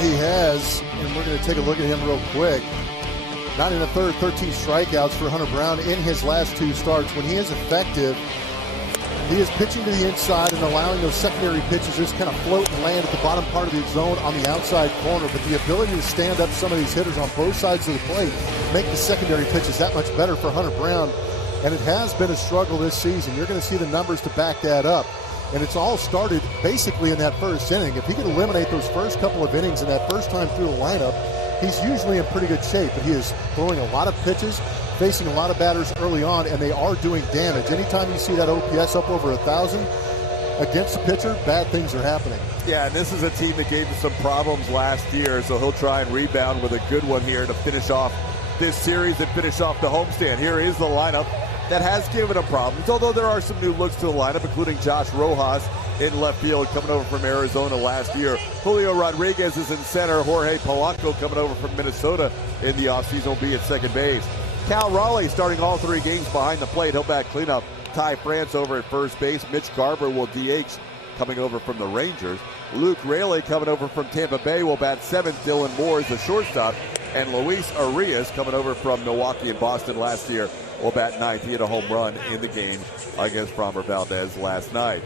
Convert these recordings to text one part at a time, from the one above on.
He has, and we're going to take a look at him real quick. 9 in the third, 13 strikeouts for Hunter Brown in his last 2 starts. When he is effective, he is pitching to the inside and allowing those secondary pitches just kind of float and land at the bottom part of the zone on the outside corner. But the ability to stand up some of these hitters on both sides of the plate, make the secondary pitches that much better for Hunter Brown. And it has been a struggle this season. You're going to see the numbers to back that up. And it's all started basically in that first inning. If he can eliminate those first couple of innings in that first time through the lineup, he's usually in pretty good shape. But he is throwing a lot of pitches, facing a lot of batters early on, and they are doing damage. Anytime you see that OPS up over 1,000 against the pitcher, bad things are happening. Yeah, and this is a team that gave him some problems last year, so he'll try and rebound with a good one here to finish off this series and finish off the homestand. Here is the lineup that has given him problems, although there are some new looks to the lineup, including Josh Rojas in left field, coming over from Arizona last year. Julio Rodriguez is in center. Jorge Polanco coming over from Minnesota in the offseason will be at second base. Cal Raleigh starting all 3 games behind the plate. He'll bat cleanup. Ty France over at first base. Mitch Garber will DH coming over from the Rangers. Luke Raley coming over from Tampa Bay will bat 7th. Dylan Moore is the shortstop. And Luis Arias coming over from Milwaukee and Boston last year will bat 9th. He hit a home run in the game against Framber Valdez last night.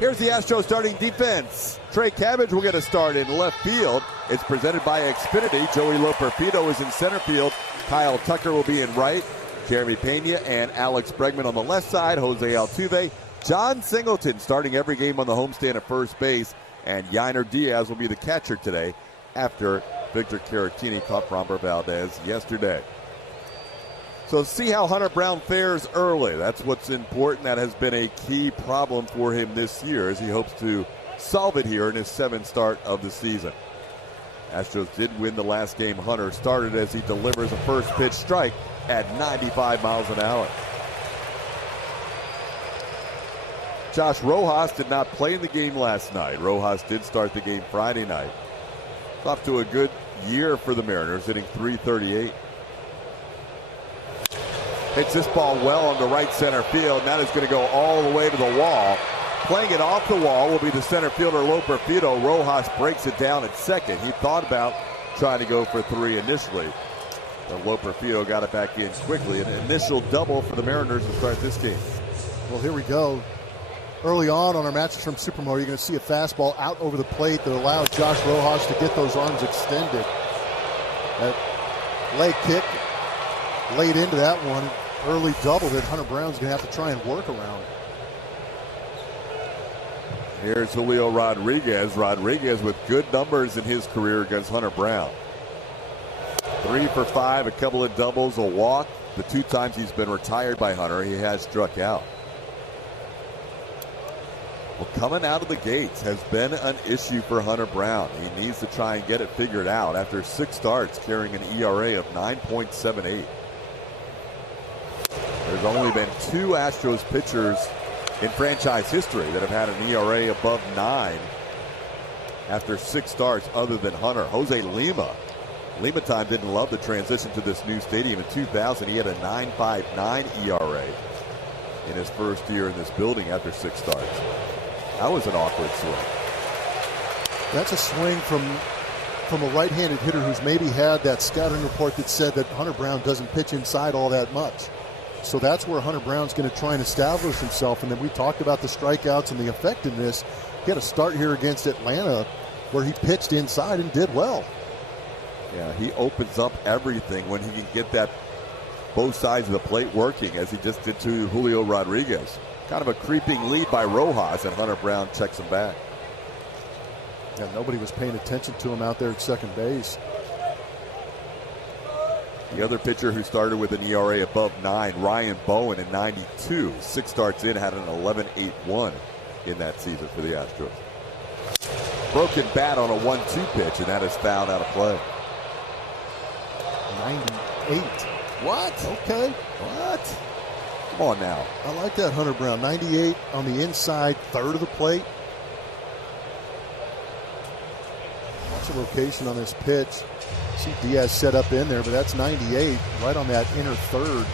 Here's the Astros starting defense. Trey Cabbage will get a start in left field. It's presented by Xfinity. Joey Loperfido is in center field. Kyle Tucker will be in right. Jeremy Pena and Alex Bregman on the left side. Jose Altuve. John Singleton starting every game on the homestand at first base. And Yainer Diaz will be the catcher today after Victor Caratini caught Framber Valdez yesterday. So see how Hunter Brown fares early. That's what's important. That has been a key problem for him this year as he hopes to solve it here in his 7th start of the season. Astros did win the last game. Hunter started as he delivers a first pitch strike at 95 miles an hour. Josh Rojas did not play in the game last night. Rojas did start the game Friday night. It's off to a good year for the Mariners, hitting .338. Hits this ball well on the right center field, and that is going to go all the way to the wall. Playing it off the wall will be the center fielder, Loperfido. Rojas breaks it down at second. He thought about trying to go for 3 initially. But Loperfido got it back in quickly. An initial double for the Mariners to start this game. Well, here we go. Early on our Matches from Supermode, you're going to see a fastball out over the plate that allows Josh Rojas to get those arms extended. That leg kick laid into that one. Early double that Hunter Brown's going to have to try and work around. Here's Julio Rodriguez. Rodriguez with good numbers in his career against Hunter Brown. 3 for 5, a couple of doubles, a walk. The 2 times he's been retired by Hunter, he has struck out. Well, coming out of the gates has been an issue for Hunter Brown. He needs to try and get it figured out after 6 starts carrying an ERA of 9.78. There's only been 2 Astros pitchers in franchise history that have had an ERA above 9 after 6 starts other than Hunter. Jose Lima. Lima time didn't love the transition to this new stadium. In 2000, he had a 9.59 ERA in his first year in this building after 6 starts. That was an awkward swing. That's a swing from a right-handed hitter who's maybe had that scouting report that said that Hunter Brown doesn't pitch inside all that much. So that's where Hunter Brown's going to try and establish himself. And then we talked about the strikeouts and the effectiveness. He had a start here against Atlanta where he pitched inside and did well. Yeah, he opens up everything when he can get that both sides of the plate working, as he just did to Julio Rodriguez. Kind of a creeping lead by Rojas, and Hunter Brown checks him back. Yeah, nobody was paying attention to him out there at second base. The other pitcher who started with an ERA above 9, Ryan Bowen in 92. 6 starts in, had an 11.81 in that season for the Astros. Broken bat on a 1-2 pitch, and that is fouled out of play. 98. What? Okay. What? Come on now. I like that, Hunter Brown. 98 on the inside, third of the plate. Watch the location on this pitch. See Diaz set up in there, but that's 98 right on that inner third.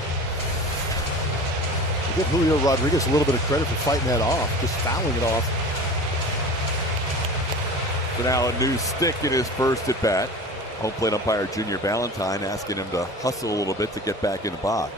We give Julio Rodriguez a little bit of credit for fighting that off, just fouling it off. So now a new stick in his first at bat. Home plate umpire Junior Valentine asking him to hustle a little bit to get back in the box.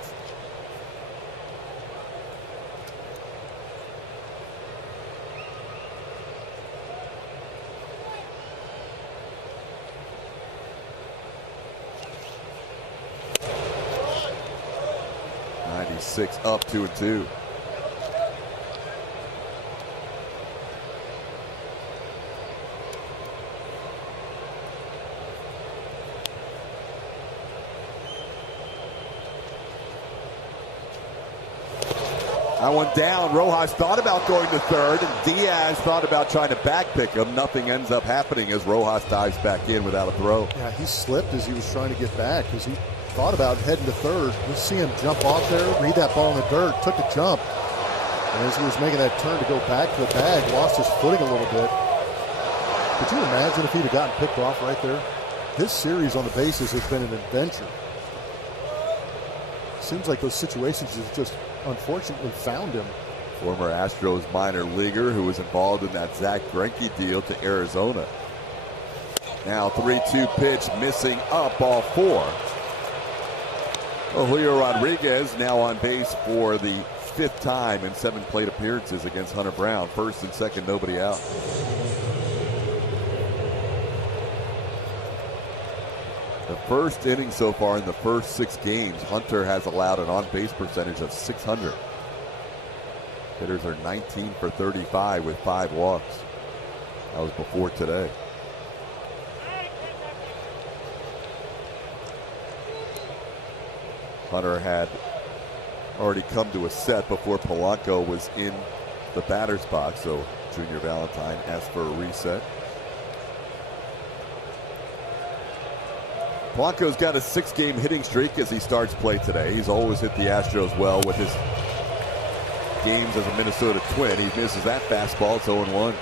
Six up, 2-2. That one down. Rojas thought about going to third, and Diaz thought about trying to backpick him. Nothing ends up happening as Rojas dives back in without a throw. Yeah, he slipped as he was trying to get back because he thought about heading to third. You see him jump off there, read that ball in the dirt, took a jump. And as he was making that turn to go back to the bag, lost his footing a little bit. Could you imagine if he'd have gotten picked off right there? This series on the bases has been an adventure. Seems like those situations have just unfortunately found him. Former Astros minor leaguer who was involved in that Zach Greinke deal to Arizona. Now 3-2 pitch, missing up, ball 4. Julio Rodriguez now on base for the 5th time in 7 plate appearances against Hunter Brown. First and second, nobody out. The first inning so far in the first 6 games, Hunter has allowed an on-base percentage of .600. Hitters are 19 for 35 with 5 walks. That was before today. Hunter had already come to a set before Polanco was in the batter's box, so Junior Valentine asked for a reset. Polanco's got a 6-game hitting streak as he starts play today. He's always hit the Astros well with his games as a Minnesota Twin. He misses that fastball. It's 0-1.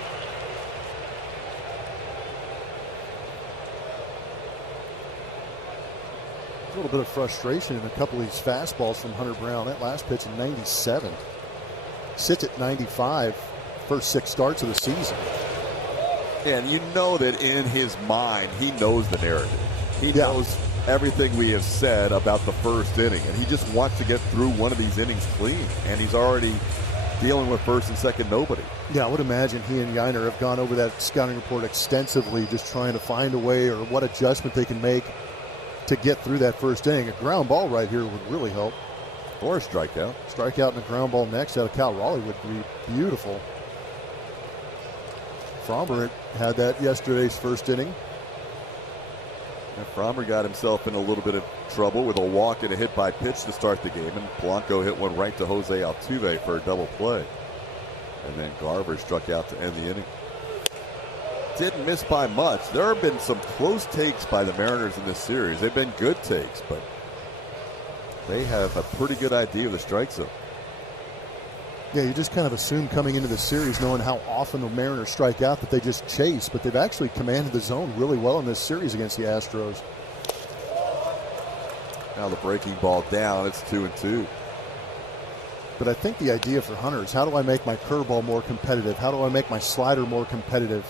A little bit of frustration in a couple of these fastballs from Hunter Brown. That last pitch in 97. Sits at 95. First 6 starts of the season. And you know that in his mind, he knows the narrative. He knows everything we have said about the first inning, and he just wants to get through one of these innings clean. And he's already dealing with first and second nobody. Yeah, I would imagine he and Yiner have gone over that scouting report extensively, just trying to find a way or what adjustment they can make to get through that first inning. A ground ball right here would really help. Or a strikeout. Strikeout and a ground ball next out of Cal Raleigh would be beautiful. Frommer had that yesterday's first inning. And Frommer got himself in a little bit of trouble with a walk and a hit by pitch to start the game, and Polanco hit one right to Jose Altuve for a double play. And then Garver struck out to end the inning. Didn't miss by much. There have been some close takes by the Mariners in this series. They've been good takes, but they have a pretty good idea of the strike zone. Yeah, you just kind of assume coming into the series, knowing how often the Mariners strike out, that they just chase, but they've actually commanded the zone really well in this series against the Astros. Now the breaking ball down, it's 2-2. But I think the idea for Hunter is, how do I make my curveball more competitive? How do I make my slider more competitive?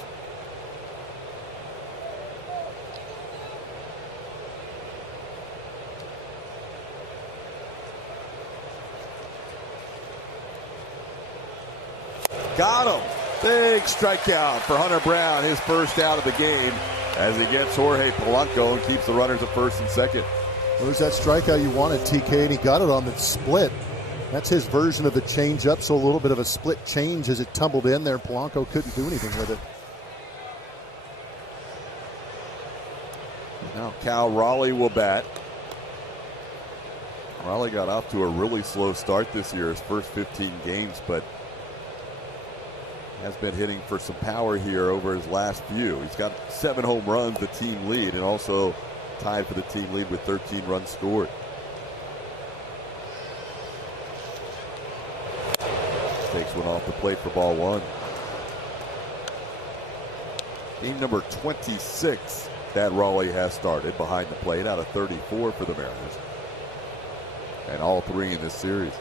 Got him. Big strikeout for Hunter Brown, his first out of the game, as he gets Jorge Polanco and keeps the runners at first and second. There's that strikeout you wanted, TK, and he got it on the split. That's his version of the changeup, so a little bit of a split change as it tumbled in there. Polanco couldn't do anything with it. Now Cal Raleigh will bat. Raleigh got off to a really slow start this year, his first 15 games, but has been hitting for some power here over his last few. He's got 7 home runs, the team lead, and also tied for the team lead with 13 runs scored. Takes one off the plate for ball 1. Game number 26 that Raleigh has started behind the plate out of 34 for the Mariners. And all 3 in this series.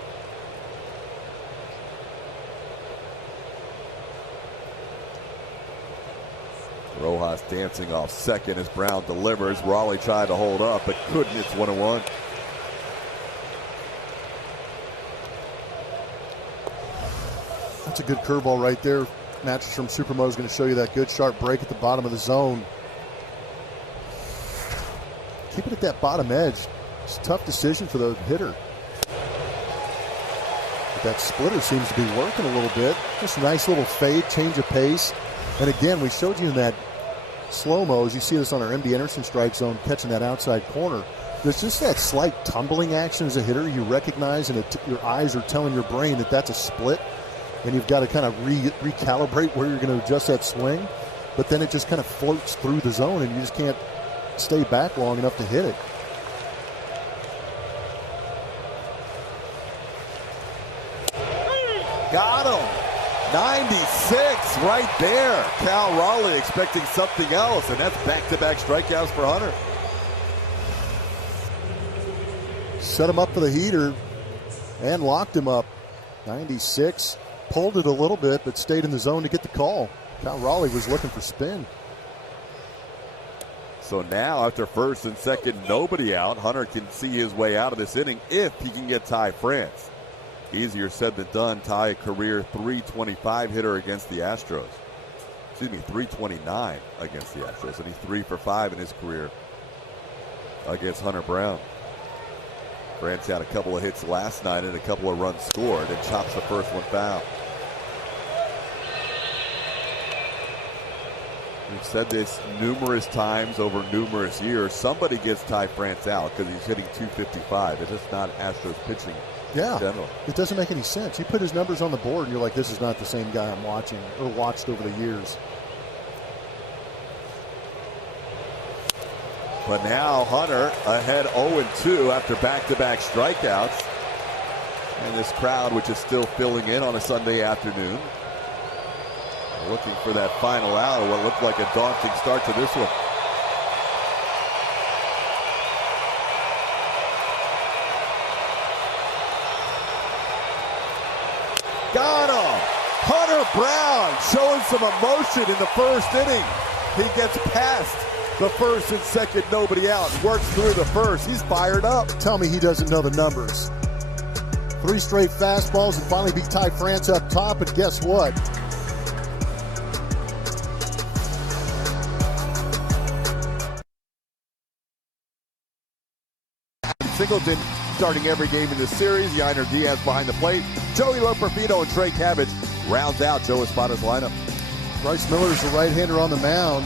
Rojas dancing off second as Brown delivers. Raleigh tried to hold up, but couldn't. It's 1-1. That's a good curveball right there. Mattress from Supermo is going to show you that good sharp break at the bottom of the zone. Keep it at that bottom edge. It's a tough decision for the hitter. But that splitter seems to be working a little bit. Just a nice little fade, change of pace. And again, we showed you in that slow-mo, as you see this on our MD Anderson strike zone, catching that outside corner. There's just that slight tumbling action as a hitter you recognize, and your eyes are telling your brain that that's a split, and you've got to kind of recalibrate where you're going to adjust that swing. But then it just kind of floats through the zone, and you just can't stay back long enough to hit it. Got him. 96 right there. Cal Raleigh expecting something else, and that's back-to-back strikeouts for Hunter. Set him up for the heater and locked him up. 96. Pulled it a little bit, but stayed in the zone to get the call. Cal Raleigh was looking for spin. So now, after first and second, nobody out, Hunter can see his way out of this inning if he can get Ty France. Easier said than done. Ty, a career .325 hitter against the Astros. Excuse me, .329 against the Astros, and he's 3 for 5 in his career against Hunter Brown. France had a couple of hits last night and a couple of runs scored, and chops the first one foul. We've said this numerous times over numerous years. Somebody gets Ty France out because he's hitting .255. It's just not Astros pitching. Yeah, it doesn't make any sense. You put his numbers on the board and you're like, this is not the same guy I'm watching or watched over the years. But now Hunter ahead 0-2 after back-to-back strikeouts. And this crowd, which is still filling in on a Sunday afternoon, looking for that final out of what looked like a daunting start to this one. Got him! Hunter Brown showing some emotion in the first inning. He gets past the first and second, nobody out, works through the first. He's fired up. Tell me he doesn't know the numbers. 3 straight fastballs and finally beat Ty France up top, and guess what? Singleton starting every game in this series. Yainer Diaz behind the plate. Joey Loperfido and Trey Cabbage rounds out Joe Espada's lineup. Bryce Miller is the right-hander on the mound.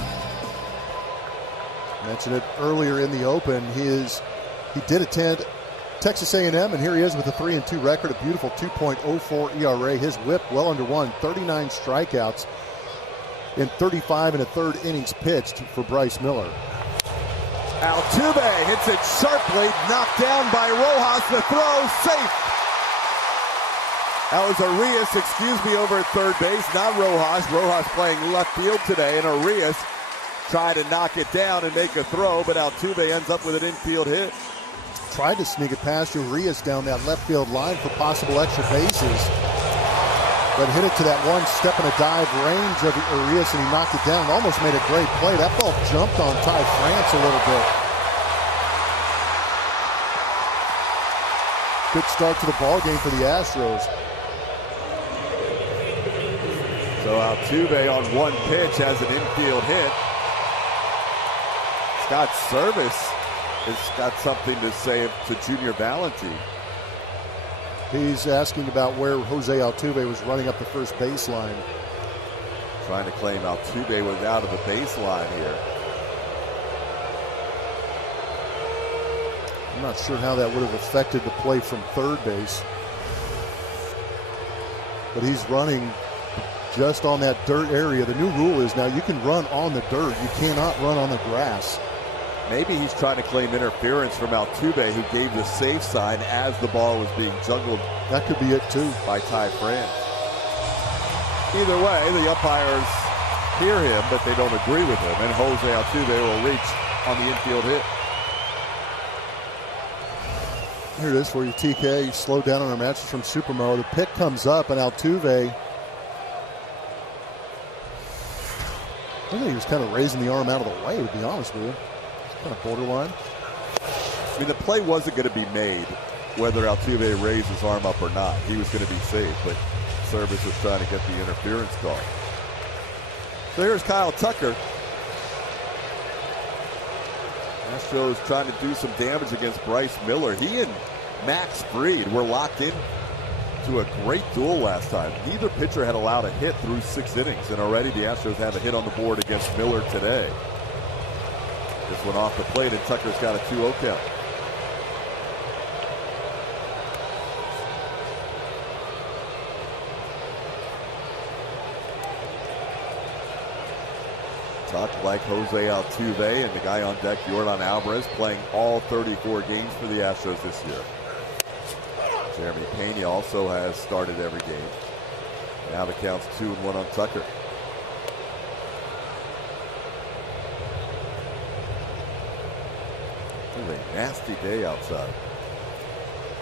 Mentioned it earlier in the open. He did attend Texas A&M, and here he is with a 3-2 record, a beautiful 2.04 ERA. His whip well under 1, 39 strikeouts in 35 and a third innings pitched for Bryce Miller. Altuve hits it sharply, knocked down by Rojas. The throw, safe. That was Arias, over at third base, not Rojas. Rojas playing left field today, and Arias tried to knock it down and make a throw, but Altuve ends up with an infield hit. Tried to sneak it past Arias down that left field line for possible extra bases, but hit it to that one step and a dive range of Arias, and he knocked it down. Almost made a great play. That ball jumped on Ty France a little bit. Good start to the ball game for the Astros. So Altuve on one pitch has an infield hit. Scott Service has got something to say to Junior Valentine. He's asking about where Jose Altuve was running up the first baseline. Trying to claim Altuve was out of the baseline here. I'm not sure how that would have affected the play from third base. But he's running just on that dirt area. The new rule is now you can run on the dirt. You cannot run on the grass. Maybe he's trying to claim interference from Altuve, who gave the safe sign as the ball was being juggled. That could be it too. By Ty France. Either way, the umpires hear him, but they don't agree with him, and Jose Altuve will reach on the infield hit. Here it is for you, TK. You slowed down on our matches from Supermo. The pick comes up, and Altuve think he was kind of raising the arm out of the way, to be honest with you. It's kind of borderline. I mean, the play wasn't going to be made whether Altuve raised his arm up or not. He was going to be safe, but Service was trying to get the interference call. So here's Kyle Tucker. Astros trying to do some damage against Bryce Miller. He and Max Fried were locked in to a great duel last time. Neither pitcher had allowed a hit through 6 innings, and already the Astros have a hit on the board against Miller today. This one off the plate, and Tucker's got a 2-0 count. Tuck, like Jose Altuve, and the guy on deck, Yordan Alvarez, playing all 34 games for the Astros this year. Jeremy Pena also has started every game. Now the count's 2-1 on Tucker. It was a nasty day outside.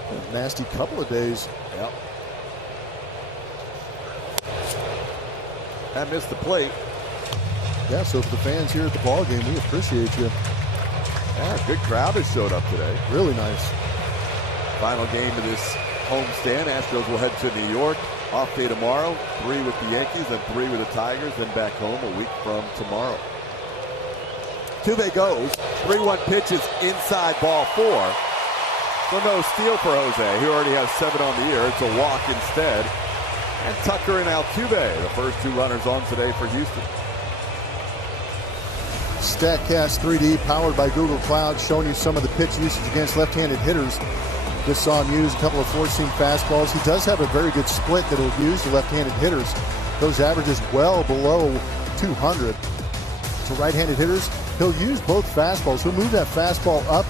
A nasty couple of days. Yep. That missed the plate. Yeah, so for the fans here at the ball game, we appreciate you. Yeah, good crowd has showed up today. Really nice. Final game of this homestand. Astros will head to New York. Off day tomorrow. 3 with the Yankees and 3 with the Tigers. Then back home a week from tomorrow. Altuve goes. 3-1 pitches inside, ball 4. So no steal for Jose, who already has 7 on the year. It's a walk instead. And Tucker and Altuve, the first 2 runners on today for Houston. StatCast 3D powered by Google Cloud, showing you some of the pitch usage against left-handed hitters. Just saw him use a couple of 4-seam fastballs. He does have a very good split that he'll use to left-handed hitters. Those averages well below 200. To right-handed hitters, he'll use both fastballs. He'll move that fastball up.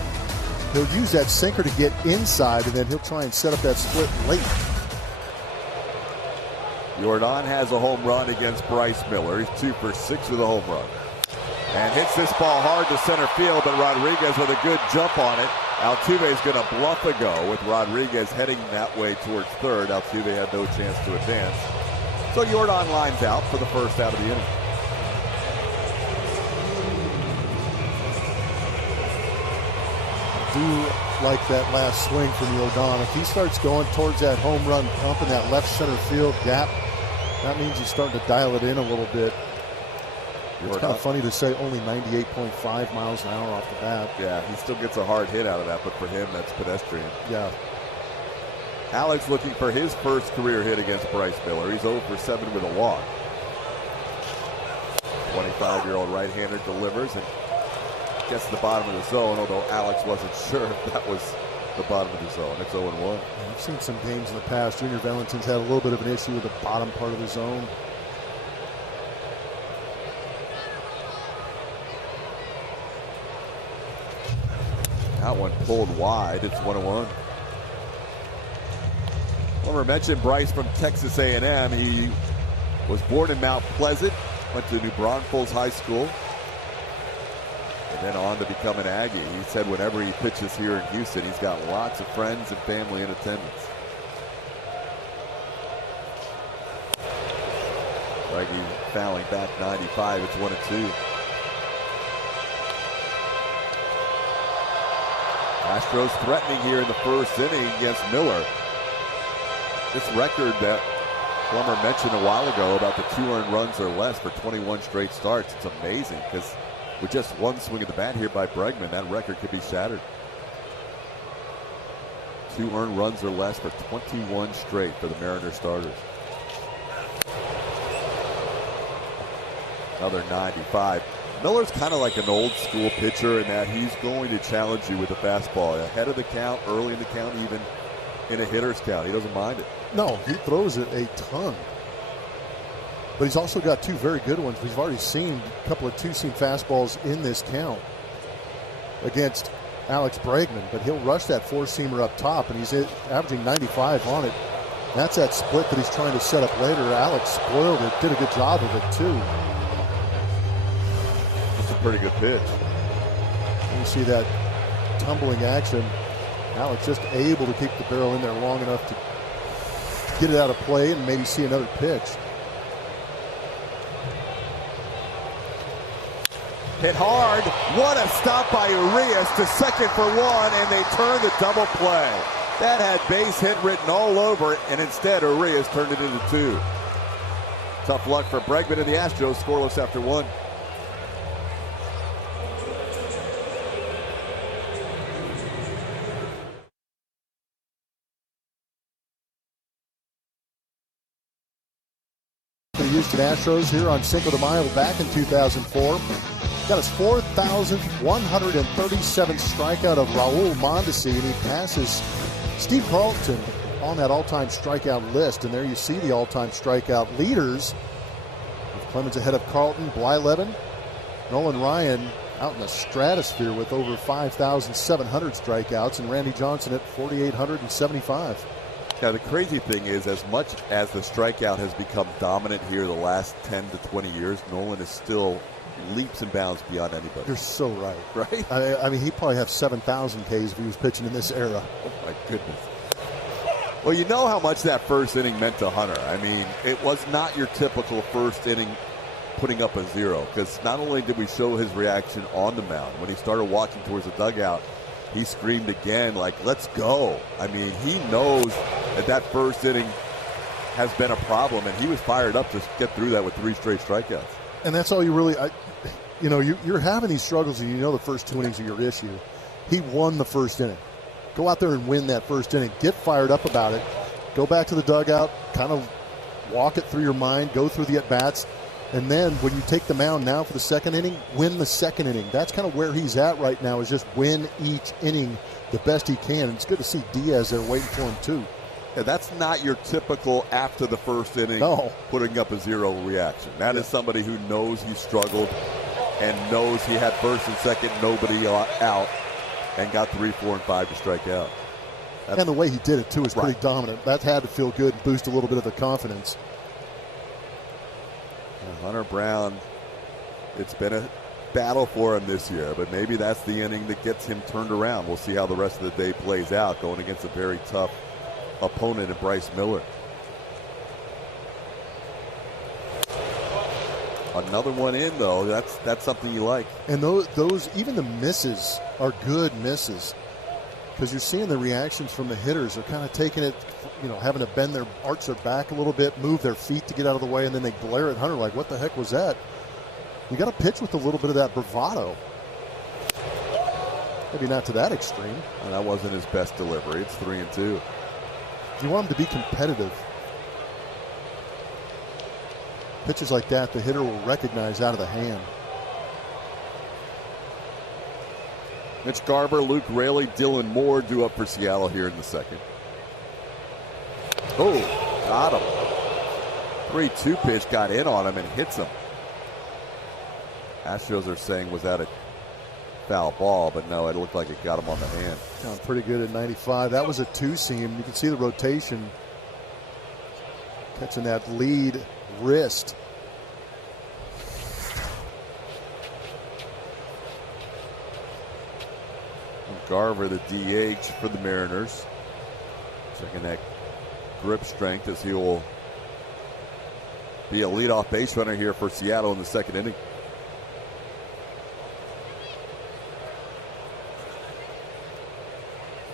He'll use that sinker to get inside, and then he'll try and set up that split late. Yordan has a home run against Bryce Miller. He's 2 for 6 with a home run. And hits this ball hard to center field, but Rodriguez with a good jump on it. Altuve's going to bluff a go with Rodriguez heading that way towards third. Altuve had no chance to advance. So Yordan lines out for the first out of the inning. I do like that last swing from Yordan. If he starts going towards that home run pump in that left center field gap, that means he's starting to dial it in a little bit. It's kind of funny to say only 98.5 miles an hour off the bat. Yeah, he still gets a hard hit out of that, but for him, that's pedestrian. Yeah. Alex looking for his first career hit against Bryce Miller. He's 0 for 7 with a walk. 25-year-old right-hander delivers and gets to the bottom of the zone, although Alex wasn't sure if that was the bottom of the zone. It's 0-1. I've seen some games in the past. Junior Valentin's had a little bit of an issue with the bottom part of the zone. That one pulled wide. It's 1-1. Homer mentioned Bryce from Texas A&M. He was born in Mount Pleasant, went to New Braunfels High School, and then on to become an Aggie. He said whenever he pitches here in Houston, he's got lots of friends and family in attendance. Aggie fouling back 95. It's 1-2. Astros threatening here in the first inning against Miller. This record that Plummer mentioned a while ago about the 2 earned runs or less for 21 straight starts, it's amazing because with just one swing of the bat here by Bregman, that record could be shattered. 2 earned runs or less for 21 straight for the Mariners starters. Another 95. Miller's kind of like an old school pitcher in that he's going to challenge you with a fastball ahead of the count, early in the count, even in a hitter's count. He doesn't mind it. No, he throws it a ton. But he's also got 2 very good ones. We've already seen a couple of 2-seam fastballs in this count against Alex Bregman, but he'll rush that 4-seamer up top, and he's averaging 95 on it. That's that split that he's trying to set up later. Alex spoiled it, did a good job of it too. Pretty good pitch. You see that tumbling action. Alex just able to keep the barrel in there long enough to get it out of play and maybe see another pitch. Hit hard. What a stop by Urias to second for one, and they turn the double play. That had base hit written all over it, and instead Urias turned it into two. Tough luck for Bregman and the Astros, scoreless after one. The Houston Astros here on Cinco de Mayo back in 2004. Got his 4,137th strikeout of Raul Mondesi, and he passes Steve Carlton on that all-time strikeout list. And there you see the all-time strikeout leaders. With Clemens ahead of Carlton, Blyleven, Nolan Ryan out in the stratosphere with over 5,700 strikeouts, and Randy Johnson at 4,875. Now, the crazy thing is, as much as the strikeout has become dominant here the last 10 to 20 years, Nolan is still leaps and bounds beyond anybody. You're so right. Right? I mean, he'd probably have 7,000 Ks if he was pitching in this era. Oh, my goodness. Well, you know how much that first inning meant to Hunter. I mean, it was not your typical first inning putting up a zero, because not only did we show his reaction on the mound, when he started walking towards the dugout, he screamed again, like, let's go. I mean, he knows that first inning has been a problem, and he was fired up to get through that with 3 straight strikeouts. And that's all you really, you're having these struggles, and you know the first 2 innings are your issue. He won the first inning. Go out there and win that first inning. Get fired up about it. Go back to the dugout, kind of walk it through your mind, go through the at-bats, and then when you take the mound now for the second inning, win the second inning. That's kind of where he's at right now, is just win each inning the best he can. And it's good to see Diaz there waiting for him, too. Yeah, that's not your typical after the first inning putting up a zero reaction. That is somebody who knows he struggled and knows he had first and second, nobody out, and got 3, 4, and 5 to strike out. And the way he did it, too, is pretty dominant. That had to feel good and boost a little bit of the confidence. Hunter Brown, it's been a battle for him this year, but maybe that's the inning that gets him turned around. We'll see how the rest of the day plays out, going against a very tough opponent in Bryce Miller. Another one in, though. That's something you like. And those even the misses are good misses, because you're seeing the reactions from the hitters. They're kind of taking it, having to bend arch their back a little bit, move their feet to get out of the way, and then they glare at Hunter like, what the heck was that? You got to pitch with a little bit of that bravado. Maybe not to that extreme. And that wasn't his best delivery. It's 3-2. You want him to be competitive. Pitches like that, the hitter will recognize out of the hand. Mitch Garver, Luke Raley, Dylan Moore due up for Seattle here in the second. Oh, got him. 3-2 pitch got in on him and hits him. Astros are saying, was that a foul ball? But no, it looked like it got him on the hand. Sound pretty good at 95. That was a two-seam. You can see the rotation. Catching that lead wrist. Garver, the DH for the Mariners. Checking that grip strength as he will be a leadoff base runner here for Seattle in the second inning.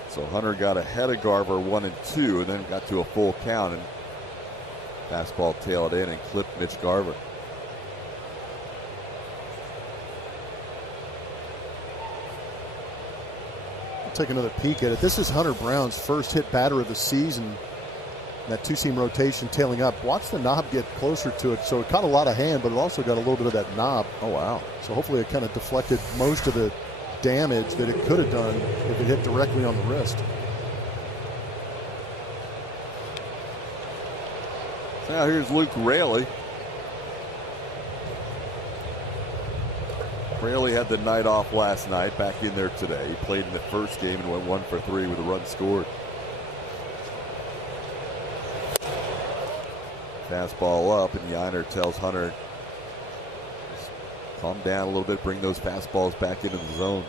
So Hunter got ahead of Garver 1-2 and then got to a full count, and fastball tailed in and clipped Mitch Garver. Take another peek at it. This is Hunter Brown's first hit batter of the season. That two-seam rotation tailing up. Watch the knob get closer to it. So it caught a lot of hand, but it also got a little bit of that knob. Oh, wow. So hopefully it kind of deflected most of the damage that it could have done if it hit directly on the wrist. Now here's Luke Raley. Raley had the night off last night, back in there today. He played in the first game and went 1 for 3 with a run scored. Fastball up, and Yiner tells Hunter, calm down a little bit, bring those fastballs back into the zone.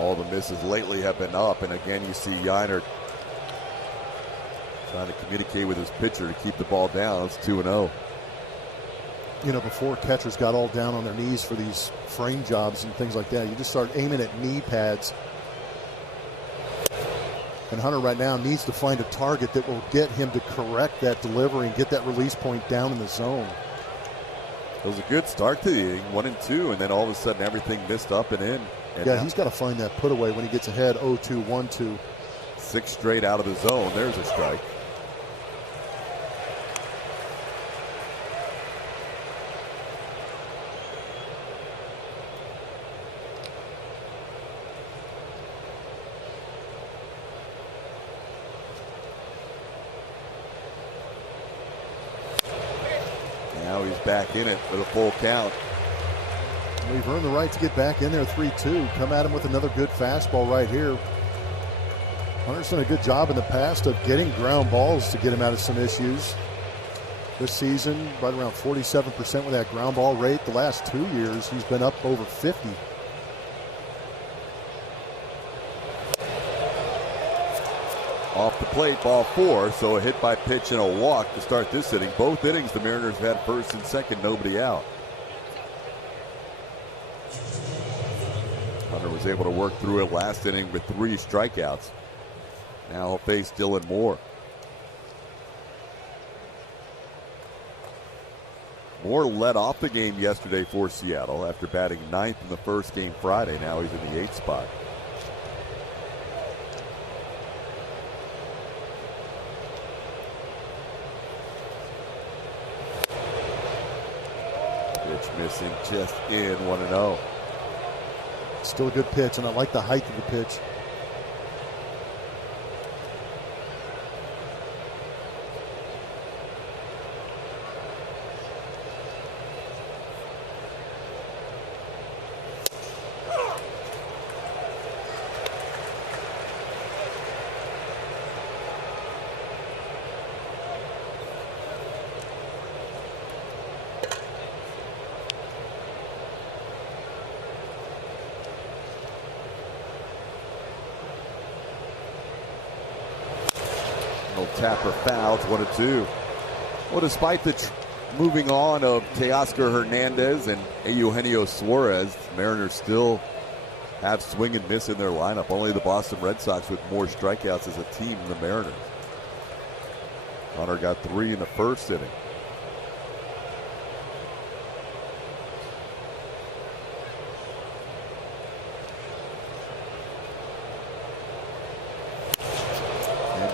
All the misses lately have been up, and again you see Yiner trying to communicate with his pitcher to keep the ball down. It's 2-0. You know, before catchers got all down on their knees for these frame jobs and things like that, you just start aiming at knee pads. And Hunter right now needs to find a target that will get him to correct that delivery and get that release point down in the zone. It was a good start to the inning, 1-2, and then all of a sudden everything missed up and in. And yeah, he's got to find that put away when he gets ahead 0-2, 1-2. 6 straight out of the zone. There's a strike. Now he's back in it with a full count. We've earned the right to get back in there 3-2. Come at him with another good fastball right here. Hunter's done a good job in the past of getting ground balls to get him out of some issues. This season, right around 47% with that ground ball rate. The last 2 years, he's been up over 50. Off the plate, ball 4, so a hit by pitch and a walk to start this inning. Both innings, the Mariners had first and second, nobody out. Hunter was able to work through it last inning with 3 strikeouts. Now he'll face Dylan Moore. Moore led off the game yesterday for Seattle after batting 9th in the first game Friday. Now he's in the 8th spot. Pitch missing, just in, 1-0. Still a good pitch, and I like the height of the pitch. Tapper fouls, 1-2. Well, despite the moving on of Teoscar Hernandez and Eugenio Suarez, the Mariners still have swing and miss in their lineup. Only the Boston Red Sox with more strikeouts as a team than the Mariners. Hunter got 3 in the first inning.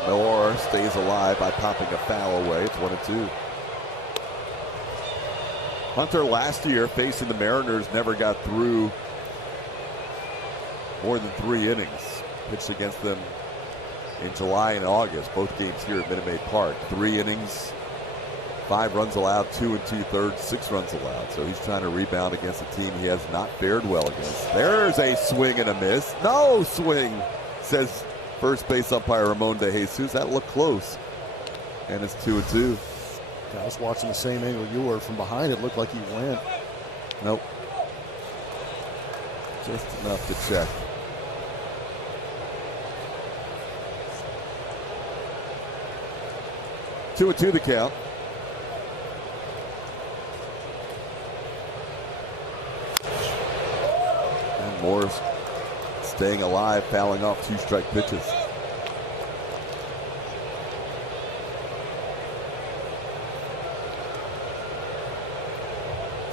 Moore stays alive by popping a foul away. It's 1-2. Hunter last year facing the Mariners never got through more than 3 innings. Pitched against them in July and August, both games here at Minute Maid Park. 3 innings, 5 runs allowed, 2 2/3, 6 runs allowed. So he's trying to rebound against a team he has not fared well against. There's a swing and a miss. No swing, says first base umpire Ramon De Jesus. That looked close. And it's 2-2. I was watching the same angle you were. From behind, it looked like he went. Nope. Just enough to check. Two and 2 the count. And Moore's staying alive, fouling off 2 strike pitches.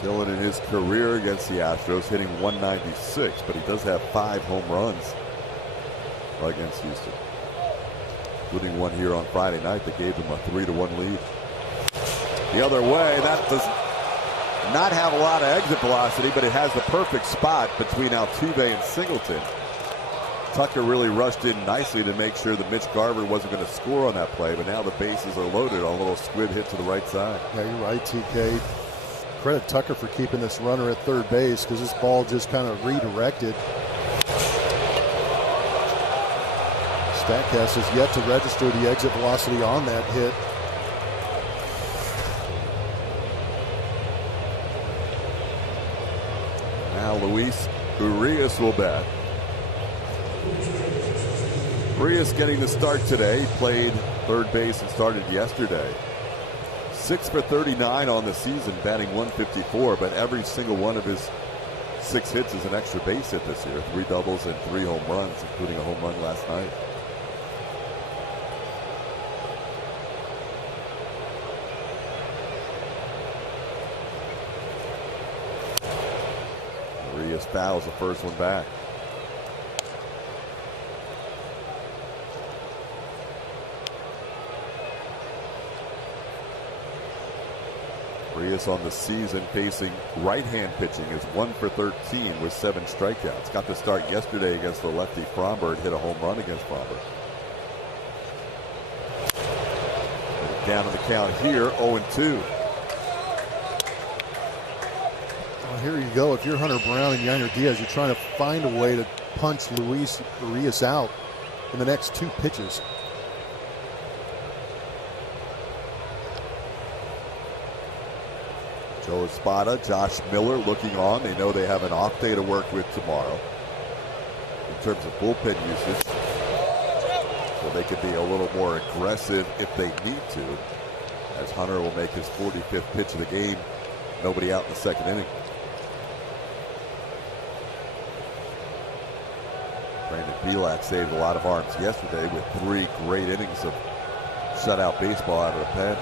Dylan in his career against the Astros hitting 196, but he does have 5 home runs against Houston, including one here on Friday night that gave him a 3-1 lead. The other way, that does not have a lot of exit velocity, but it has the perfect spot between Altuve and Singleton. Tucker really rushed in nicely to make sure that Mitch Garver wasn't going to score on that play, but now the bases are loaded on a little squib hit to the right side. Yeah, you're right, TK. Credit Tucker for keeping this runner at third base because this ball just kind of redirected. Statcast has yet to register the exit velocity on that hit. Now Luis Urias will bat. Urias getting the start today. He played third base and started yesterday. 6 for 39 on the season, batting .154, but every single one of his 6 hits is an extra base hit this year. 3 doubles and 3 home runs, including a home run last night. Urias fouls the first one back. Urias on the season facing right-hand pitching is 1 for 13 with 7 strikeouts. Got the start yesterday against the lefty Fromberg, hit a home run against Fromberg. Down to the count here, 0-2. Well, here you go. If you're Hunter Brown and Yainer Diaz, you're trying to find a way to punch Luis Urias out in the next 2 pitches. Joe Espada, Josh Miller looking on. They know they have an off day to work with tomorrow in terms of bullpen usage, so they could be a little more aggressive if they need to, as Hunter will make his 45th pitch of the game. Nobody out in the second inning. Brandon Bielak saved a lot of arms yesterday with 3 great innings of shutout baseball out of the pen.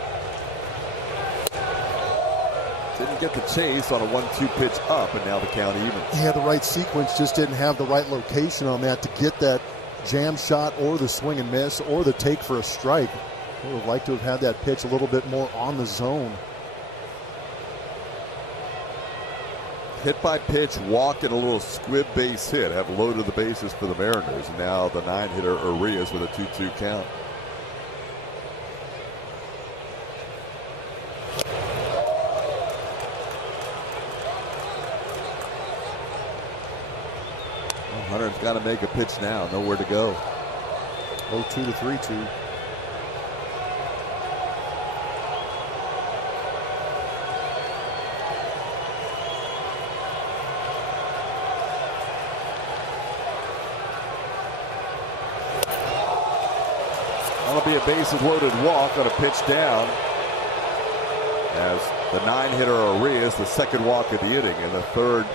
Didn't get the chase on a 1-2 pitch up, and now the count evens. He had the right sequence, just didn't have the right location on that to get that jam shot or the swing and miss or the take for a strike. Would have liked to have had that pitch a little bit more on the zone. Hit by pitch, walk, and a little squib base hit have loaded the bases for the Mariners. And now the 9-hitter Urias with a 2-2 count. Hunter's got to make a pitch now. Nowhere to go. 0-2 to 3-2. That'll be a bases loaded walk on a pitch down, as the 9-hitter Urias, the second walk of the inning, and the third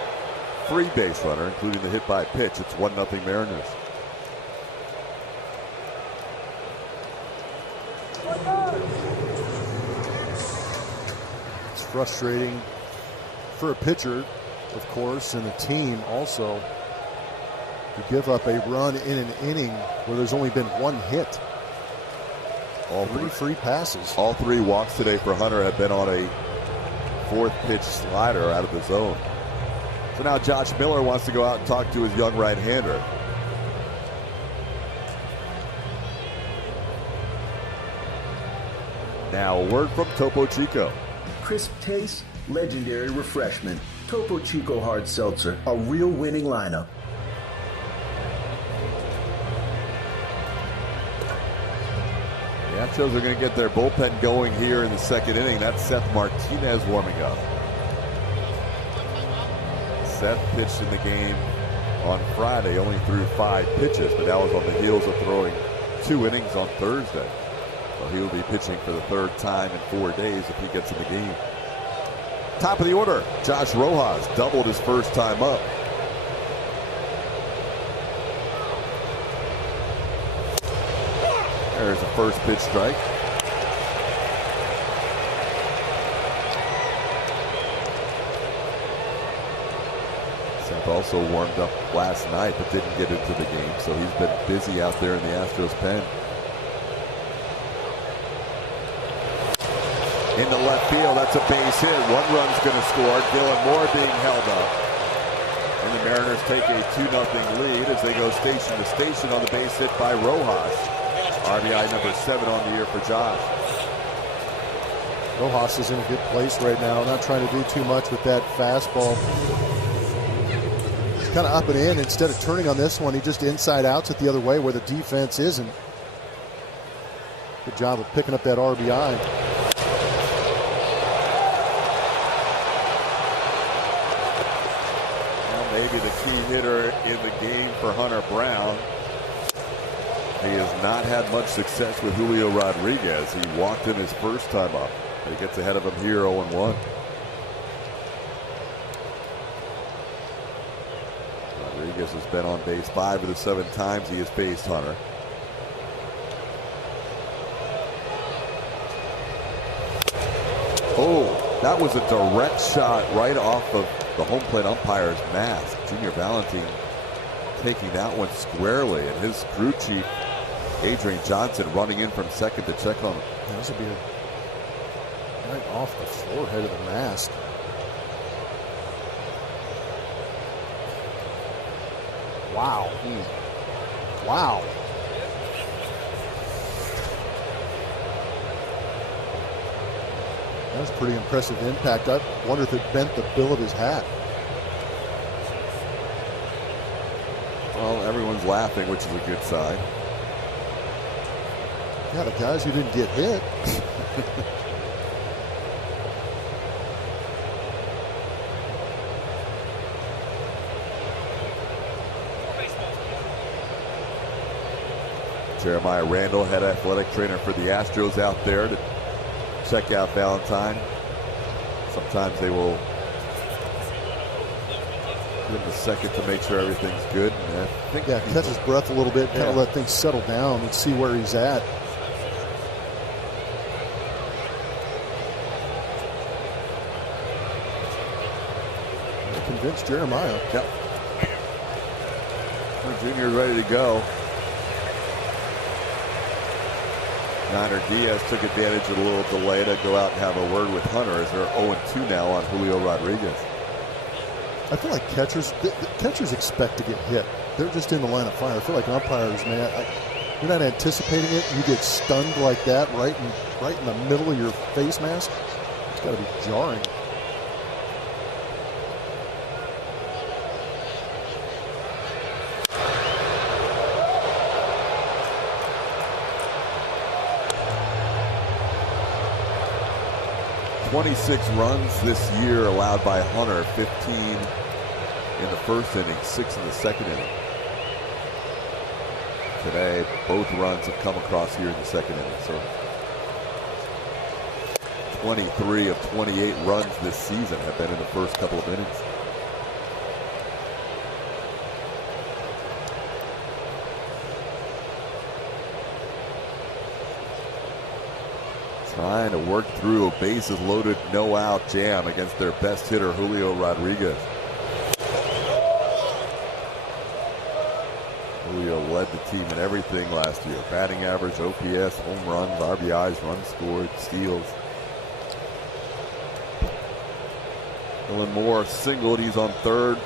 free base runner, including the hit by pitch. It's 1-0 Mariners. It's frustrating for a pitcher, of course, and a team also, to give up a run in an inning where there's only been 1 hit. All 3 free passes. All 3 walks today for Hunter have been on a 4th pitch slider out of the zone. So now Josh Miller wants to go out and talk to his young right-hander. Now a word from Topo Chico. Crisp taste, legendary refreshment. Topo Chico Hard Seltzer, a real winning lineup. The Astros are going to get their bullpen going here in the second inning. That's Seth Martinez warming up. Seth pitched in the game on Friday, only threw 5 pitches, but that was on the heels of throwing 2 innings on Thursday. So he will be pitching for the 3rd time in 4 days if he gets in the game. Top of the order, Josh Rojas doubled his first time up. There's a first pitch strike. Seth also warmed up last night but didn't get into the game, so he's been busy out there in the Astros pen. Into left field, that's a base hit. 1 run's going to score. Dylan Moore being held up. And the Mariners take a 2-0 lead as they go station to station on the base hit by Rojas. RBI number 7 on the year for Josh. Rojas is in a good place right now. Not trying to do too much with that fastball. He's kind of up and in. Instead of turning on this one, he just inside outs it the other way where the defense isn't. Good job of picking up that RBI. Well, maybe the key hitter in the game for Hunter Brown. He has not had much success with Julio Rodriguez. He walked in his first time up. He gets ahead of him here 0-1. Rodriguez has been on base 5 of the 7 times he has faced Hunter. Oh, that was a direct shot right off of the home plate umpire's mask. Junior Valentine taking that one squarely, and his crew chief, Adrian Johnson, running in from second to check on him. Yeah, this would be right off the forehead of the mask. Wow. Wow. That was a pretty impressive impact. I wonder if it bent the bill of his hat. Well, everyone's laughing, which is a good sign. Yeah, the guys who didn't get hit. Jeremiah Randall, head athletic trainer for the Astros, out there to check out Valentine. Sometimes they will give him a second to make sure everything's good. And I think catch his breath a little bit, kind of let things settle down and see where he's at. Convinced Jeremiah. Yep. Junior's ready to go. Niner Diaz took advantage of a little delay to go out and have a word with Hunter, as they're 0-2 now on Julio Rodriguez. I feel like catchers expect to get hit. They're just in the line of fire. I feel like umpires, man, you're not anticipating it. You get stunned like that right in the middle of your face mask. It's got to be jarring. "26 runs this year allowed by Hunter, 15 in the first inning, 6 in the second inning. Today, both runs have come across here in the second inning. So 23 of 28 runs this season have been in the first couple of innings. Trying to work through a bases loaded, no out jam against their best hitter, Julio Rodriguez. Julio led the team in everything last year: batting average, OPS, home runs, RBIs, runs scored, steals. Dylan Moore singled, he's on third.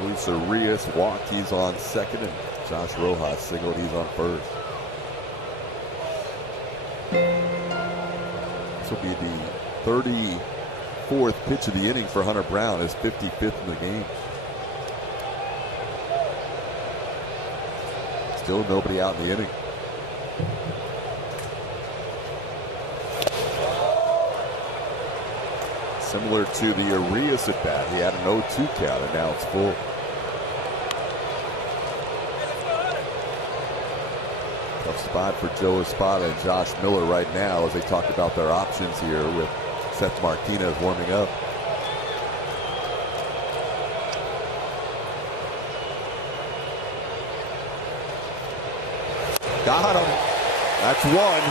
Luis Arias walked, he's on second. And Josh Rojas singled, he's on first. Will be the 34th pitch of the inning for Hunter Brown, his 55th in the game. Still nobody out in the inning. Similar to the Arias at bat, he had an 0-2 count, and now it's full. Tough spot for Joe Espada and Josh Miller right now as they talk about their options here, with Seth Martinez warming up. Got him. That's one.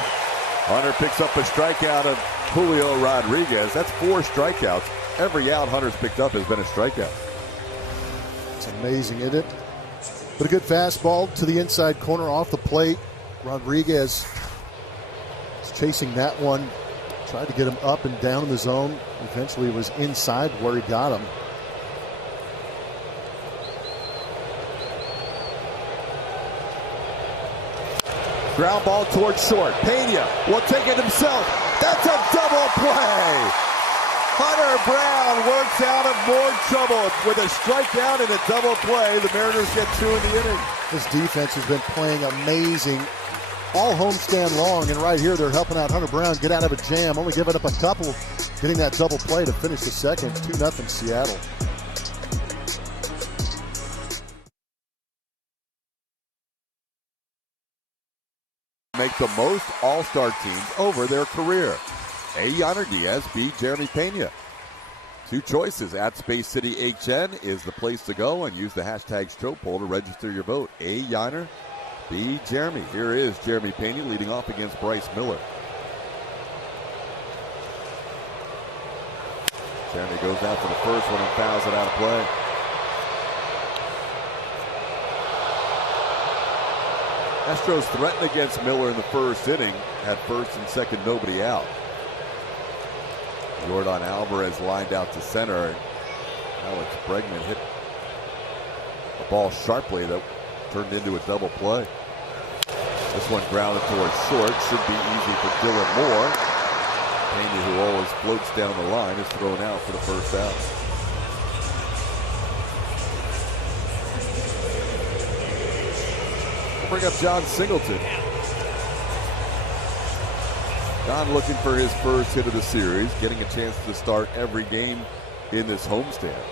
Hunter picks up a strikeout of Julio Rodriguez. That's 4 strikeouts. Every out Hunter's picked up has been a strikeout. It's amazing, isn't it? But a good fastball to the inside corner off the plate. Rodriguez is chasing that one. Tried to get him up and down in the zone. Eventually it was inside where he got him. Ground ball towards short. Pena will take it himself. That's a double play. Hunter Brown works out of more trouble with a strikeout and a double play. The Mariners get 2 in the inning. This defense has been playing amazing all homestand long, and right here they're helping out Hunter Brown get out of a jam, only giving up a couple, getting that double play to finish the second. 2-0 Seattle. make the most all-star teams over their career? A. Yainer Diaz, B. Jeremy Pena. Two choices at Space City HN is the place to go, and use the hashtag Stroh Poll to register your vote. A. Yainer, B. Jeremy. Here is Jeremy Pena leading off against Bryce Miller. Jeremy goes out for the first one and fouls it out of play. Astros threatened against Miller in the first inning. Had first and second, nobody out. Jordan Alvarez lined out to center. Alex Bregman hit a ball sharply that turned into a double play. This one grounded towards short. Should be easy for Dylan Moore. Pena, who always floats down the line, is thrown out for the first out. Bring up John Singleton. John looking for his first hit of the series, getting a chance to start every game in this homestand.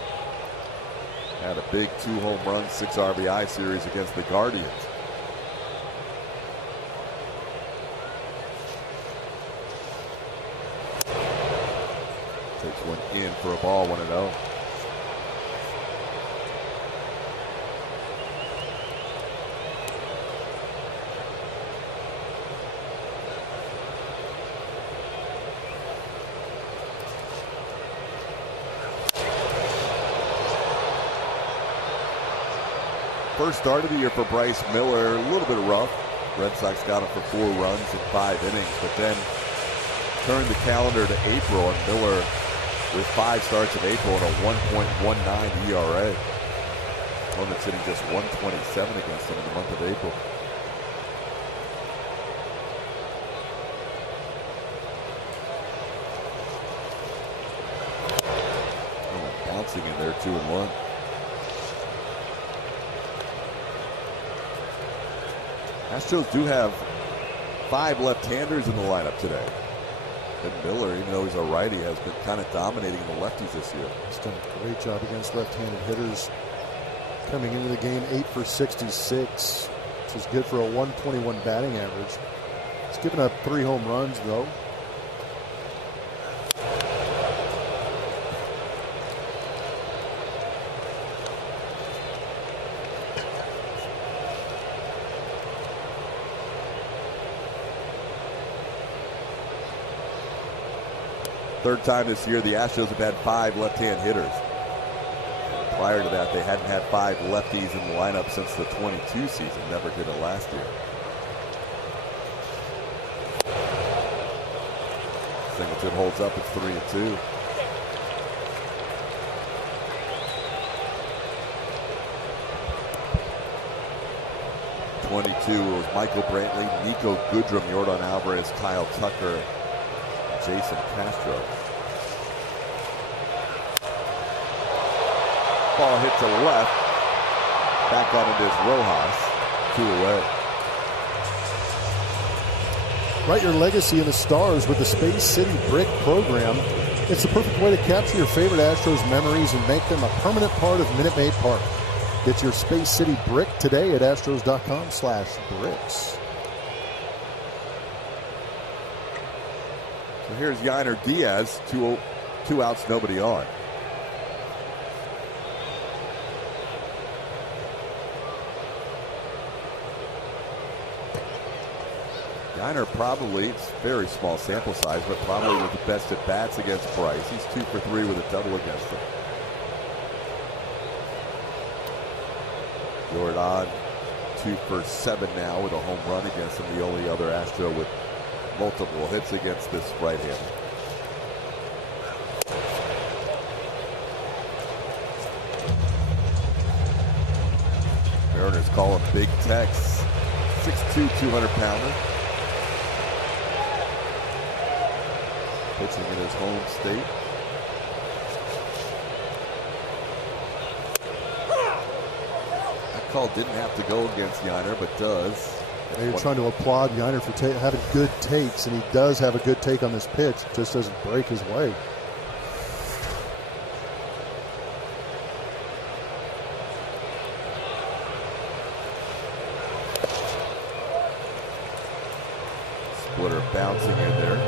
Had a big 2 home run, 6 RBI series against the Guardians. Takes one in for a ball, 1-0. First start of the year for Bryce Miller, a little bit rough. Red Sox got him for 4 runs in 5 innings, but then turned the calendar to April, and Miller with 5 starts in April and a 1.19 ERA. Opponent sitting just 127 against him in the month of April. Oh, bouncing in there, 2-1. Astros do have 5 left-handers in the lineup today. And Miller, even though he's a righty, has been kind of dominating the lefties this year. He's done a great job against left-handed hitters. Coming into the game 8 for 66, which is good for a 121 batting average. He's given up 3 home runs, though. Third time this year the Astros have had 5 left-hand hitters. Prior to that, they hadn't had 5 lefties in the lineup since the 22 season. Never did it last year. Singleton holds up. It's 3-2. Was Michael Brantley, Nico Goodrum, Jordan Alvarez, Kyle Tucker, Jason Castro. Ball hit to left. Back on it is Rojas. 2 away. Write your legacy in the stars with the Space City Brick program. It's the perfect way to capture your favorite Astros memories and make them a permanent part of Minute Maid Park. Get your Space City Brick today at astros.com/bricks. So here's Yainer Diaz, 2 outs, nobody on. Yainer probably, it's very small sample size, but probably with the best at bats against Bryce. He's 2 for 3 with a double against him. Jordan 2 for 7 now with a home run against him. The only other Astro with multiple hits against this right-hander. Mariners call him Big Tex. 6'2", 200-pounder. Pitching in his home state. That call didn't have to go against Yainer, but does. You're trying to applaud Yainer for having good takes, and he does have a good take on this pitch. Just doesn't break his way. splitter bouncing in there.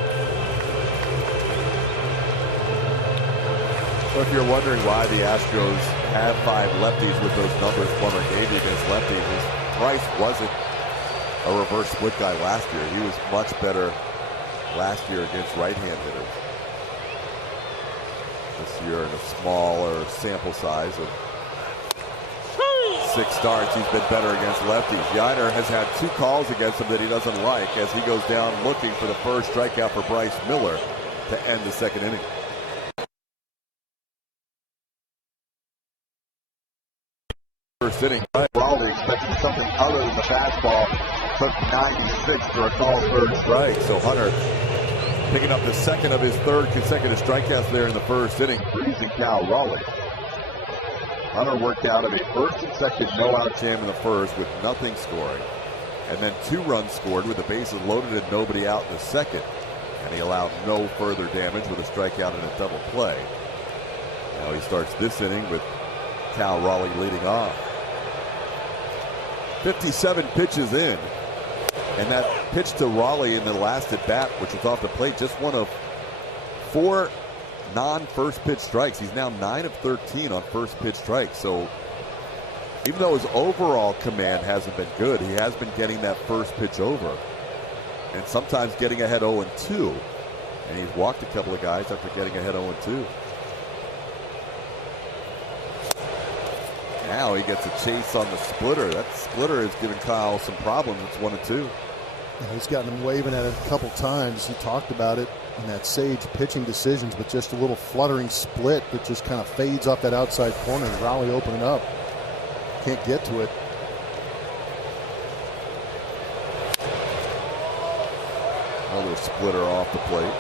So if you're wondering why the Astros have 5 lefties with those numbers Plummer gave you against lefties, is Bryce wasn't a reverse split guy last year. He was much better last year against right-hand hitters. This year in a smaller sample size of 6 starts, he's been better against lefties. Yiner has had 2 calls against him that he doesn't like as he goes down looking for the first strikeout for Bryce Miller to end the 2nd inning. First inning. Raleigh expecting something other than the fastball. Took 96 for a call 3rd strike. So Hunter picking up the 2nd of his 3rd consecutive strikeouts there in the 1st inning. Freezing Cal Raleigh. Hunter worked out of a 1st and 2nd no-out jam in the 1st with nothing scoring. And then 2 runs scored with the bases loaded and nobody out in the 2nd. And he allowed no further damage with a strikeout and a double play. Now he starts this inning with Cal Raleigh leading off. 57 pitches in. And that pitch to Raleigh in the last at bat, which was off the plate, just one of 4 non-first pitch strikes. He's now 9 of 13 on first pitch strikes. So even though his overall command hasn't been good, he has been getting that first pitch over. And sometimes getting ahead 0-2. And he's walked a couple of guys after getting ahead 0-2. Now he gets a chase on the splitter. That splitter has given Kyle some problems. It's 1-2. He's gotten him waving at it a couple times. He talked about it in that Sage pitching decisions, but just a little fluttering split that just kind of fades off that outside corner. Raleigh opening up. Can't get to it. Another splitter off the plate.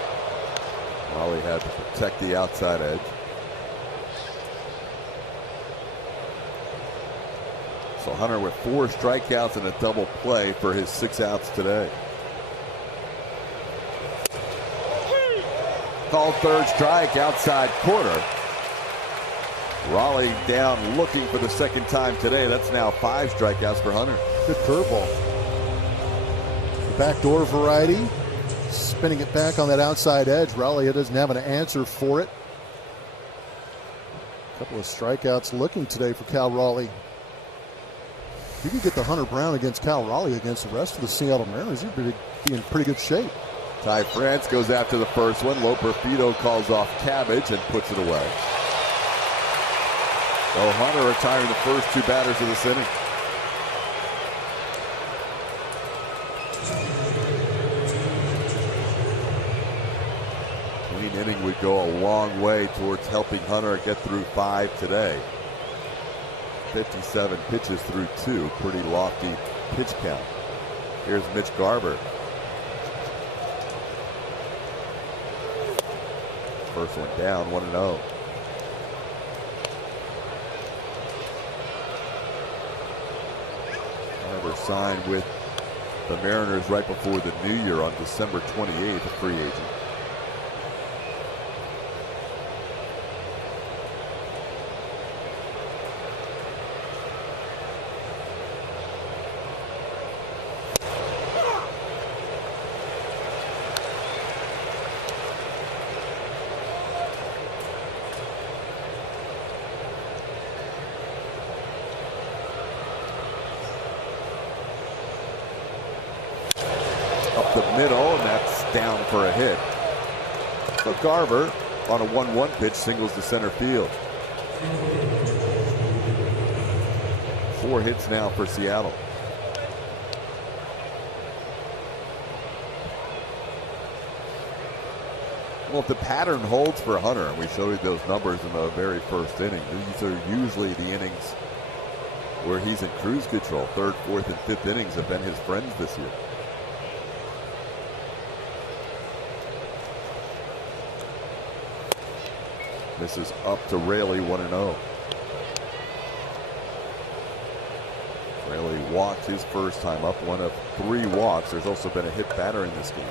Raleigh had to protect the outside edge. So Hunter with 4 strikeouts and a double play for his 6 outs today. Called 3rd strike, outside corner. Raleigh down looking for the 2nd time today. That's now 5 strikeouts for Hunter. Good curveball. The backdoor variety. Spinning it back on that outside edge. Raleigh doesn't have an answer for it. A couple of strikeouts looking today for Cal Raleigh. If you can get the Hunter Brown against Cal Raleigh against the rest of the Seattle Mariners, you'd be in pretty good shape. Ty France goes after the first one. Loperfido calls off Cabbage and puts it away. So Hunter retiring the first 2 batters of this inning. Clean inning would go a long way towards helping Hunter get through 5 today. 57 pitches through 2. Pretty lofty pitch count. Here's Mitch Garber. First one down, 1-0. Garber signed with the Mariners right before the new year on December 28th, a free agent. Up the middle, and that's down for a hit. So Garver on a 1-1 pitch singles to center field. 4 hits now for Seattle. Well, if the pattern holds for Hunter, and we showed you those numbers in the very first inning, these are usually the innings where he's in cruise control. 3rd, 4th, and 5th innings have been his friends this year. This is up to Raley, 1-0. Raley walked his first time up, 1 of 3 walks. There's also been a hit batter in this game.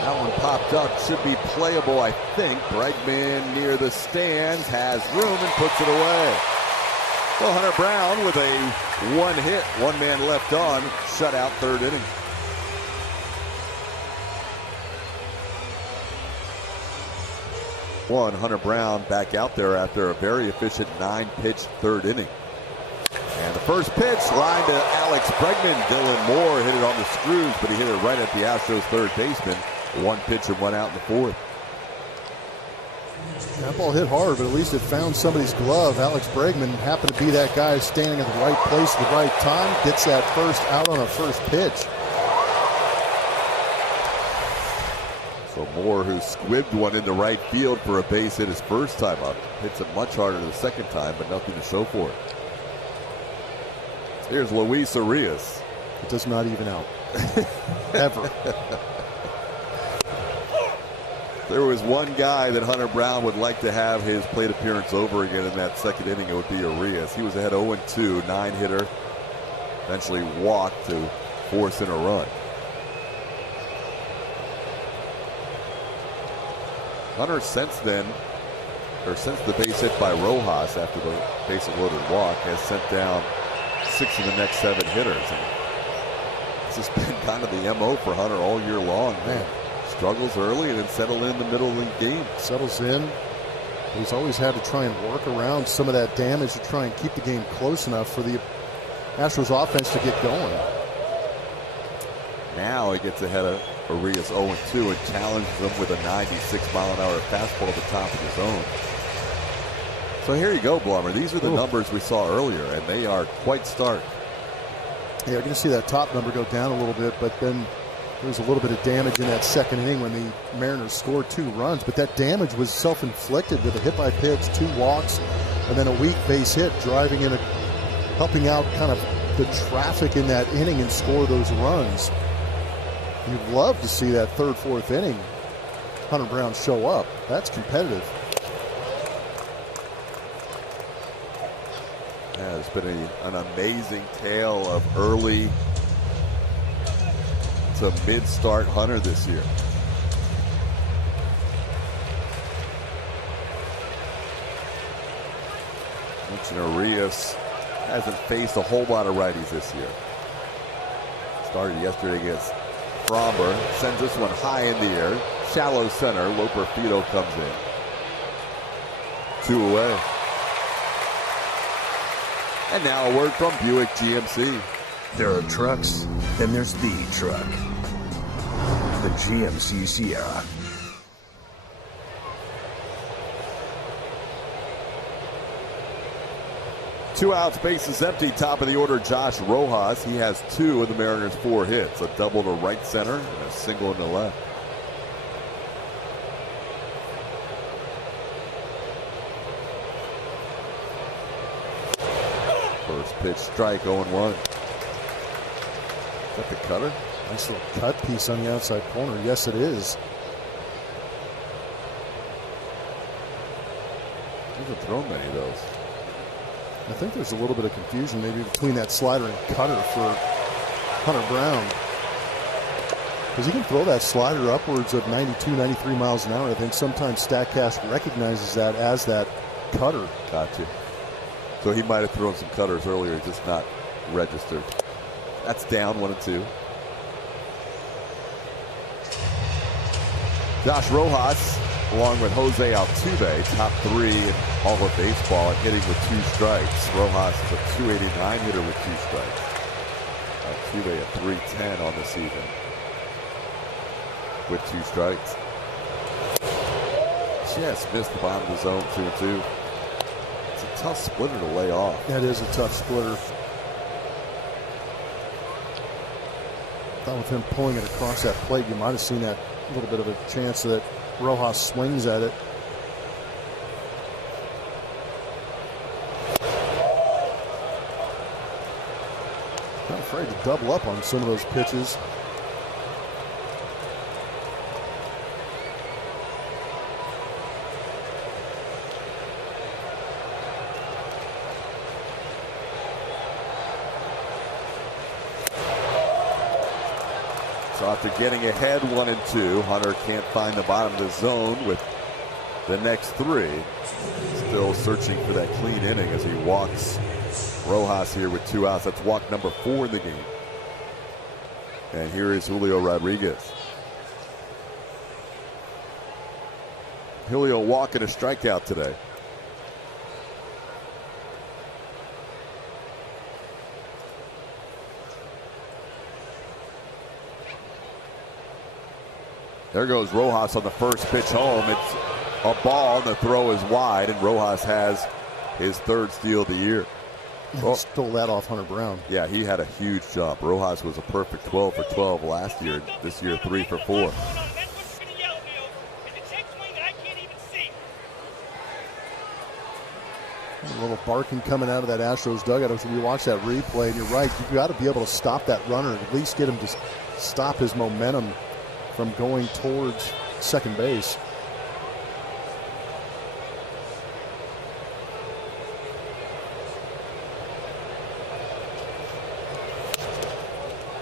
That one popped up, should be playable, I think. Bregman near the stands, has room and puts it away. Well, Hunter Brown with a one hit, one man left on, shutout third inning. Hunter Brown back out there after a very efficient 9-pitch third inning. And the first pitch lined to Alex Bregman. Dylan Moore hit it on the screws, but he hit it right at the Astros third baseman. One pitch and one out in the fourth. That ball hit hard, but at least it found somebody's glove. Alex Bregman happened to be that guy standing at the right place at the right time. Gets that first out on a first pitch. So Moore, who squibbed one into right field for a base hit his first time up, hits it much harder the second time, but nothing to show for it. Here's Luis Arias. It does not even out. Ever. There was one guy that Hunter Brown would like to have his plate appearance over again in that second inning. It would be Arias. He was ahead 0-2, 9-hitter. Eventually walked to force in a run. Hunter since then, or since the base hit by Rojas after the base loaded walk, has sent down 6 of the next 7 hitters. And this has been kind of the MO for Hunter all year long. Man, struggles early and then settle in the middle of the game. Settles in. He's always had to try and work around some of that damage to try and keep the game close enough for the Astros offense to get going. Now he gets ahead of Arias 0-2 and challenges him with a 96-mile-an-hour fastball at the top of the zone. So here you go, Blummer. These are the numbers we saw earlier, and they are quite stark. Yeah, you're going to see that top number go down a little bit, but then there was a little bit of damage in that second inning when the Mariners scored 2 runs. But that damage was self-inflicted with a hit by pitch, 2 walks, and then a weak base hit, driving in, helping out kind of the traffic in that inning and score those runs. You'd love to see that third, fourth inning, Hunter Brown show up. That's competitive. Yeah, it's been an amazing tale of early to mid-start Hunter this year. Mentioned Arias hasn't faced a whole lot of righties this year. Started yesterday against Fromber, sends this one high in the air, shallow center. Loperfido comes in. 2 away. And now a word from Buick GMC. There are trucks, then there's the truck. The GMC Sierra. Two outs, bases empty, top of the order, Josh Rojas. He has 2 of the Mariners' 4 hits, a double to right center and a single to left. First pitch strike, 0-1. Is that the cutter? Nice little cut piece on the outside corner. Yes, it is. He hasn't thrown many of those. I think there's a little bit of confusion maybe between that slider and cutter for Hunter Brown. Because he can throw that slider upwards of 92, 93 miles an hour. I think sometimes StatCast recognizes that as that cutter. Gotcha. So he might have thrown some cutters earlier, just not registered. That's down 1-2. Josh Rojas, along with Jose Altuve, top 3 in all of baseball at hitting with 2 strikes. Rojas is a .289 hitter with 2 strikes. Altuve at .310 on the season with 2 strikes. Just missed the bottom of the zone, 2-2. It's a tough splitter to lay off. That is a tough splitter. Thought with him pulling it across that plate, you might have seen that little bit of a chance that Rojas swings at it. Not afraid to double up on some of those pitches. So after getting ahead 1-2, Hunter can't find the bottom of the zone with the next 3. Still searching for that clean inning as he walks Rojas here with 2 outs. That's walk number 4 in the game. And here is Julio Rodriguez. Julio walking a strikeout today. There goes Rojas on the first pitch home. It's a ball, and the throw is wide, and Rojas has his 3rd steal of the year. He stole that off Hunter Brown. Yeah, he had a huge jump. Rojas was a perfect 12 for 12 last year. This year, 3 for 4. A little barking coming out of that Astros dugout as we watch that replay, and you're right, you've got to be able to stop that runner, at least get him to stop his momentum from going towards second base.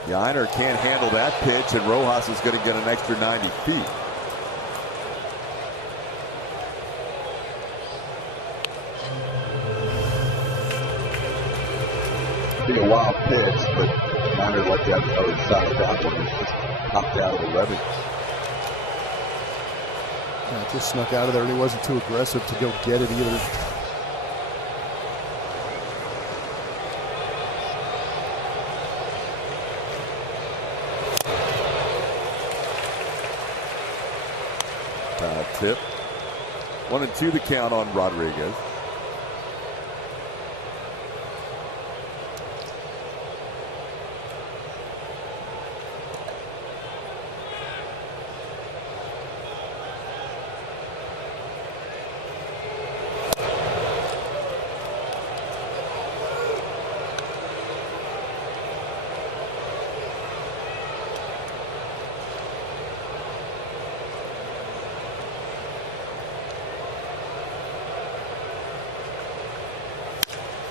Yiner can't handle that pitch, and Rojas is going to get an extra 90 feet. Be a wild pitch, but Yiner looked at the other side of that one. It just popped out of the levy. Yeah, just snuck out of there, and he wasn't too aggressive to go get it either. Tip. 1-2 the count on Rodriguez.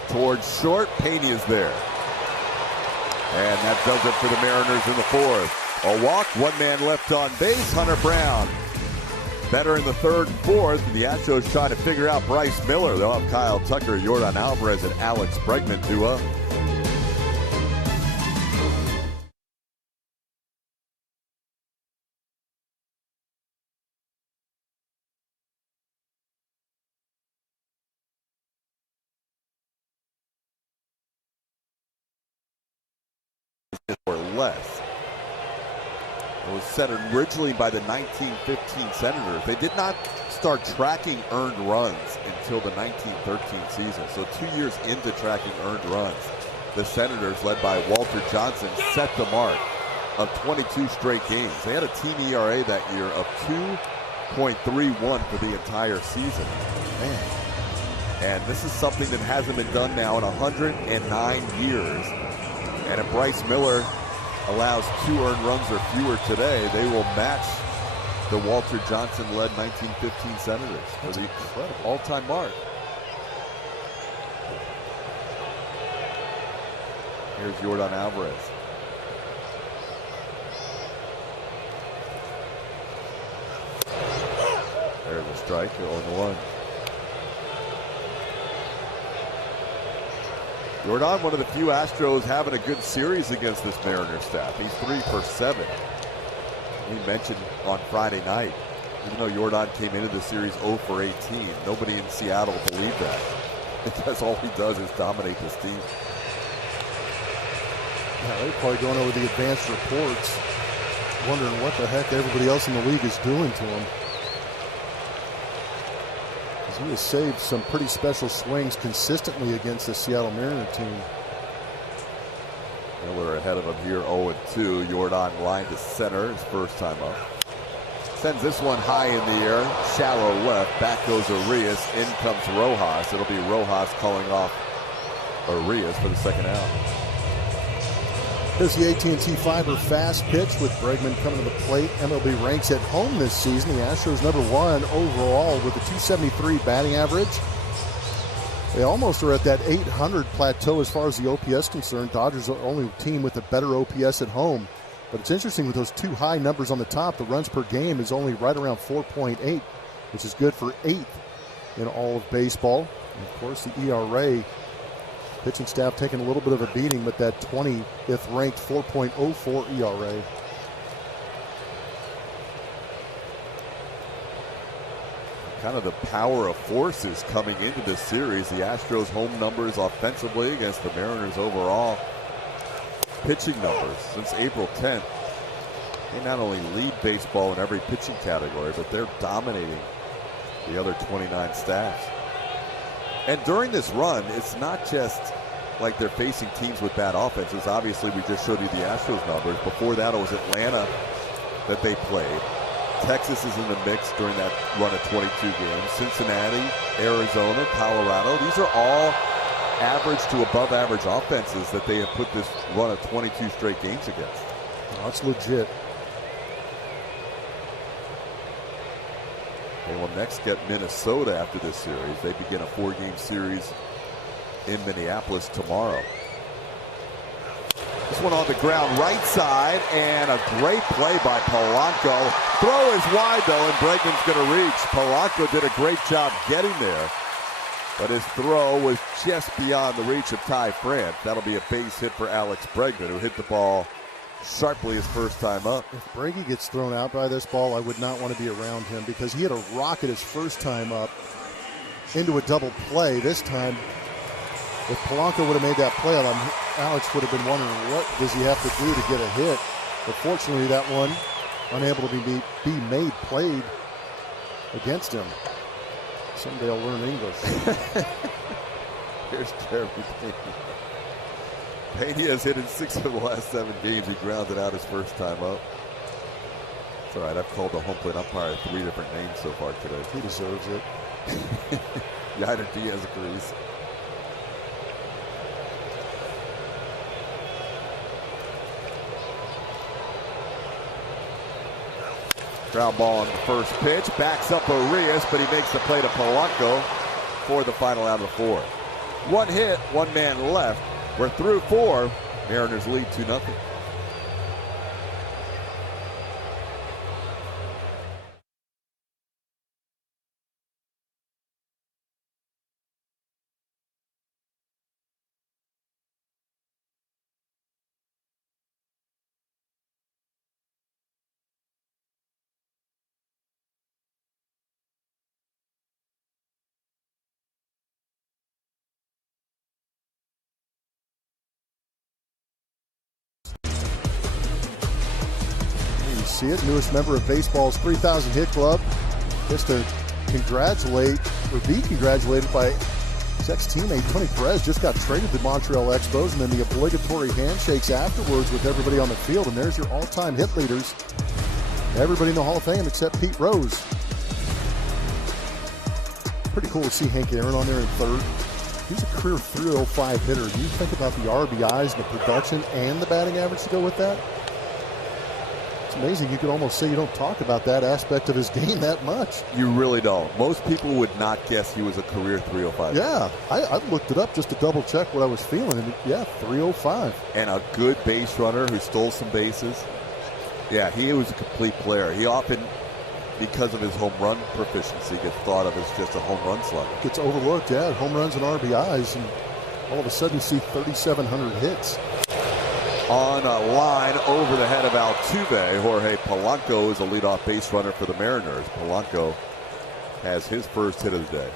Towards short, Pena is there. And that does it for the Mariners in the 4th. A walk, 1 man left on base, Hunter Brown. Better in the 3rd and 4th. The Astros trying to figure out Bryce Miller. They'll have Kyle Tucker, Yordan Alvarez, and Alex Bregman due up. Or less. It was set originally by the 1915 Senators. They did not start tracking earned runs until the 1913 season. So 2 years into tracking earned runs, the Senators, led by Walter Johnson, set the mark of 22 straight games. They had a team ERA that year of 2.31 for the entire season. Man. And this is something that hasn't been done now in 109 years. And if Bryce Miller allows 2 earned runs or fewer today, they will match the Walter Johnson-led 1915 Senators for the all-time mark. Here's Yordan Alvarez. There's a strike, 0-1. Yordan, one of the few Astros having a good series against this Mariners staff. He's 3 for 7. We mentioned on Friday night, even though Yordan came into the series 0 for 18, nobody in Seattle believed that, because all he does is dominate this team. Yeah, they're probably going over the advanced reports, wondering what the heck everybody else in the league is doing to him. He has saved some pretty special swings consistently against the Seattle Mariner team. Miller ahead of him here, 0-2. Yordan line to center, his first time up. Sends this one high in the air, shallow left. Back goes Arias. In comes Rojas. It'll be Rojas calling off Arias for the second out. There's the AT&T Fiber fast pitch with Bregman coming to the plate. MLB ranks at home this season. The Astros #1 overall with a .273 batting average. They almost are at that 800 plateau as far as the OPS concerned. Dodgers are the only team with a better OPS at home. But it's interesting with those 2 high numbers on the top. The runs per game is only right around 4.8, which is good for 8th in all of baseball. And of course, the ERA Pitching staff taking a little bit of a beating, but that 20th ranked 4.04 ERA. Kind of the power of forces coming into this series. The Astros' home numbers offensively against the Mariners overall. Pitching numbers since April 10th. They not only lead baseball in every pitching category, but they're dominating the other 29 staffs. And during this run, it's not just like they're facing teams with bad offenses. Obviously, we just showed you the Astros numbers. Before that, it was Atlanta that they played. Texas is in the mix during that run of 22 games. Cincinnati, Arizona, Colorado. These are all average to above average offenses that they have put this run of 22 straight games against. That's legit. They will next get Minnesota after this series. They begin a 4-game series in Minneapolis tomorrow. This one on the ground, right side, and a great play by Polanco. Throw is wide, though, and Bregman's going to reach. Polanco did a great job getting there, but his throw was just beyond the reach of Ty France. That'll be a base hit for Alex Bregman, who hit the ball sharply his first time up. If Brady gets thrown out by this ball, I would not want to be around him because he had a rocket his first time up into a double play. This time, if Polanco would have made that play on him, Alex would have been wondering what does he have to do to get a hit. But fortunately, that one unable to be played against him. Someday I'll learn English. Here's Jeremy Pena. Pena has hit in 6 of the last 7 games. He grounded out his first time up. It's all right. I've called the home plate umpire 3 different names so far today. He deserves it. Yadier Diaz agrees. Ground ball on the first pitch. Backs up Arias, but he makes the play to Polanco for the final out of 4. 1 hit, 1 man left. We're through 4. Mariners lead 2-0. See it, newest member of baseball's 3,000 hit club. Just to congratulate or be congratulated by his ex-teammate Tony Perez. Just got traded to Montreal Expos, and then the obligatory handshakes afterwards with everybody on the field. And there's your all-time hit leaders. Everybody in the Hall of Fame except Pete Rose. Pretty cool to see Hank Aaron on there in 3rd. He's a career 305 hitter. You think about the RBIs, the production, and the batting average to go with that. It's amazing. You could almost say you don't talk about that aspect of his game that much. You really don't. Most people would not guess he was a career 305. Yeah, I looked it up just to double check what I was feeling. And yeah, 305. And a good base runner who stole some bases. Yeah, he was a complete player. He often, because of his home run proficiency, gets thought of as just a home run slugger. Gets overlooked, yeah, home runs and RBIs. And all of a sudden you see 3,700 hits. On a line over the head of Altuve, Jorge Polanco is a leadoff base runner for the Mariners. Polanco has his first hit of the day.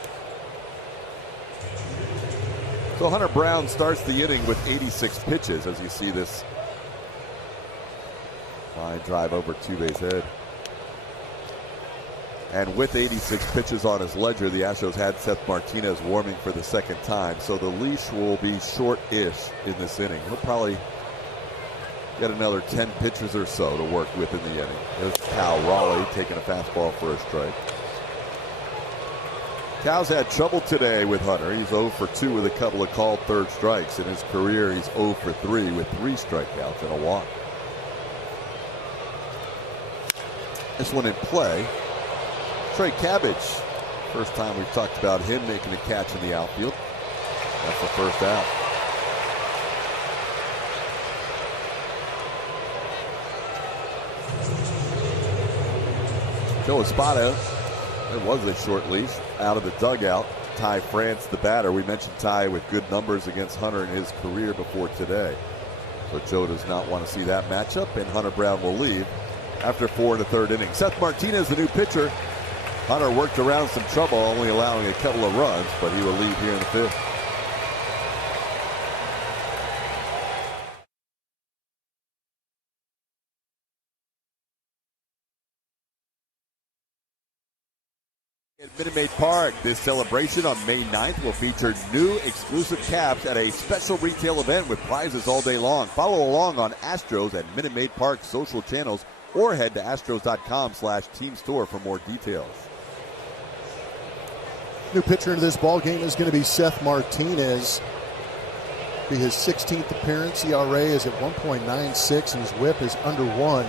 So Hunter Brown starts the inning with 86 pitches as you see this line drive over Altuve's head. And with 86 pitches on his ledger, the Astros had Seth Martinez warming for the 2nd time. So the leash will be short-ish in this inning. He'll probably get another 10 pitches or so to work with in the inning. There's Cal Raleigh taking a fastball for a strike. Cal's had trouble today with Hunter. He's 0 for 2 with a couple of called 3rd strikes. In his career, he's 0 for 3 with 3 strikeouts and a walk. This one in play. Trey Cabbage. First time we've talked about him making a catch in the outfield. That's the first out. Joe Espada, there was a short leash out of the dugout. Ty France, the batter. We mentioned Ty with good numbers against Hunter in his career before today. So Joe does not want to see that matchup, and Hunter Brown will leave after 4 1/3 innings. Seth Martinez, the new pitcher. Hunter worked around some trouble, only allowing a couple of runs, but he will leave here in the 5th. At Minute Maid Park, this celebration on May 9th will feature new exclusive caps at a special retail event with prizes all day long. Follow along on Astros and Minute Maid Park social channels or head to astros.com/team store for more details. New pitcher into this ball game is going to be Seth Martinez. Be his 16th appearance. ERA is at 1.96 and his whip is under 1.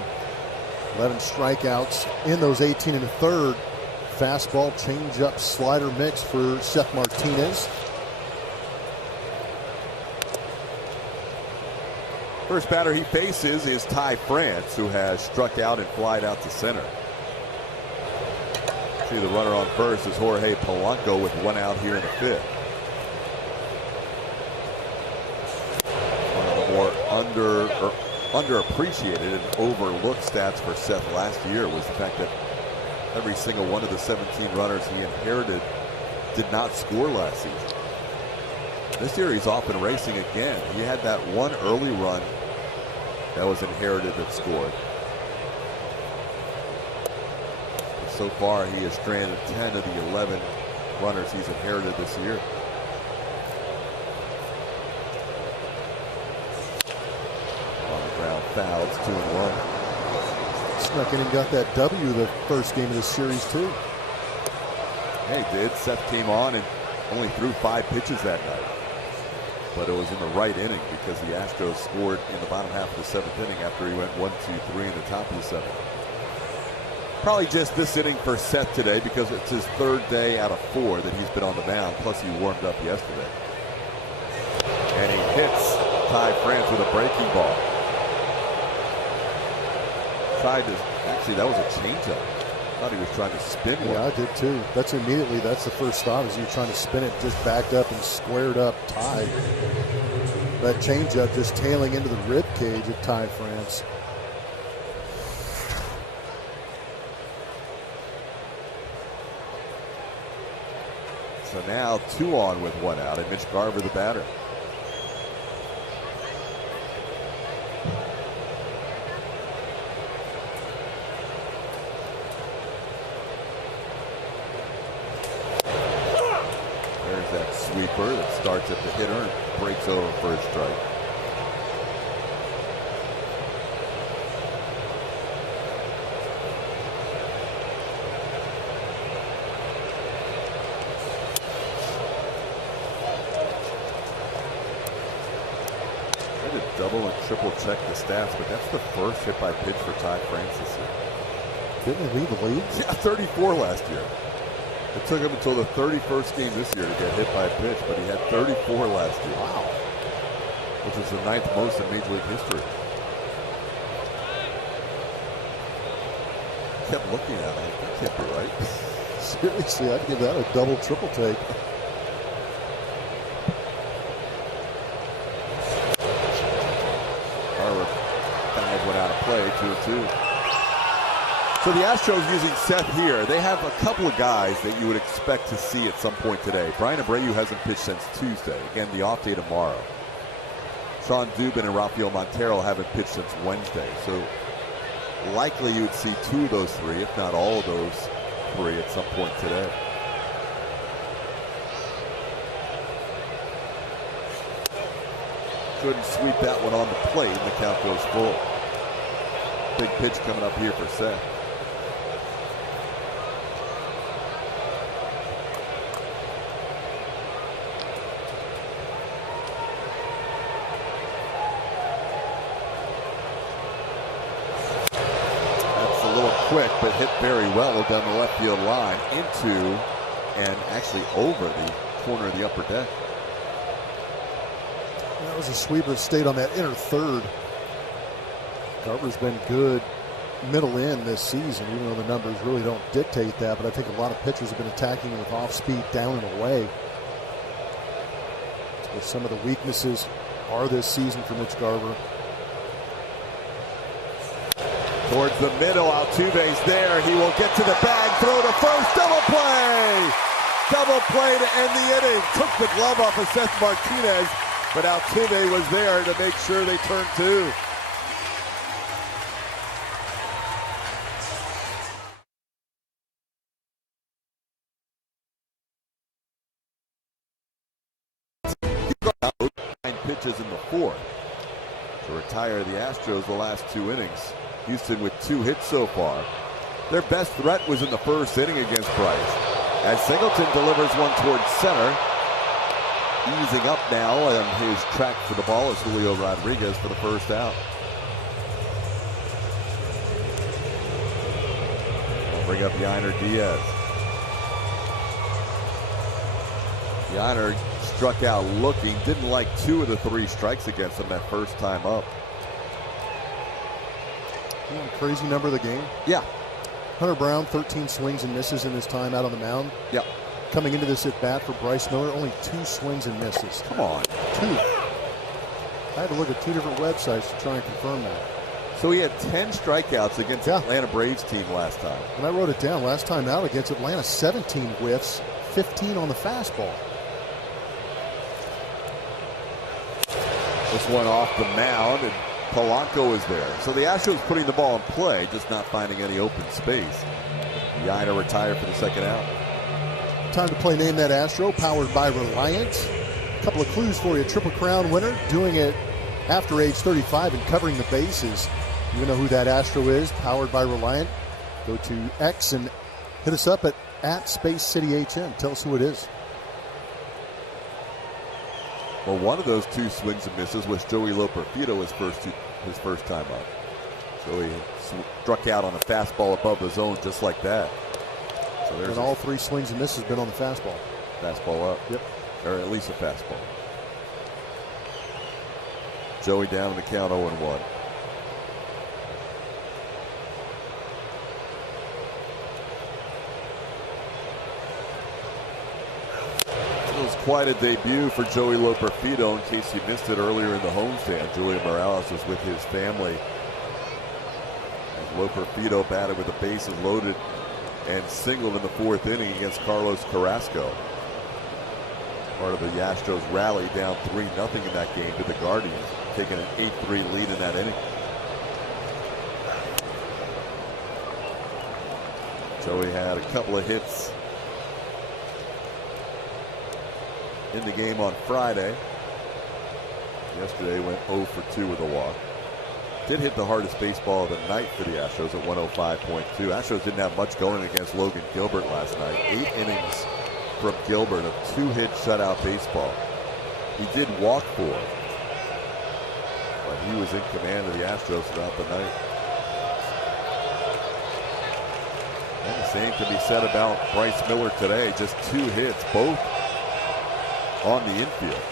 11 strikeouts in those 18 1/3. Fastball, changeup, slider mix for Seth Martinez. First batter he faces is Ty France, who has struck out and flied out to center. See, the runner on first is Jorge Polanco with 1 out here in the 5th. One of the more underappreciated and overlooked stats for Seth last year was the fact that every single one of the 17 runners he inherited did not score last season. This year he's off and racing again. He had that one early run that was inherited that scored. But so far he has stranded 10 of the 11 runners he's inherited this year. On the ground foul, it's 2-1. Snuck in and got that W the first game of the series, too. Hey, he did. Seth came on and only threw 5 pitches that night. But it was in the right inning because the Astros scored in the bottom half of the 7th inning after he went 1, 2, 3 in the top of the 7th. Probably just this inning for Seth today because it's his 3rd day out of 4 that he's been on the mound, plus he warmed up yesterday. And he hits Ty France with a breaking ball. Actually, that was a changeup. I thought he was trying to spin one. Yeah, I did too. That's the first thought is you're trying to spin it, just backed up and squared up Ty. That changeup just tailing into the rib cage of Ty France. So now 2 on with 1 out, and Mitch Garver the batter. Sweeper that starts at the hitter and breaks over for a strike. I had to double and triple check the stats, but that's the first hit by pitch for Ty France this year. Didn't he lead the league? Yeah, 34 last year. It took him until the 31st game this year to get hit by a pitch, but he had 34 last year. Wow. Which is the 9th most in Major League history. Kept looking at it. That can't be right. Seriously, I'd give that a double, triple take. Harwood went out of play, 2-2. So the Astros using Seth here. They have a couple of guys that you would expect to see at some point today. Brian Abreu hasn't pitched since Tuesday. Again, the off day tomorrow. Sean Dubin and Rafael Montero haven't pitched since Wednesday. So likely you would see 2 of those 3, if not all of those 3 at some point today. Couldn't sweep that one on the plate, and the count goes full. Big pitch coming up here for Seth. Quick, but hit very well down the left field line into and actually over the corner of the upper deck. That was a sweeper that stayed on that inner third. Garver's been good middle in this season, even though the numbers really don't dictate that. But I think a lot of pitchers have been attacking with off-speed down and away. So some of the weaknesses are this season for Mitch Garver. Towards the middle, Altuve's there. He will get to the bag, throw to first, double play! Double play to end the inning. Took the glove off of Seth Martinez, but Altuve was there to make sure they turned two. Nine pitches in the fourth to retire the Astros the last two innings. Houston with 2 hits so far. Their best threat was in the first inning against Bryce. As Singleton delivers one towards center. Easing up now on his track for the ball is Julio Rodriguez for the first out. We'll bring up Yainer Diaz. Yainer struck out looking. Didn't like 2 of the 3 strikes against him that first time up. Crazy number of the game. Yeah. Hunter Brown, 13 swings and misses in his time out on the mound. Yeah. Coming into this at bat for Bryce Miller, only 2 swings and misses. Come on. 2. I had to look at 2 different websites to try and confirm that. So he had 10 strikeouts against the Atlanta Braves team last time. And I wrote it down. Last time out against Atlanta, 17 whiffs, 15 on the fastball. This one off the mound, and Polanco is there. So the Astros putting the ball in play, just not finding any open space. Yainer retired for the second out. Time to play Name That Astro, powered by Reliant. A couple of clues for you. Triple Crown winner, doing it after age 35 and covering the bases. You know who that Astro is, powered by Reliant. Go to X and hit us up at Space City HN. Tell us who it is. Well, one of those 2 swings and misses was Joey Loperfido his first time up. So he struck out on a fastball above the zone just like that. So there's and all 3 swings and misses been on the fastball. Fastball up. Yep. Or at least a fastball. Joey down in the count 0-1. It was quite a debut for Joey Loperfido. In case you missed it earlier in the homestand, Julian Morales was with his family as Loperfido batted with the bases loaded and singled in the 4th inning against Carlos Carrasco. Part of the Astros rally down 3-0 in that game to the Guardians, taking an 8-3 lead in that inning. Joey had a couple of hits in the game on Friday. Yesterday went 0 for 2 with a walk. Did hit the hardest baseball of the night for the Astros at 105.2. Astros didn't have much going against Logan Gilbert last night. 8 innings from Gilbert of 2-hit shutout baseball. He did walk 4, but he was in command of the Astros throughout the night. And the same can be said about Bryce Miller today. Just 2 hits, both on the infield.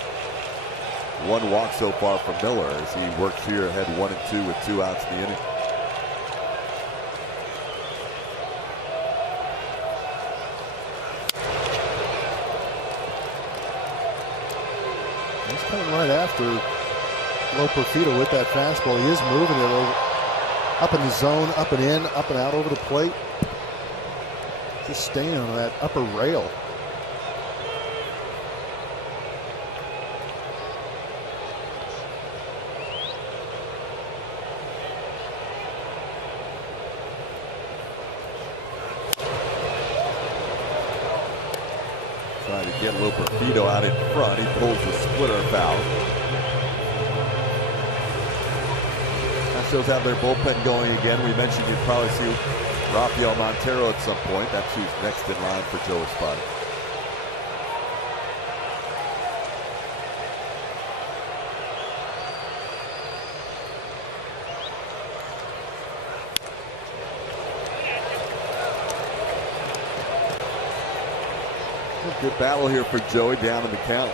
1 walk so far from Miller as he worked here ahead 1-2 with 2 outs in the inning. He's coming right after Loperfido with that fastball. He is moving it up in the zone, up and in, up and out over the plate. Just staying on that upper rail. Trying to get Loperfido out in front. He pulls the splitter foul. Astros have their bullpen going again. We mentioned you'd probably see Rafael Montero at some point. That's who's next in line for Joe Espada. Good battle here for Joey down in the count.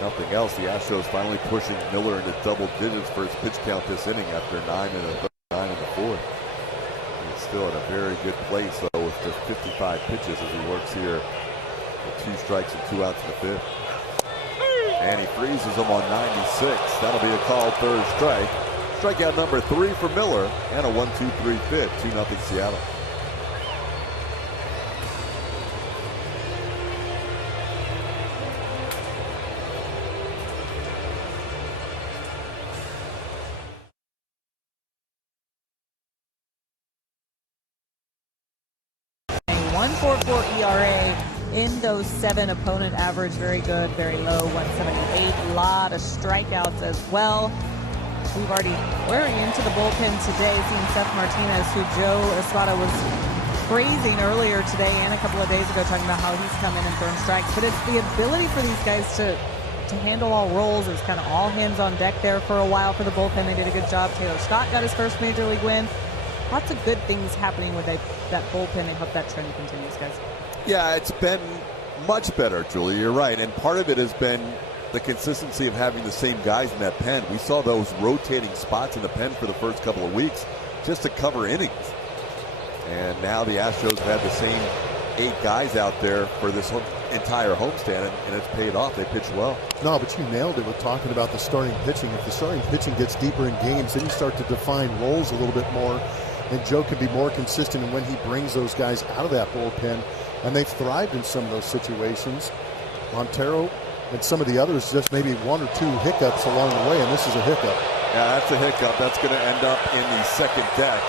nothing else, the Astros finally pushing Miller into double digits for his pitch count this inning after 9 in the third, 9 in the fourth. He's still at a very good place, though, with just 55 pitches as he works here with 2 strikes and 2 outs in the fifth. And he freezes him on 96. That'll be a called third strike. Strikeout number 3 for Miller, and a 1-2-3 fifth, 2-0 Seattle. A 1.44 ERA in those 7. Opponent average very good, very low, 178. A lot of strikeouts as well. We're into the bullpen today, seeing Seth Martinez, who Joe Espada was praising earlier today and a couple of days ago, talking about how he's come in and thrown strikes. But it's the ability for these guys to handle all roles. It was kind of all hands on deck there for a while for the bullpen. They did a good job. Taylor Scott got his first major league win. Lots of good things happening with that bullpen. I hope that trend continues, guys. Yeah, it's been much better, Julie. You're right. And part of it has been the consistency of having the same guys in that pen. We saw those rotating spots in the pen for the first couple of weeks just to cover innings. And now the Astros have had the same 8 guys out there for this entire homestand, and it's paid off. They pitch well. No, but you nailed it with talking about the starting pitching. If the starting pitching gets deeper in games, then you start to define roles a little bit more, and Joe can be more consistent in when he brings those guys out of that bullpen, and they've thrived in some of those situations. Montero and some of the others, just maybe 1 or 2 hiccups along the way, and this is a hiccup. Yeah, that's a hiccup. That's going to end up in the second deck.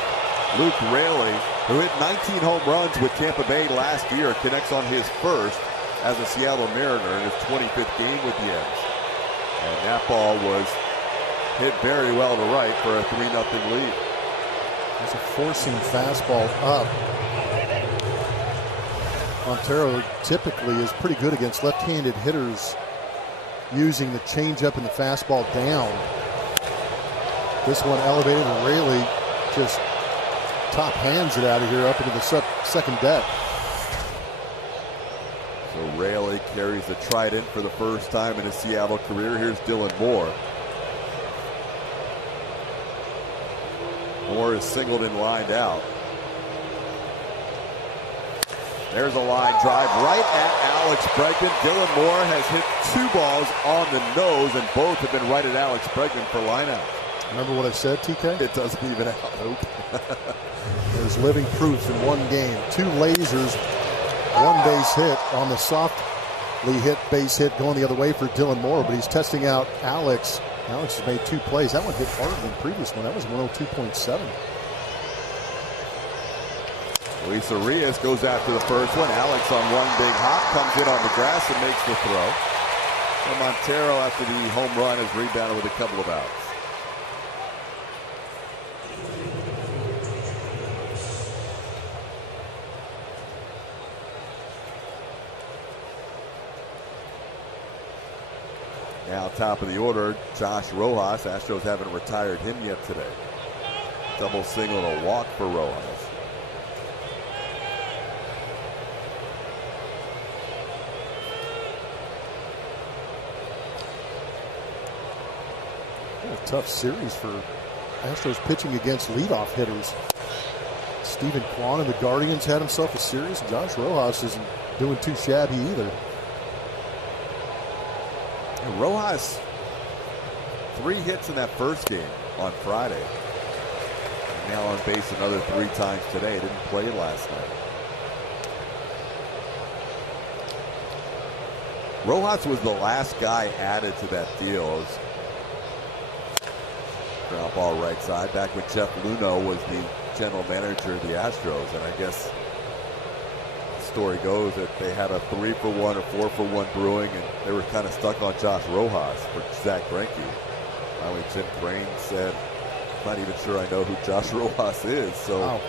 Luke Raley, who hit 19 home runs with Tampa Bay last year, connects on his first as a Seattle Mariner in his 25th game with the Ends. And that ball was hit very well to right for a 3-0 lead. There's a forcing fastball up. Montero typically is pretty good against left-handed hitters, using the changeup and the fastball down. This one elevated, and Raley just top hands it out of here up into the second deck. So Raley carries the trident for the first time in his Seattle career. Here's Dylan Moore. Moore is singled and lined out. There's a line drive right at Alex Bregman. Dylan Moore has hit 2 balls on the nose, and both have been right at Alex Bregman for lineout. Remember what I said, TK? It doesn't even out. Nope. There's living proof in one game. 2 lasers, 1 base hit on the softly hit base hit going the other way for Dylan Moore, but he's testing out Alex. Alex has made 2 plays. That one hit harder than the previous one. That was 102.7. Luis Arias goes after the first one. Alex on one big hop, comes in on the grass and makes the throw. And Montero, after the home run, has rebounded with a couple of outs. Now top of the order, Josh Rojas. Astros haven't retired him yet today. Double single and a walk for Rojas. A tough series for Astros pitching against leadoff hitters. Stephen Kwan and the Guardians had himself a series. Josh Rojas isn't doing too shabby either. And Rojas, 3 hits in that first game on Friday. And now on base another 3 times today. Didn't play last night. Rojas was the last guy added to that deal. It was ground ball right side, back when Jeff Luhnow was the general manager of the Astros. And I guess the story goes that they had a 3-for-1 or 4-for-1 brewing, and they were kind of stuck on Josh Rojas for Zach Greinke. Finally, Jim Crane said, "I'm not even sure I know who Josh Rojas is, so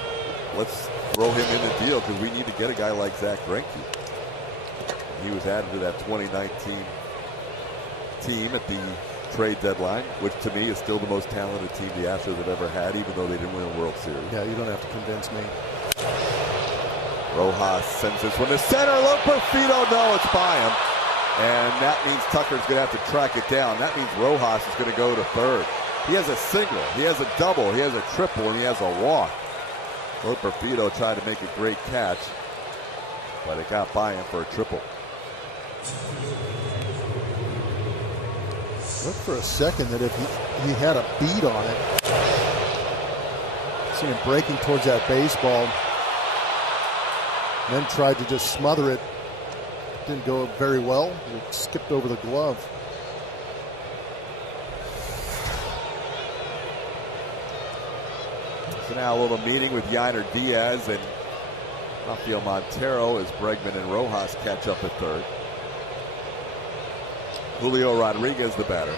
let's throw him in the deal because we need to get a guy like Zach Greinke." He was added to that 2019 team at the trade deadline, which to me is still the most talented team the Astros have ever had, even though they didn't win a World Series. Yeah, you don't have to convince me. Rojas sends this one to center. Look, Perfito, no, it's by him. And that means Tucker's going to have to track it down. That means Rojas is going to go to third. He has a single, he has a double, he has a triple, and he has a walk. Perfido tried to make a great catch, but it got by him for a triple. Looked for a second that if he had a beat on it. See him breaking towards that baseball. Then tried to just smother it. Didn't go very well. It skipped over the glove. So now a little meeting with Yainer Diaz and Rafael Montero as Bregman and Rojas catch up at third. Julio Rodriguez, the batter.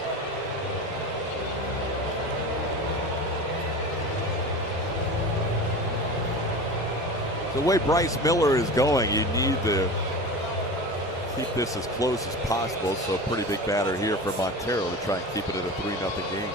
The way Bryce Miller is going, you need to keep this as close as possible. So a pretty big batter here for Montero to try and keep it at a 3-0 game.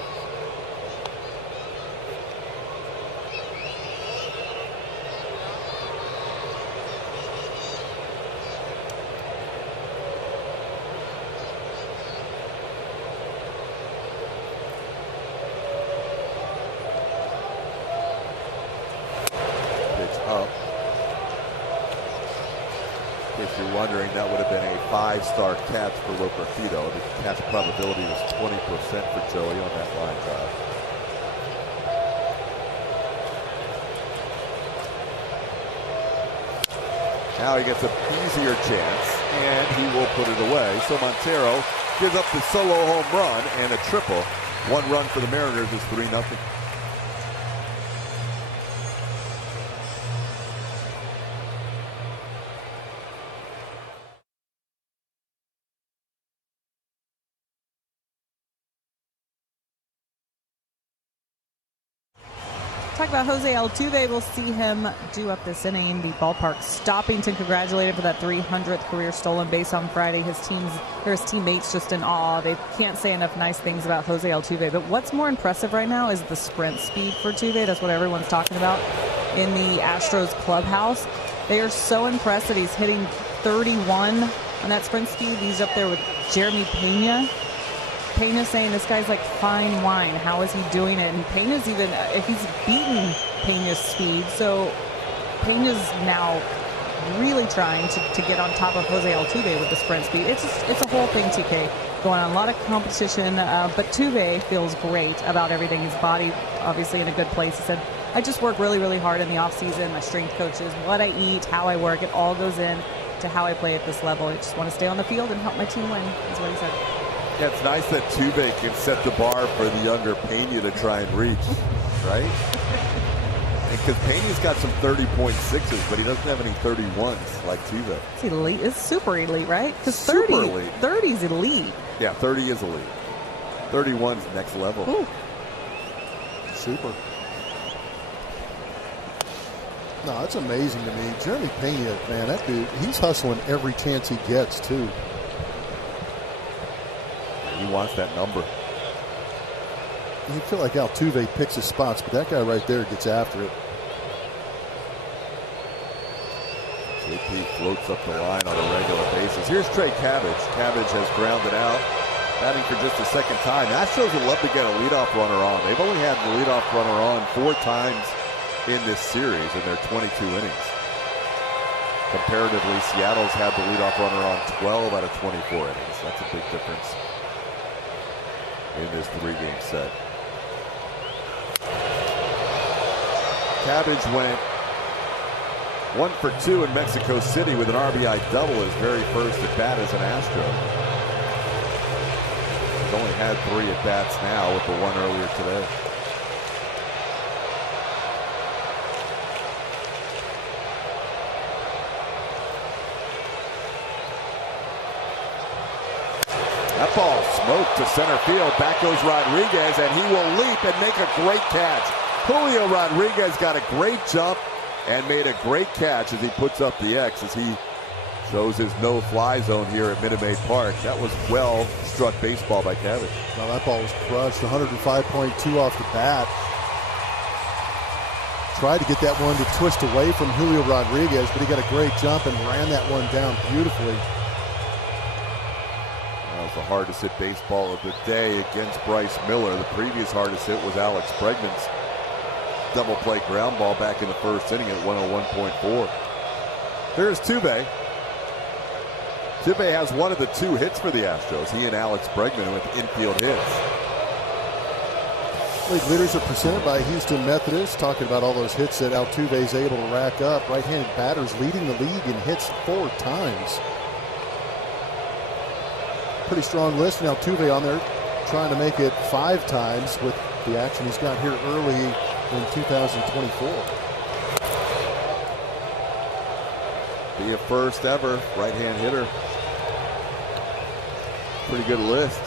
If you're wondering, that would have been a 5-star catch for Perfido. The catch probability was 20% for Joey on that line drive. Now he gets an easier chance, and he will put it away. So Montero gives up the solo home run and a triple. 1 run for the Mariners is 3-0. Talk about Jose Altuve. We'll see him do up this inning. The ballpark stopping to congratulate him for that 300th career stolen base on Friday. His teammates just in awe. They can't say enough nice things about Jose Altuve. But what's more impressive right now is the sprint speed for Altuve. That's what everyone's talking about in the Astros clubhouse. They are so impressed that he's hitting 31 on that sprint speed. He's up there with Jeremy Pena. Pena's saying this guy's like fine wine. How is he doing it? And Pena's even, if he's beaten Pena's speed, so Pena's now really trying to get on top of Jose Altuve with the sprint speed. It's a whole thing, TK, going on. A lot of competition, but Altuve feels great about everything. His body obviously in a good place. He said, I just work really, really hard in the offseason. My strength coaches, what I eat, how I work, it all goes in to how I play at this level. I just want to stay on the field and help my team win, is what he said. Yeah, it's nice that Altuve can set the bar for the younger Pena to try and reach, right? Because Pena's got some 30.6s, but he doesn't have any 31s like Altuve. It's elite. It's super elite, right? Because 30 is elite. Yeah, 30 is elite. 31's next level. Ooh. Super. No, it's amazing to me. Jeremy Pena, man, that dude, he's hustling every chance he gets, too. He wants that number. You feel like Altuve picks his spots, but that guy right there gets after it. JP floats up the line on a regular basis. Here's Trey Cabbage. Cabbage has grounded out, batting for just a second time. Astros would love to get a leadoff runner on. They've only had the leadoff runner on 4 times in this series in their 22 innings. Comparatively, Seattle's had the leadoff runner on 12 out of 24 innings. That's a big difference in this 3-game set. Cabbage went 1 for 2 in Mexico City with an RBI double, his very first at bat as an Astro. He's only had 3 at bats now with the 1 earlier today. That ball smoked to center field. Back goes Rodriguez, and he will leap and make a great catch. Julio Rodriguez got a great jump and made a great catch as he puts up the X as he shows his no-fly zone here at Minute Maid Park. That was well-struck baseball by Cabbage. Well, that ball was crushed. 105.2 off the bat. Tried to get that one to twist away from Julio Rodriguez, but he got a great jump and ran that one down beautifully. The hardest hit baseball of the day against Bryce Miller. The previous hardest hit was Alex Bregman's double play ground ball back in the first inning at 101.4. Here's Tuve. Tuve has one of the two hits for the Astros. He and Alex Bregman with infield hits. League leaders are presented by Houston Methodist. Talking about all those hits that Altuve is able to rack up. Right-handed batters leading the league in hits 4 times. Pretty strong list. And Altuve on there trying to make it 5 times with the action he's got here early in 2024. Be a first ever right-hand hitter. Pretty good list.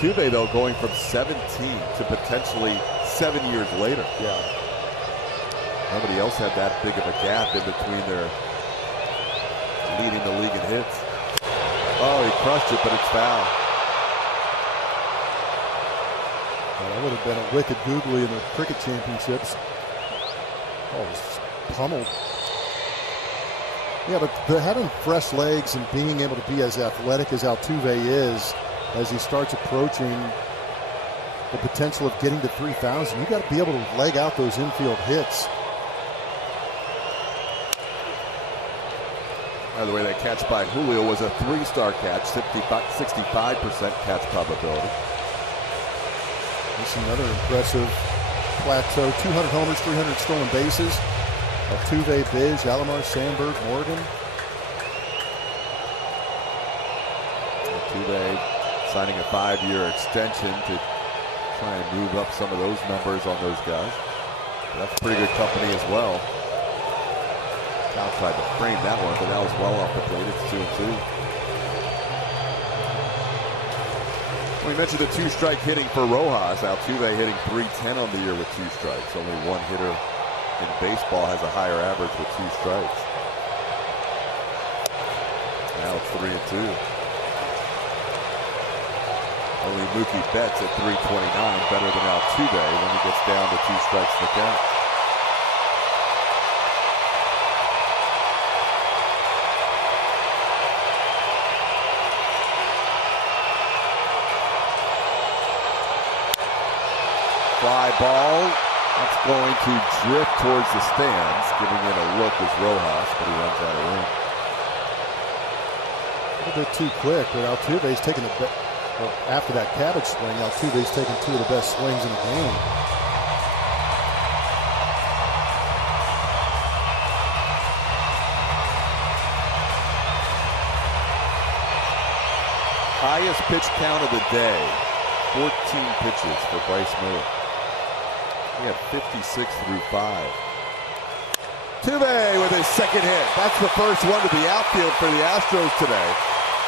Tuve, though, going from 17 to potentially 7 years later. Yeah. Nobody else had that big of a gap in between their leading the league in hits. Oh, he crushed it, but it's foul. Well, that would have been a wicked googly in the cricket championships. Oh, it's pummeled. Yeah, but having fresh legs and being able to be as athletic as Altuve is, as he starts approaching the potential of getting to 3,000, you got to be able to leg out those infield hits. By the way, that catch by Julio was a 3-star catch, 65% catch probability. That's another impressive plateau. 200 homers, 300 stolen bases. Altuve, Bish, Alomar, Sandberg, Morgan. Altuve signing a 5-year extension to try and move up some of those numbers on those guys. That's pretty good company as well. Cal tried to frame that one, but that was well off the plate. It's 2-2. We mentioned the 2-strike hitting for Rojas. Altuve hitting .310 on the year with 2 strikes. Only one hitter in baseball has a higher average with 2 strikes. Now it's 3-2. Only Mookie Betts at .329, better than Altuve when he gets down to 2 strikes in the count. Fly ball. That's going to drift towards the stands, giving it a look as Rojas, but he runs out of room. A little bit too quick, but Altuve's taking the after that cabbage swing, Altuve's taking 2 of the best swings in the game. Highest pitch count of the day, 14 pitches for Bryce Miller. He had 56 through 5. Tuve with his second hit. That's the first one to the outfield for the Astros today.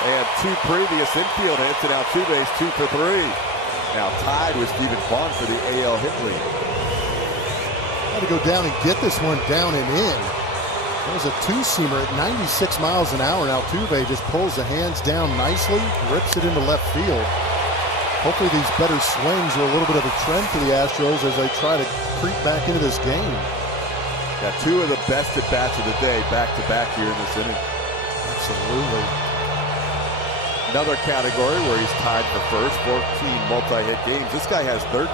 They had 2 previous infield hits, and Altuve's 2 for 3. Now tied with Stephen Vaughn for the AL hit lead. Got to go down and get this one down and in. That was a 2-seamer at 96 miles an hour, and Altuve just pulls the hands down nicely, rips it into left field. Hopefully these better swings are a little bit of a trend for the Astros as they try to creep back into this game. Got 2 of the best at-bats of the day back-to-back here in this inning. Absolutely. Another category where he's tied for first, 14 multi-hit games. This guy has 13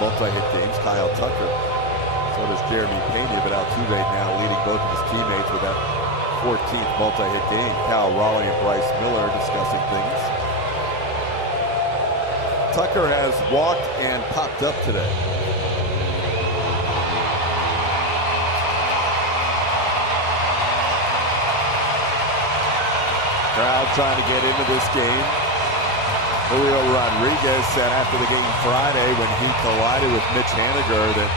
multi-hit games, Kyle Tucker. So does Jeremy Pena, but Altuve now leading both of his teammates with that 14th multi-hit game. Cal Raleigh and Bryce Miller discussing things. Tucker has walked and popped up today. Crowd trying to get into this game. Julio Rodriguez said after the game Friday when he collided with Mitch Haniger that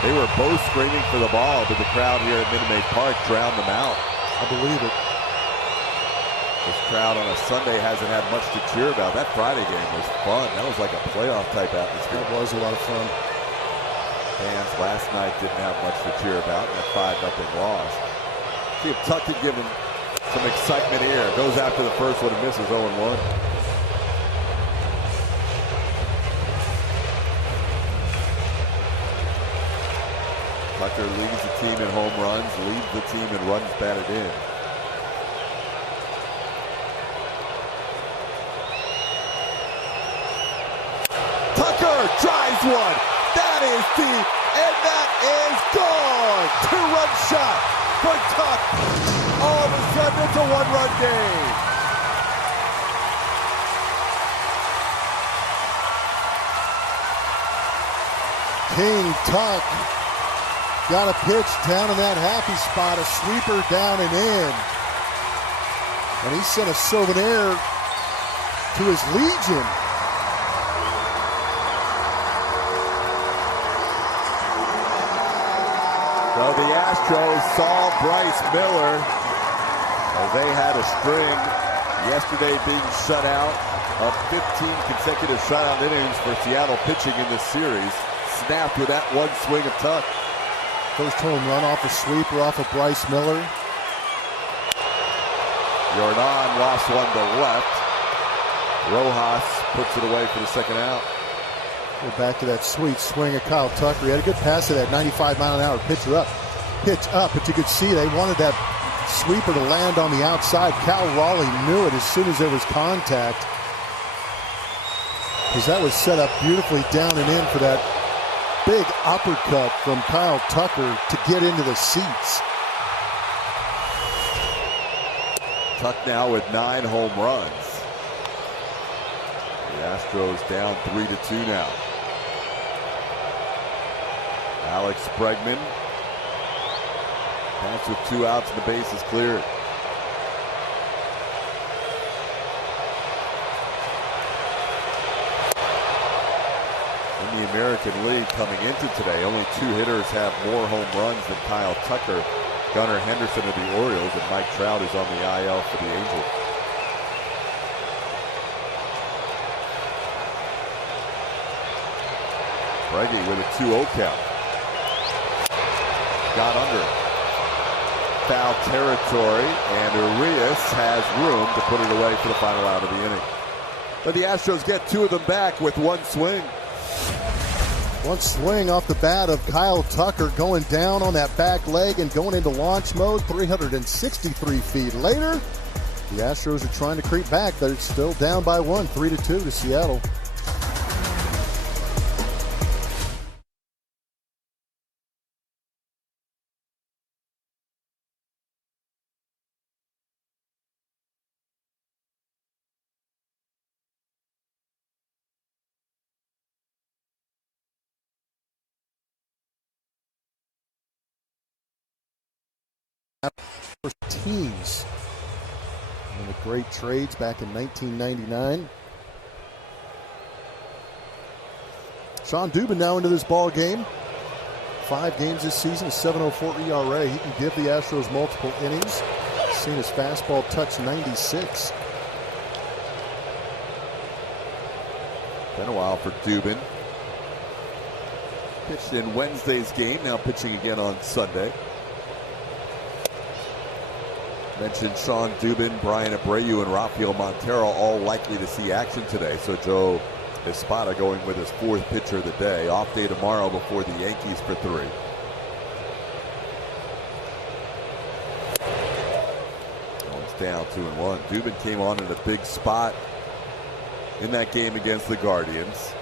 they were both screaming for the ball, but the crowd here at Minute Maid Park drowned them out. I believe it. This crowd on a Sunday hasn't had much to cheer about. That Friday game was fun. That was like a playoff type atmosphere. It was a lot of fun. Fans last night didn't have much to cheer about in that 5-0 loss. See if Tuck could give him some excitement here. Goes after the first one and misses 0-1. Tucker leads the team in home runs, leads the team in runs batted in. Tucker drives one. That is deep, and that is gone. 2-run shot for Tuck. All of a sudden, it's a 1-run game. King Tuck got a pitch down in that happy spot, a sweeper down and in. And he sent a souvenir to his Legion. So the Astros saw Bryce Miller as they had a string yesterday being shut out of 15 consecutive shutout innings for Seattle pitching in this series. Snapped with that one swing of Tuck. First home run off a sweeper off of Bryce Miller. Jordan lost one to left. Rojas puts it away for the second out. Go back to that sweet swing of Kyle Tucker. He had a good pass to that 95-mile-an-hour pitch up, but you could see they wanted that sweeper to land on the outside. Cal Raleigh knew it as soon as there was contact, because that was set up beautifully down and in for that big uppercut from Kyle Tucker to get into the seats. Tuck now with 9 home runs. The Astros down 3-2 now. Alex Bregman. Pass with 2 outs and the base is cleared. In the American League coming into today, only 2 hitters have more home runs than Kyle Tucker. Gunnar Henderson of the Orioles, and Mike Trout is on the IL for the Angels. Breggy with a 2-0 count. Got under foul territory, and Urias has room to put it away for the final out of the inning. But the Astros get 2 of them back with 1 swing. One swing off the bat of Kyle Tucker, going down on that back leg and going into launch mode. 363 feet later, the Astros are trying to creep back. They're still down by 1, 3-2 to Seattle. First teams and the great trades back in 1999. Sean Dubin now into this ball game. 5 games this season, a 7.04 ERA. He can give the Astros multiple innings. Seen his fastball touch 96. Been a while for Dubin. Pitched in Wednesday's game, now pitching again on Sunday. Mentioned Sean Dubin, Brian Abreu, and Rafael Montero all likely to see action today. So Joe Espada going with his 4th pitcher of the day. Off day tomorrow before the Yankees for 3. It's down 2-1. Dubin came on in a big spot in that game against the Guardians.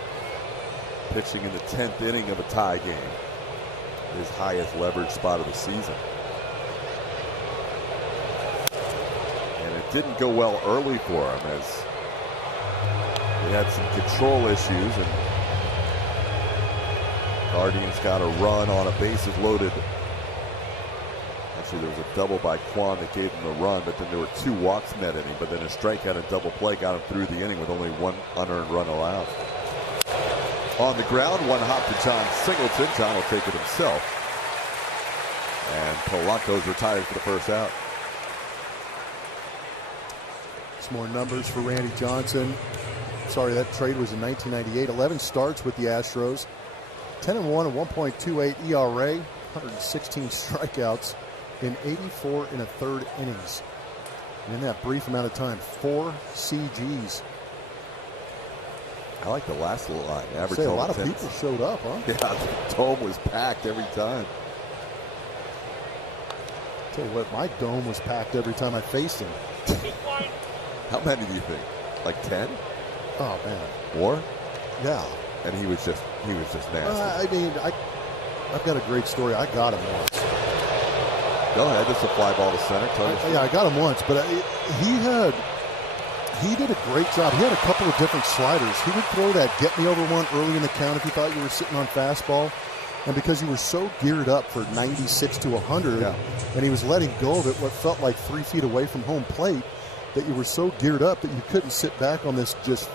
Pitching in the 10th inning of a tie game. His highest leverage spot of the season. Didn't go well early for him as he had some control issues, and Guardians got a run on a bases loaded. Actually, there was a double by Kwan that gave him a run, but then there were 2 walks net inning, but then a strikeout and double play got him through the inning with only 1 unearned run allowed. On the ground, 1 hop to John Singleton. John will take it himself. And Polanco's retired for the first out. Some more numbers for Randy Johnson. Sorry, that trade was in 1998. 11 starts with the Astros. 10-1, a 1.28 ERA, 116 strikeouts in 84 1/3 innings. And in that brief amount of time, 4 CGs. I like the last little line. Average a lot of people showed up, huh? Yeah, the dome was packed every time. Tell you what, my dome was packed every time I faced him. How many do you think? Like 10? Oh, man. More? Yeah. and he was just nasty. I mean, I've got a great story. I got him once. Go ahead, just a fly ball to center. I got him once, but he did a great job. He had a couple of different sliders. He would throw that get me over one early in the count if you thought you were sitting on fastball. And because you were so geared up for 96 to 100, and he was letting go of it what felt like 3 feet away from home plate, that you were so geared up that you couldn't sit back on this just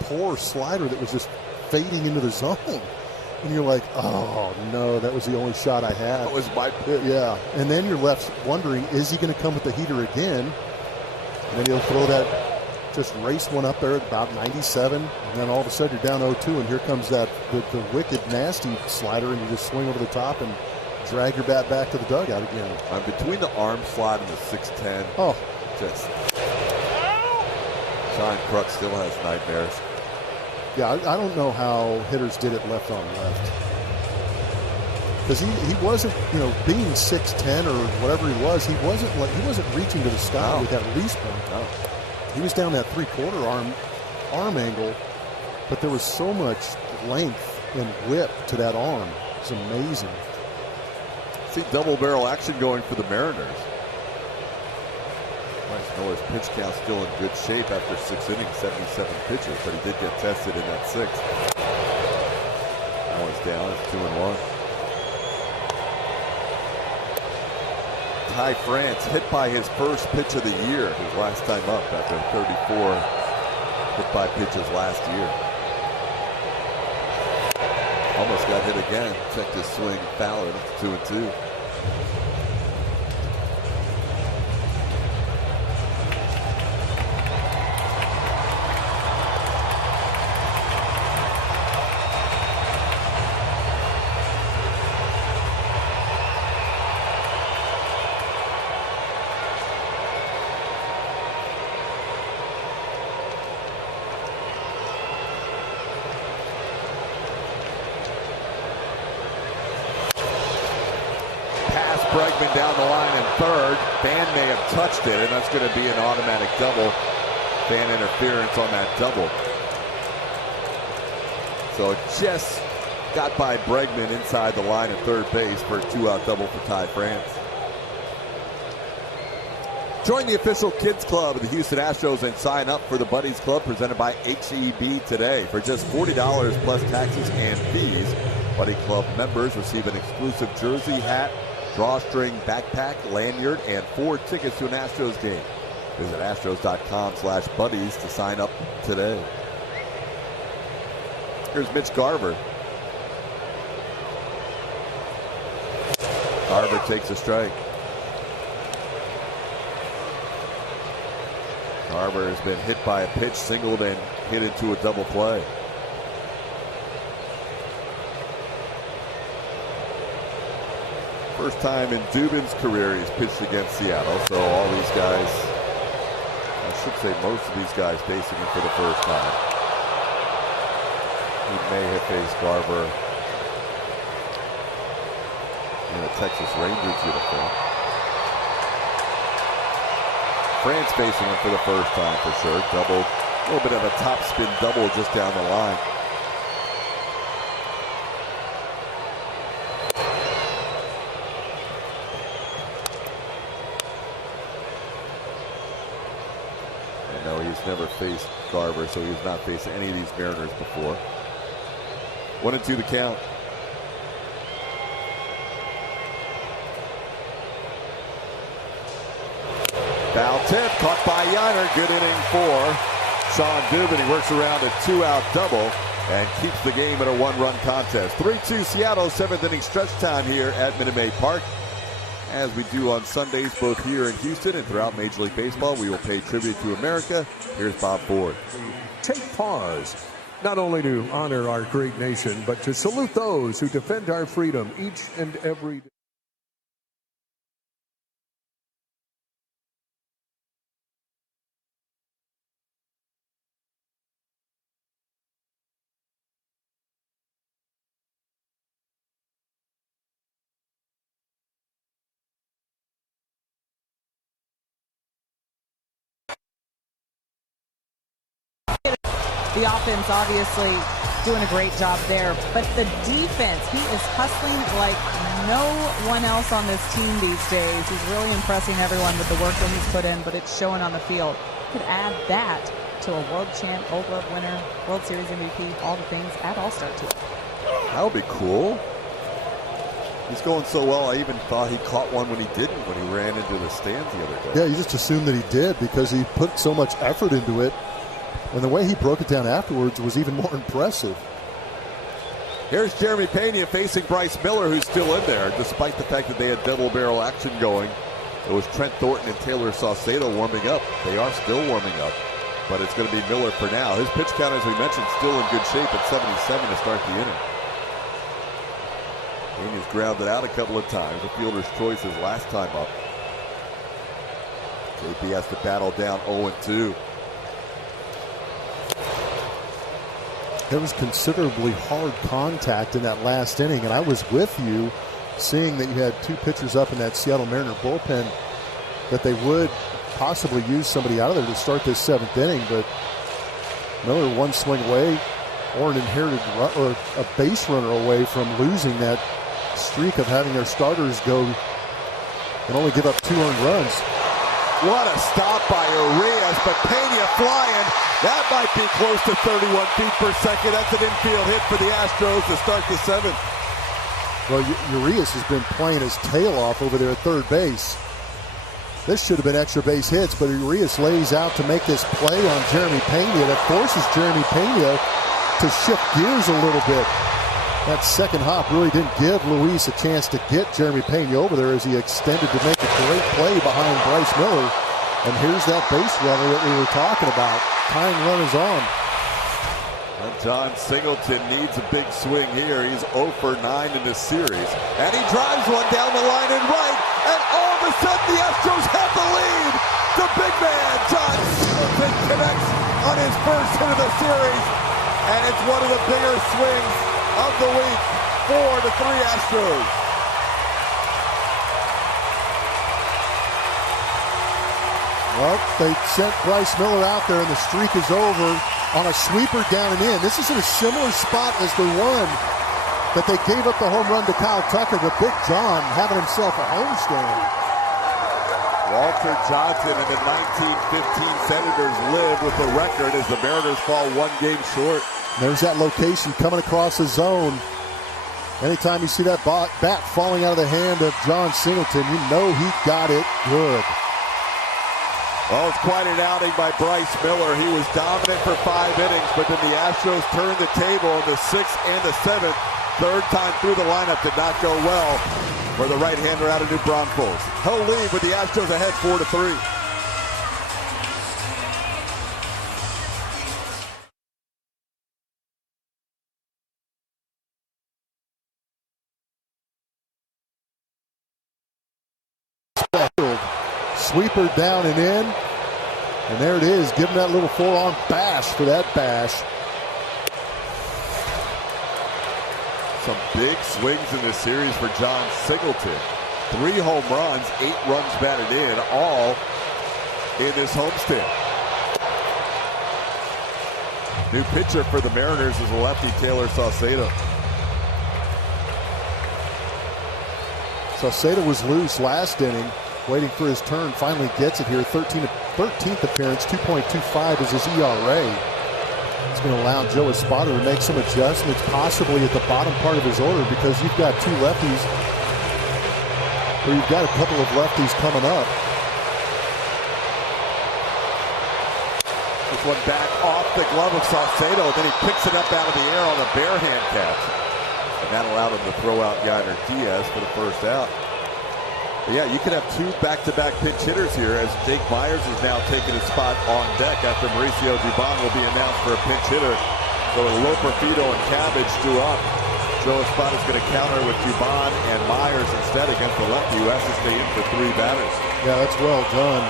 poor slider that was just fading into the zone. And you're like, oh, no, that was the only shot I had. That was my pitch. Yeah. And then you're left wondering, is he going to come with the heater again? And then he'll throw that, just race one up there at about 97. And then all of a sudden you're down 0-2, and here comes the wicked, nasty slider, and you just swing over the top and drag your bat back to the dugout again. Between the arm slide and the 6'10". Oh. Just. John Kruk still has nightmares. Yeah, I don't know how hitters did it left on left. Because he wasn't, being 6'10" or whatever he wasn't reaching to the sky with that release point. No. He was down that 3/4 arm angle, but there was so much length and whip to that arm. It's amazing. See double barrel action going for the Mariners. Bryce Miller's pitch count still in good shape after 6 innings, 77 pitches, but he did get tested in that 6th. That one's down. It's 2-1. Ty France hit by his first pitch of the year, his last time up after 34 hit by pitches last year. Almost got hit again. Checked his swing. Fowler. It's 2-2. Bregman down the line in third. Fan may have touched it, and that's going to be an automatic double. Fan interference on that double. So it just got by Bregman inside the line at third base for a 2-out double for Ty France. Join the official kids club of the Houston Astros and sign up for the Buddies Club presented by HEB today. For just $40 plus taxes and fees, Buddy Club members receive an exclusive jersey, hat, drawstring, backpack, lanyard, and 4 tickets to an Astros game. Visit astros.com/buddies to sign up today. Here's Mitch Garver. Garver takes a strike. Garver has been hit by a pitch, singled, and hit into a double play. First time in Dubin's career he's pitched against Seattle, so all these guys, I should say most of these guys facing him for the first time. He may have faced Garver in a Texas Rangers uniform. France facing him for the first time for sure. Double, a little bit of a top spin double just down the line. He's never faced Garver, so he's not faced any of these Mariners before. 1-2 the count. Foul tip, caught by Yiner. Good inning for Sean Dubin. He works around a 2-out double and keeps the game at a 1-run contest. 3-2 Seattle, 7th inning stretch time here at Minute Maid Park. As we do on Sundays, both here in Houston and throughout Major League Baseball, we will pay tribute to America. Here's Bob Ford. Take pause, not only to honor our great nation, but to salute those who defend our freedom each and every day. The offense obviously doing a great job there. But the defense, he is hustling like no one else on this team these days. He's really impressing everyone with the work that he's put in, but it's showing on the field. Could add that to a world champ, Gold Glove winner, World Series MVP, all the things, add All-Star to it. That would be cool. He's going so well, I even thought he caught one when he didn't, when he ran into the stands the other day. Yeah, you just assumed that he did because he put so much effort into it. And the way he broke it down afterwards was even more impressive. Here's Jeremy Pena facing Bryce Miller, who's still in there, despite the fact that they had double barrel action going. It was Trent Thornton and Taylor Saucedo warming up. They are still warming up, but it's going to be Miller for now. His pitch count, as we mentioned, still in good shape at 77 to start the inning. Pena's grounded out a couple of times. The fielder's choice his last time up. JP has to battle down 0-2. There was considerably hard contact in that last inning, and I was with you seeing that you had two pitchers up in that Seattle Mariner bullpen, that they would possibly use somebody out of there to start this seventh inning, but Miller one swing away, or an inherited run, or a base runner away from losing that streak of having their starters go and only give up 2 earned runs. What a stop by Urias, but Pena flying. That might be close to 31 feet per second. That's an infield hit for the Astros to start the seventh. Well, Urias has been playing his tail off over there at third base. This should have been extra base hits, but Urias lays out to make this play on Jeremy Pena. That forces Jeremy Pena to shift gears a little bit. That second hop really didn't give Luis a chance to get Jeremy Pena over there as he extended to make a great play behind Bryce Miller. And here's that base runner that we were talking about. Tying run is on. And John Singleton needs a big swing here. He's 0 for 9 in this series. And he drives one down the line and right. And all of a sudden the Astros have the lead. The big man, John Singleton, connects on his first hit of the series. And it's one of the bigger swings of the week. 4-3 Astros. Well, they sent Bryce Miller out there, and the streak is over on a sweeper down and in. This is in a similar spot as the one that they gave up the home run to Kyle Tucker, but Big John having himself a homestand. Walter Johnson and the 1915 Senators live with the record as the Mariners fall 1 game short. There's that location coming across the zone. Anytime you see that bat falling out of the hand of John Singleton, you know he got it good. Well, it's quite an outing by Bryce Miller. He was dominant for 5 innings, but then the Astros turned the table in the 6th and the 7th. Third time through the lineup did not go well for the right-hander out of New Braunfels. He'll lead with the Astros ahead 4-3. Sweeper down and in. And there it is. Give him that little forearm bash for that bash. Some big swings in this series for John Singleton. 3 home runs, 8 runs batted in, all in this homestand. New pitcher for the Mariners is the lefty Taylor Saucedo. Saucedo was loose last inning, waiting for his turn, finally gets it here. 13th appearance, 2.25 is his ERA. It's going to allow Joe Espada to make some adjustments, possibly at the bottom part of his order, because you've got 2 lefties, or you've got a couple of lefties coming up. This one back off the glove of Saucedo, then he picks it up out of the air on a bare hand catch. And that allowed him to throw out Yainer Diaz for the first out. But yeah, you could have 2 back-to-back pinch hitters here, as Jake Myers is now taking his spot on deck after Mauricio Dubon will be announced for a pinch hitter. So Loper, Fido, and Cabbage drew up. Joe Espada is going to counter with Dubon and Myers instead against the lefty, who has to stay in for 3 batters. Yeah, that's well done.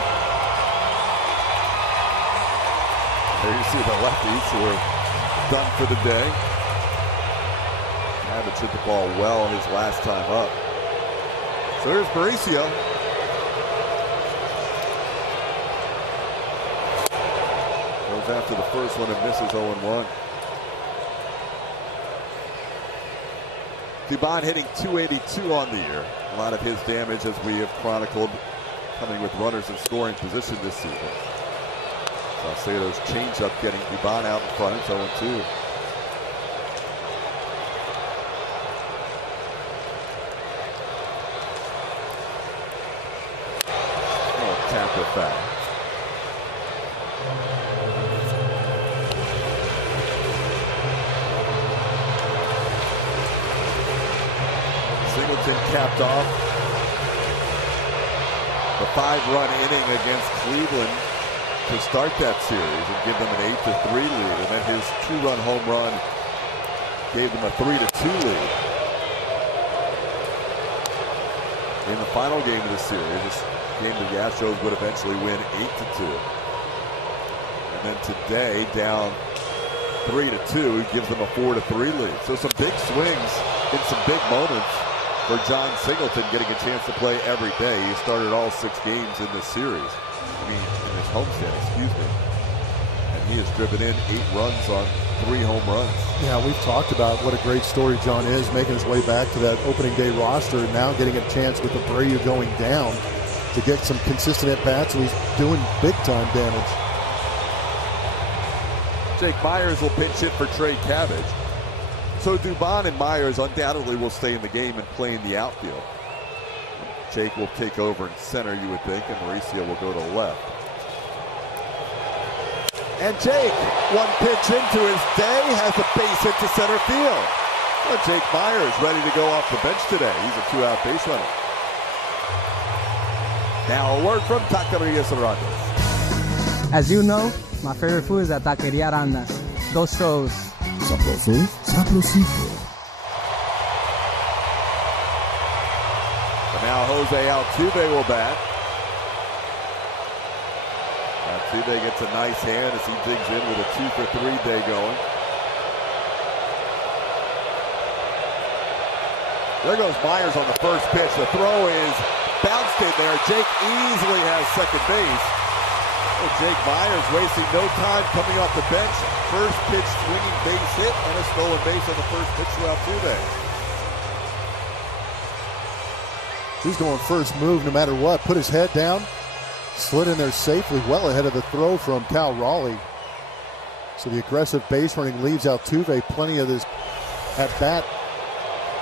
There you see the lefties who are done for the day. Cabbage hit the ball well his last time up. So here's Mauricio. Goes after the first one and misses 0-1. Dubon hitting .282 on the year. A lot of his damage, as we have chronicled, coming with runners in scoring position this season. Salcedo's changeup getting Dubon out in front. It's 0-2. Tap it back. Singleton capped off the 5-run inning against Cleveland to start that series and give them an 8-3 lead, and then his 2-run home run gave them a 3-2 lead. In the final game of the series, this game the Astros would eventually win 8-2. And then today, down 3-2, he gives them a 4-3 lead. So some big swings in some big moments for John Singleton, getting a chance to play every day. He started all 6 games in this series. In his homestand, excuse me. And he has driven in 8 runs on 3 home runs. Yeah, we've talked about what a great story John is, making his way back to that opening day roster and now getting a chance with Abreu going down to get some consistent at-bats, and he's doing big-time damage. Jake Myers will pinch hit for Trey Cabbage. So Dubon and Myers undoubtedly will stay in the game and play in the outfield. Jake will take over in center, you would think, and Mauricio will go to left. And Jake, one pitch into his day, has a base hit to center field. Well, Jake Myers ready to go off the bench today. He's a 2-out base runner. Now a word from Taqueria Arandas. As you know, my favorite food is at Taqueria Arandas. Dos Stros. Sabroso, sabrosito. And now Jose Altuve will bat. Altuve gets a nice hand as he digs in with a 2-for-3 day going. There goes Myers on the first pitch. The throw is bounced in there. Jake easily has second base. Oh, Jake Myers wasting no time coming off the bench. First pitch swinging base hit and a stolen base on the first pitch to Altuve. He's going first move no matter what. Put his head down. Slid in there safely, well ahead of the throw from Cal Raleigh. So the aggressive base running leaves Altuve plenty of this at bat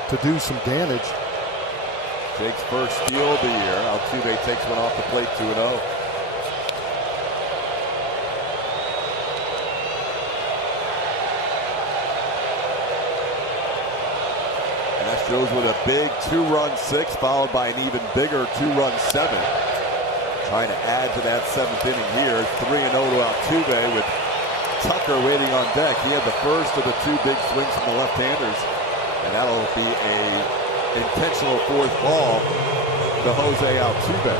to do some damage. Jake's first steal of the year. Altuve takes one off the plate, 2-0. Astros with a big 2-run 6, followed by an even bigger 2-run 7. Trying to add to that 7th inning here. 3-0 to Altuve with Tucker waiting on deck. He had the first of the 2 big swings from the left-handers. And that'll be a intentional 4th ball to Jose Altuve.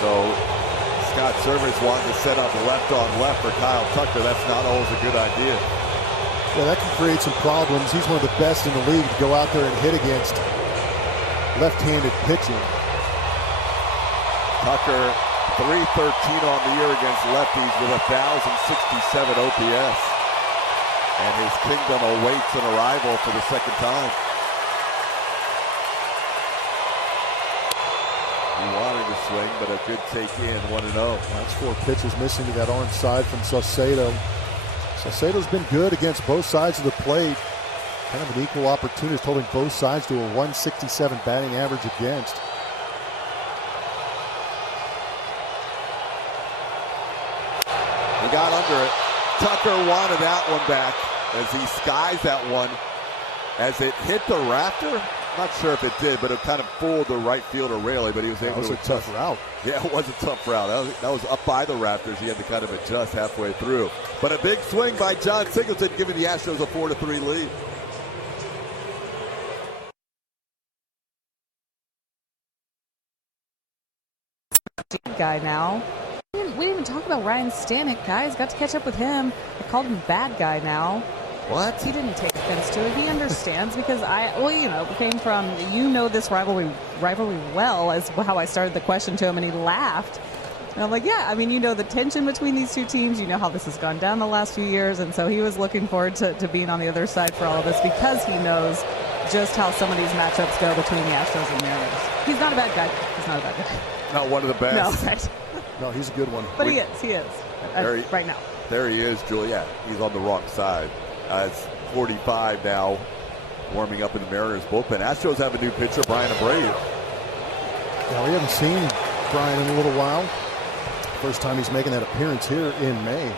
So Scott Servais wanted to set up left on left for Kyle Tucker. That's not always a good idea. Yeah, that can create some problems. He's one of the best in the league to go out there and hit against left-handed pitching. Tucker, 313 on the year against lefties with 1,067 OPS. And his kingdom awaits an arrival for the second time. He wanted to swing, but a good take in, 1-0. That's 4 pitches missing to that orange side from Saucedo. Saucedo's been good against both sides of the plate. Kind of an equal opportunist, holding both sides to a 167 batting average against. He got under it. Tucker wanted that one back as he skies that one. As it hit the rafter, not sure if it did, but it kind of fooled the right fielder Raley, but he was able to adjust. That was a tough route. Yeah, it was a tough route. That was up by the rafters. He had to kind of adjust halfway through. But a big swing by John Singleton, giving the Astros a 4-3 lead. Guy now. We didn't even talk about Ryan Stanek, guys. Got to catch up with him. I called him bad guy now. What? He didn't take offense to it. He understands because came from, this rivalry well as how I started the question to him, and he laughed. And I'm like, yeah, I mean, you know the tension between these two teams. You know how this has gone down the last few years. And so he was looking forward to being on the other side for all of this because he knows just how some of these matchups go between the Astros and Mariners. He's not a bad guy. He's not a bad guy. Not one of the best. No, right. No, he's a good one. But he is. Right now. There he is, Juliet. He's on the wrong side. It's 45 now, warming up in the Mariners bullpen. Astros have a new pitcher, Brian Abreu. Yeah, we haven't seen Brian in a little while. First time he's making that appearance here in May.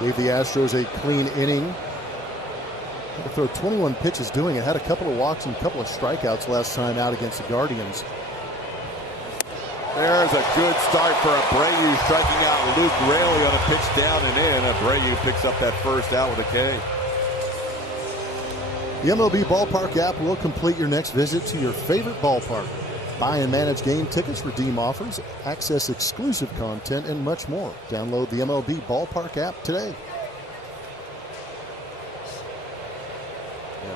Gave the Astros a clean inning. Had to throw 21 pitches doing it. Had a couple of walks and a couple of strikeouts last time out against the Guardians. There's a good start for Abreu, striking out Luke Raley on a pitch down and in. Abreu picks up that first out with a K. The MLB Ballpark app will complete your next visit to your favorite ballpark. Buy and manage game tickets, redeem offers, access exclusive content, and much more. Download the MLB Ballpark app today.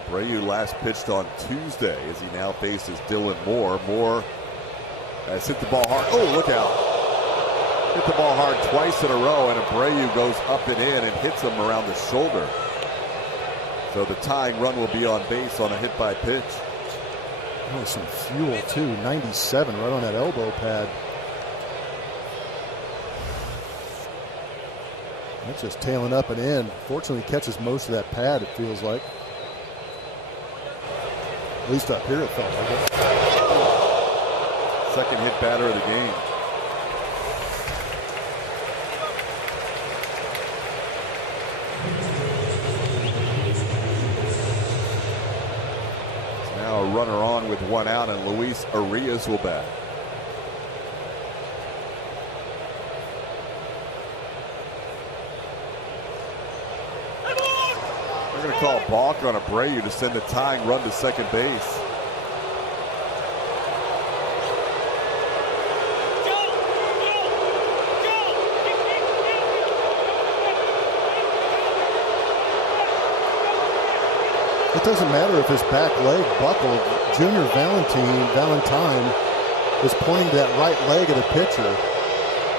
Abreu last pitched on Tuesday as he now faces Dylan Moore. Moore has hit the ball hard. Oh, look out. Hit the ball hard twice in a row, and Abreu goes up and in and hits him around the shoulder. So the tying run will be on base on a hit by pitch. Oh, some fuel, too. 97 right on that elbow pad. That's just tailing up and in. Fortunately, catches most of that pad, it feels like. At least up here it felt like it. Second hit batter of the game. It's now a runner on with one out, and Luis Arias will bat. They're going to call a balk on Abreu to send the tying run to second base. It doesn't matter if his back leg buckled. Junior Valentine is pointing to that right leg of the pitcher.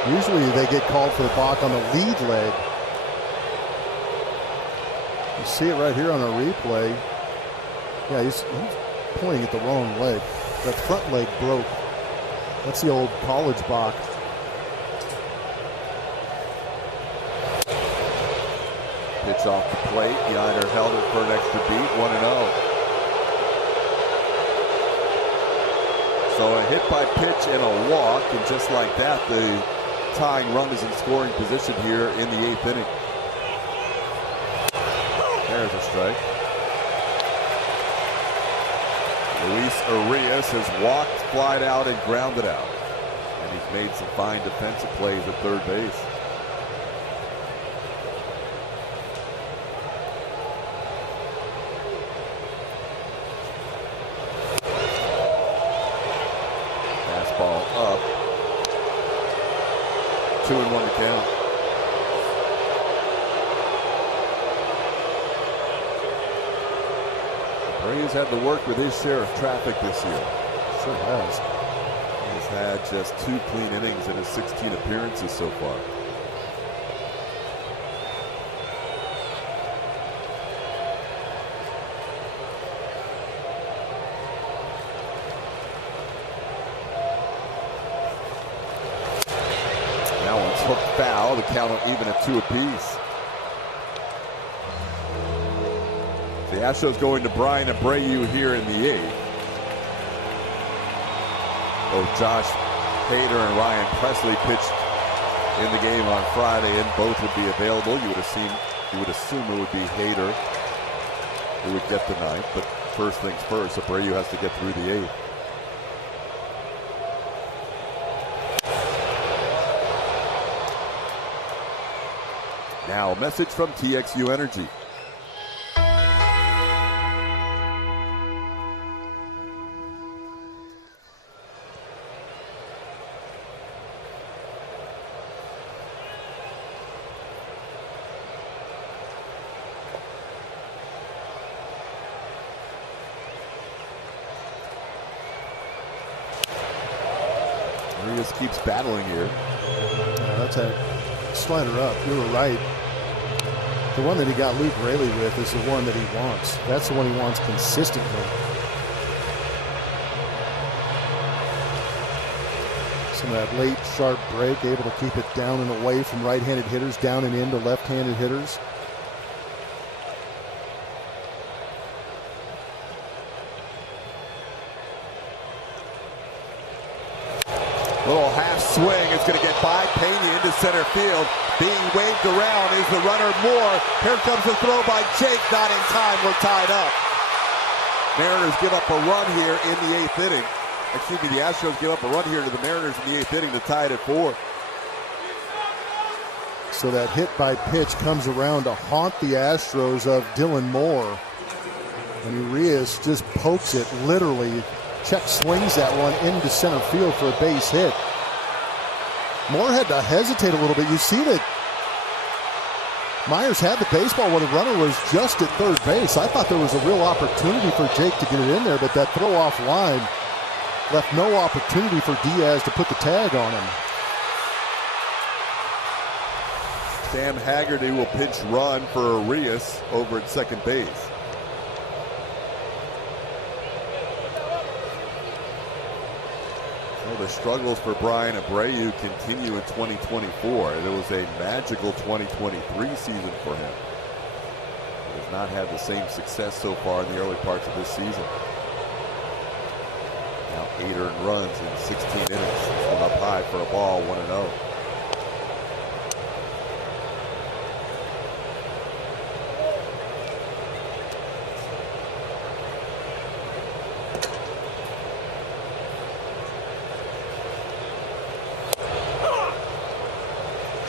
Usually they get called for the balk on the lead leg. You see it right here on a replay. Yeah, he's pointing at the wrong leg. That front leg broke. That's the old college balk. Pitch off the plate. Yiner held it for an extra beat. 1-0. So a hit by pitch and a walk, and just like that, the tying run is in scoring position here in the 8th inning. There's a strike. Luis Arias has walked, flied out, and grounded out. And he's made some fine defensive plays at third base. Fastball up. 2-1 to count. Abreu's had to work with his share of traffic this year. Sure has. He's had just 2 clean innings in his 16 appearances so far. That one's hooked foul. The count even at 2 apiece. The Astros going to Brian Abreu here in the 8th. Both Josh Hader and Ryan Presley pitched in the game on Friday, and both would be available. You would assume it would be Hader who would get the 9th, but first things first, Abreu has to get through the 8th. Now, a message from TXU Energy. Urias keeps battling here. Yeah, that's a slider up. You were right. The one that he got Luke Raley with is the one that he wants. That's the one he wants consistently. Some of that late sharp break, able to keep it down and away from right-handed hitters, down and into left-handed hitters. Little half swing is going to get by Pena into center field. Being waved around is the runner Moore. Here comes the throw by Jake, not in time. We're tied up. Mariners give up a run here in the 8th inning. Excuse me, the Astros give up a run here to the Mariners in the 8th inning to tie it at 4. So that hit by pitch comes around to haunt the Astros of Dylan Moore. And Urias just pokes it literally. Check swings that one into center field for a base hit. Moore had to hesitate a little bit. You see that Myers had the baseball when the runner was just at third base. I thought there was a real opportunity for Jake to get it in there, but that throw off line left no opportunity for Diaz to put the tag on him. Sam Haggerty will pinch run for Urias over at second base. So the struggles for Brian Abreu continue in 2024. It was a magical 2023 season for him. He has not had the same success so far in the early parts of this season. Now 8 earned runs in 16 innings. This one up high for a ball, 1-0.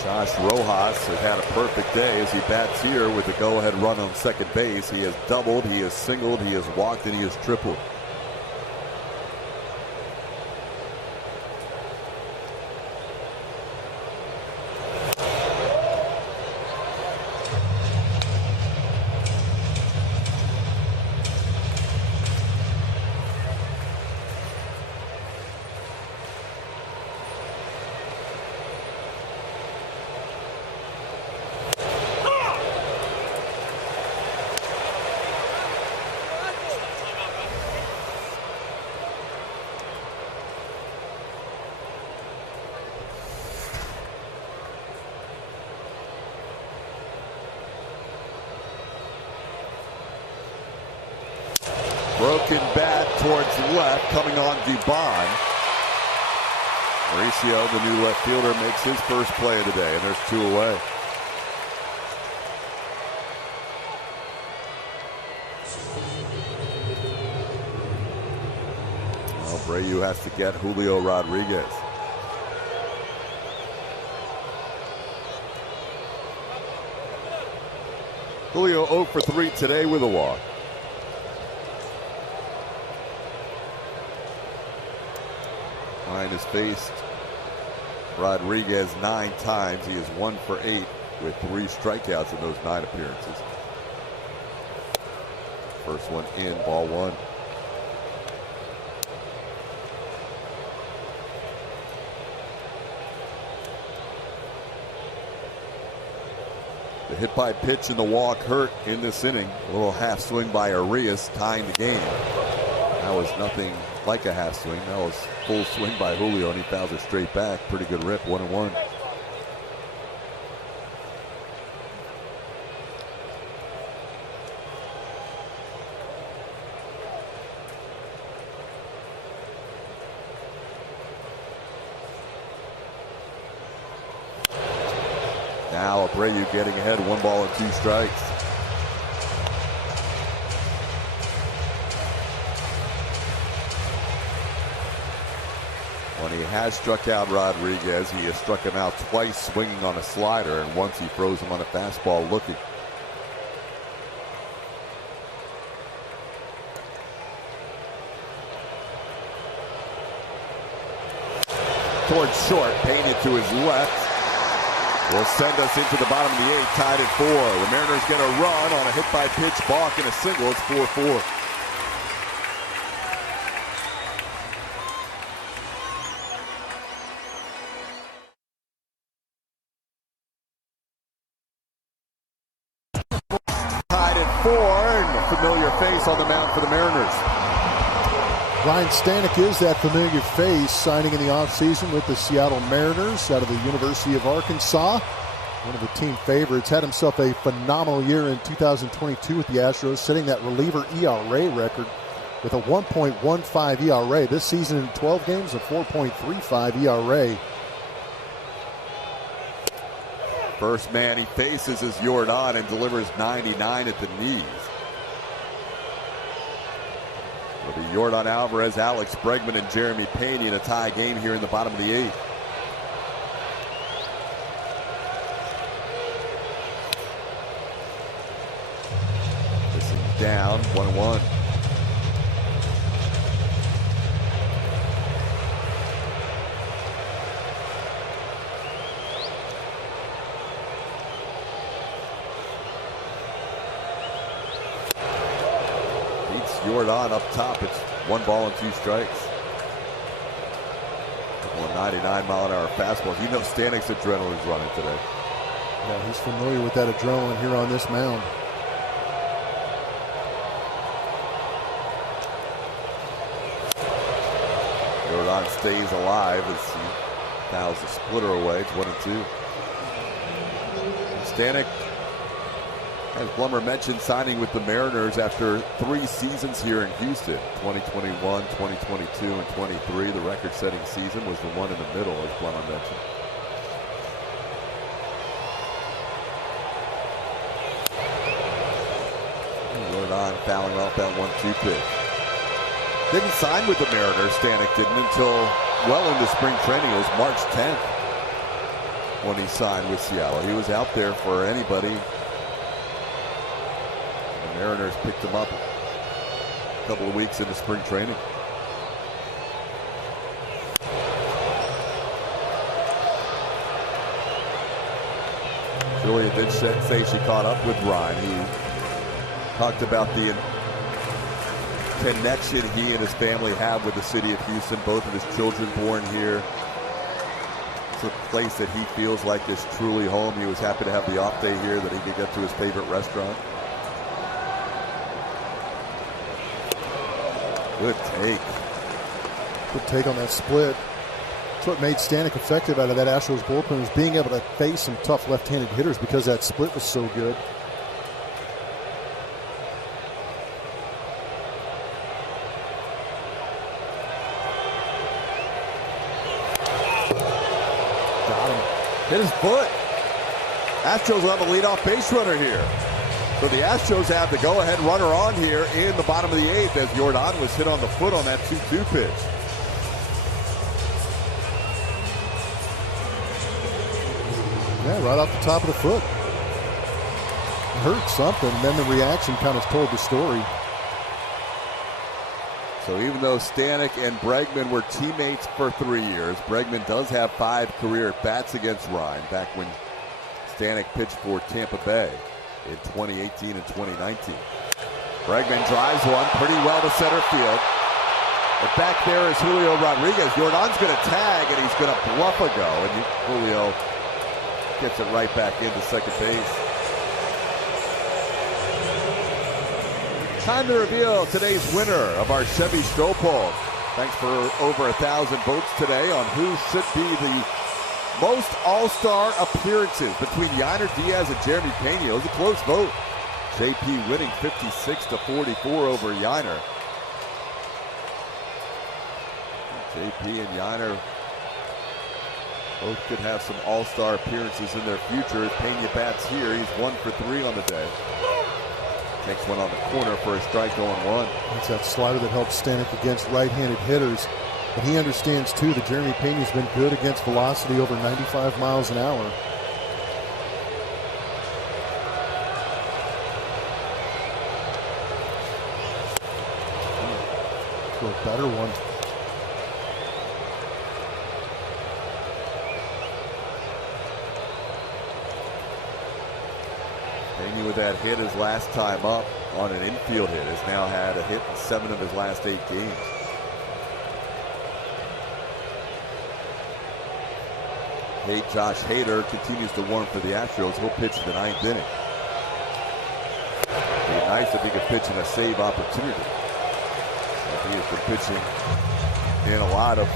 Josh Rojas has had a perfect day as he bats here with the go-ahead run on second base. He has doubled, he has singled, he has walked, and he has tripled. Broken bat towards left, coming on Dubon. Mauricio, the new left fielder, makes his first play of the day, and there's 2 away. Well, Abreu has to get Julio Rodriguez. Julio 0 for 3 today with a walk. Ryan has faced Rodriguez 9 times. He is 1 for 8 with 3 strikeouts in those 9 appearances. First one in, ball 1. The hit by pitch and the walk hurt in this inning. A little half swing by Urias tying the game. That was nothing like a half swing. That was full swing by Julio, and he fouls it straight back. Pretty good rip, 1-1. Now Abreu getting ahead, 1 ball and 2 strikes. When he has struck out Rodriguez, he has struck him out twice swinging on a slider, and once he throws him on a fastball looking. Towards short, Pena to his left. Will send us into the bottom of the 8th, tied at 4. The Mariners get a run on a hit by pitch balk and a single. It's 4-4. and a familiar face on the mound for the Mariners. Ryan Stanek is that familiar face, signing in the offseason with the Seattle Mariners out of the University of Arkansas. One of the team favorites. Had himself a phenomenal year in 2022 with the Astros, setting that reliever ERA record with a 1.15 ERA. This season in 12 games, a 4.35 ERA. First man he faces is Jordan and delivers 99 at the knees. It'll be Jordan Alvarez, Alex Bregman, and Jeremy Pena in a tie game here in the bottom of the 8th. This is down, 1-1. Jordan up top. It's 1 ball and 2 strikes. Couple of 99-mile-an-hour fastballs. You know Stanek's adrenaline's running today. Yeah, he's familiar with that adrenaline here on this mound. Jordan stays alive as he fouls the splitter away. It's 1-2. Stanek, as Blummer mentioned, signing with the Mariners after 3 seasons here in Houston. 2021, 2022, and 23. The record-setting season was the one in the middle, as Blummer mentioned. Jordan fouling off that 1-2 pitch. Didn't sign with the Mariners, Stanek didn't, until well into spring training. It was March 10th when he signed with Seattle. He was out there for anybody. Mariners picked him up a couple of weeks into spring training. Julia did say she caught up with Ryan. He talked about the connection he and his family have with the city of Houston. Both of his children born here. It's a place that he feels like is truly home. He was happy to have the off day here, that he could get to his favorite restaurant. Good take. Good take on that split. That's what made Stanek effective out of that Astros bullpen, was being able to face some tough left-handed hitters because that split was so good. Got him. Hit his foot. Astros will have a leadoff base runner here. So the Astros have the go-ahead runner on here in the bottom of the 8th as Jordan was hit on the foot on that 2-2 pitch. Yeah, right off the top of the foot. Hurt something, and then the reaction kind of told the story. So even though Stanek and Bregman were teammates for 3 years, Bregman does have 5 career at-bats against Ryan back when Stanek pitched for Tampa Bay in 2018 and 2019. Bregman drives one pretty well to center field. And back there is Julio Rodriguez. Jordan's going to tag, and he's going to bluff a go. And Julio gets it right back into second base. Time to reveal today's winner of our Chevy Stroh Poll. Thanks for over 1,000 votes today on who should be the most all-star appearances between Yainer Diaz and Jeremy Pena. It was a close vote. JP winning 56-44 over Yainer. JP and Yainer both could have some all-star appearances in their future. As Pena bats here, he's 1 for 3 on the day. Takes one on the corner for a strike, going 1. That's that slider that helps Stanek against right-handed hitters. But he understands, too, that Jeremy Pena's been good against velocity over 95 miles an hour. A better one. Pena with that hit his last time up on an infield hit. Has now had a hit in 7 of his last 8 games. Josh Hader continues to warm for the Astros. He'll pitch the 9th inning. nice if he could pitch in a save opportunity. He has been pitching in a lot of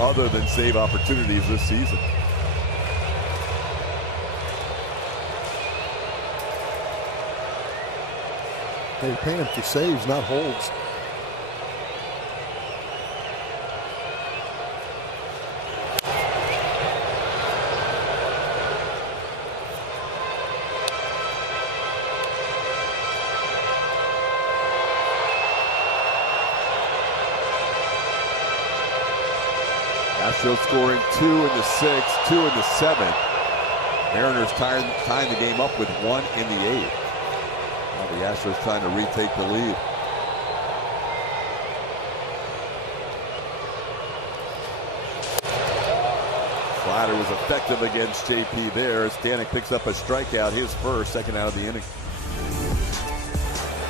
other than save opportunities this season. They're paying him for saves, not holds. Astros scoring 2 in the 6th, 2 in the 7th. Mariners tying the game up with 1 in the 8th. Now the Astros trying to retake the lead. Slider was effective against JP there. Stanek picks up a strikeout, his first, second out of the inning.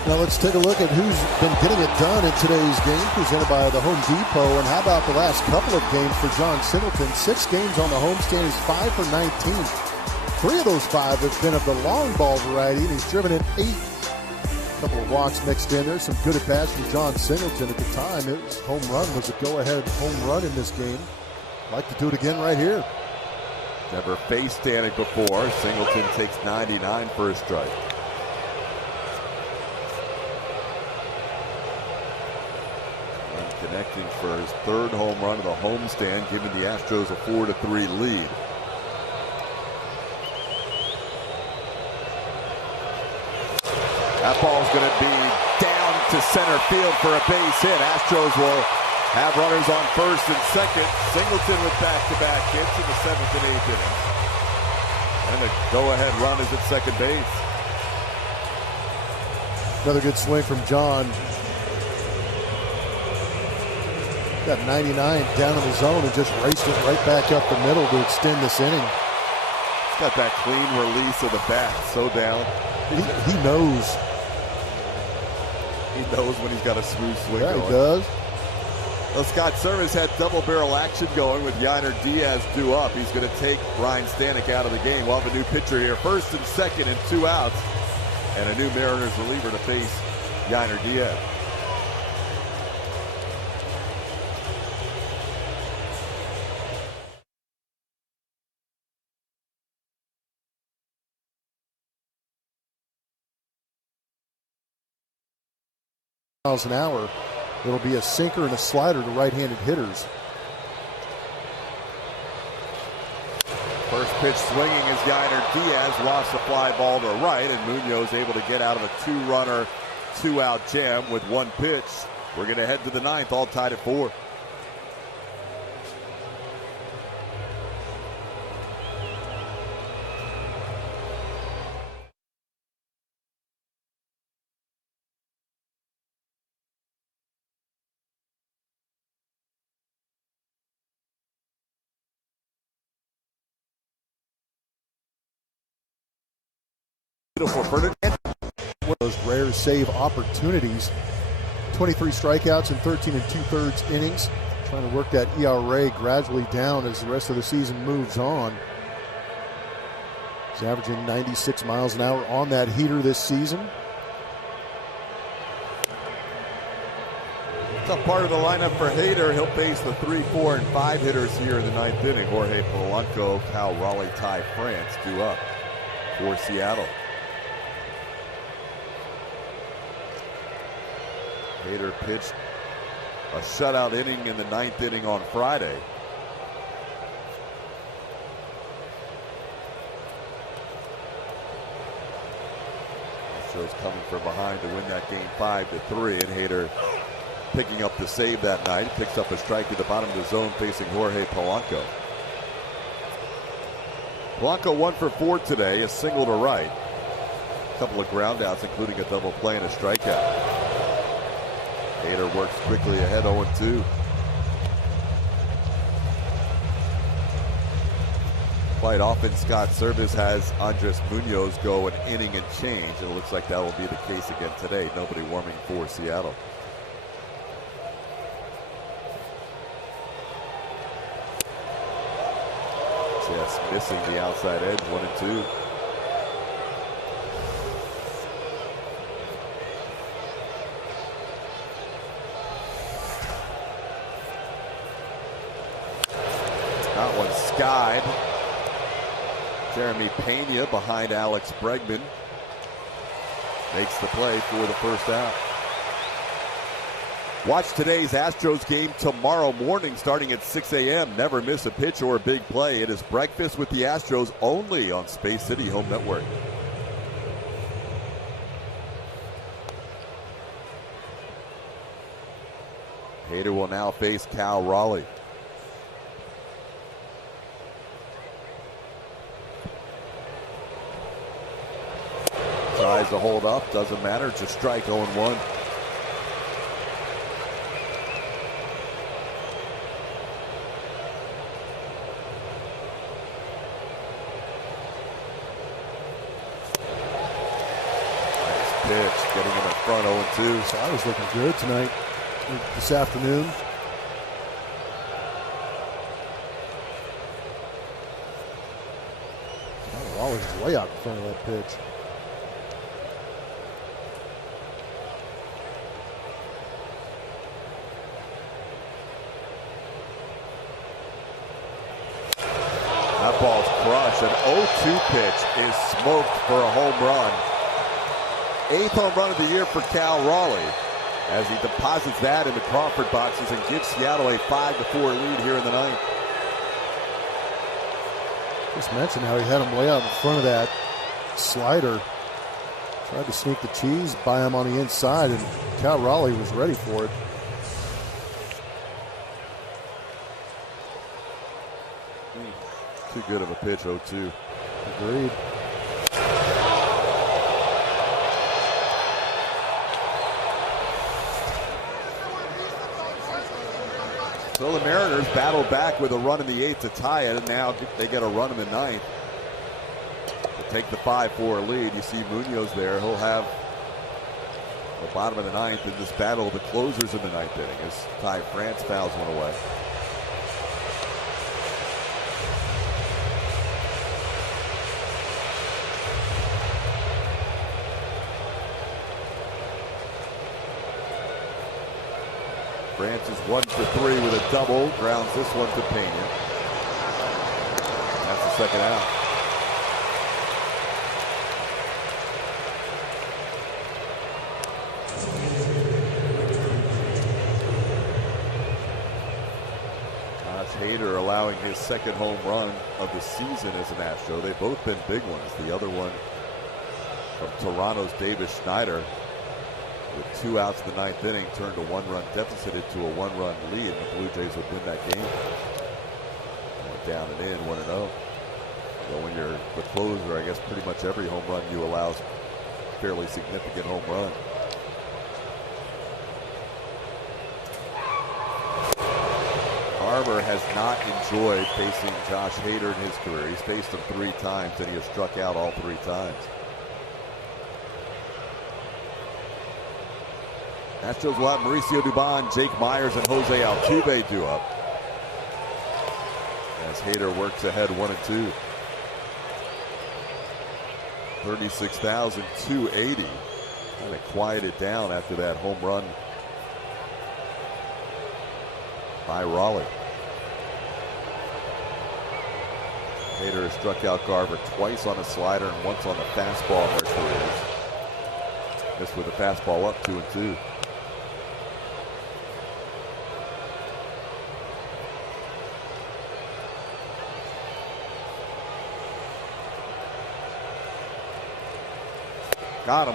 Now let's take a look at who's been getting it done in today's game, presented by the Home Depot. And how about the last couple of games for John Singleton? 6 games on the homestand. He's 5 for 19. 3 of those 5 have been of the long ball variety, and he's driven in 8. A couple of walks mixed in there. Some good at-bats from John Singleton. At the time, his home run was a go-ahead home run in this game. Like to do it again right here. Never faced Stanek before. Singleton takes 99 for a strike. Connecting for his 3rd home run of the homestand, giving the Astros a 4-3 lead. That ball's going to be down to center field for a base hit. Astros will have runners on first and second. Singleton with back-to-back hits in the 7th and 8th innings. And the go-ahead run is at second base. Another good swing from John. Got 99 down in the zone and just raced it right back up the middle to extend this inning. He's got that clean release of the bat, so down. He knows. He knows when he's got a smooth swing going. He does. Well, Scott Service had double barrel action going with Yainer Diaz due up. He's going to take Ryan Stanek out of the game. We'll have a new pitcher here. 1st and 2nd and 2 outs. And a new Mariners reliever to face Yainer Diaz. Miles an hour. It'll be a sinker and a slider to right-handed hitters. First pitch swinging is Yainer Diaz, lost a fly ball to right, and Munoz able to get out of a 2-runner, 2-out jam with 1 pitch. We're going to head to the 9th, all tied at 4. One of those rare save opportunities. 23 strikeouts in 13 2/3 innings. Trying to work that ERA gradually down as the rest of the season moves on. He's averaging 96 miles an hour on that heater this season. Tough part of the lineup for Hader. He'll face the 3, 4, and 5 hitters here in the 9th inning. Jorge Polanco, Cal Raleigh, Ty France due up for Seattle. Hader pitched a shutout inning in the 9th inning on Friday. Astros coming from behind to win that game 5-3, and Hader picking up the save that night. Picks up a strike at the bottom of the zone facing Jorge Polanco. Polanco 1 for 4 today, a single to right. A couple of groundouts, including a double play and a strikeout. Hader works quickly ahead, 0-2. Quite often, Scott Service has Andres Munoz go an inning and change, and it looks like that will be the case again today. Nobody warming for Seattle. Just missing the outside edge, 1-2. skied. Jeremy Pena behind Alex Bregman makes the play for the first out. Watch today's Astros game tomorrow morning starting at 6 a.m. Never miss a pitch or a big play. It is Breakfast with the Astros only on Space City Home Network. Hader will now face Cal Raleigh. Tries to hold up, doesn't matter, it's a strike, 0-1. Pitch, getting in the front 0-2. So I was looking good tonight, this afternoon. Waller's way out in front of that pitch. That ball's crushed. An 0-2 pitch is smoked for a home run. 8th home run of the year for Cal Raleigh as he deposits that in the Crawford boxes and gives Seattle a 5-4 lead here in the ninth. Just mentioned how he had him way out in front of that slider. Tried to sneak the cheese by him on the inside, and Cal Raleigh was ready for it. Too good of a pitch, 0-2. Agreed. So the Mariners battle back with a run in the 8th to tie it, and now they get a run in the 9th to take the 5-4 lead. You see Munoz there. He'll have the bottom of the 9th in this battle of the closers in the 9th inning as Ty France fouls one away. France is 1 for 3 with a double. Grounds this one to Pena. That's the second out. Josh Hader allowing his second home run of the season as an Astro. They've both been big ones. The other one from Toronto's Davis Schneider, with 2 outs in the 9th inning, turned a 1-run deficit into a 1-run lead, and the Blue Jays would win that game. Went down and in, 1-0. So when you're the closer, I guess pretty much every home run you allow is a fairly significant home run. Barber has not enjoyed facing Josh Hader in his career. He's faced him 3 times, and he has struck out all 3 times. Astros will have Mauricio Dubon, Jake Myers, and Jose Altuve due up as Hader works ahead 1-2. 36,280. Kind of quieted down after that home run by Raleigh. Hader has struck out Garver twice on a slider and once on the fastball in their careers. Missed with a fastball up 2-2. Got him.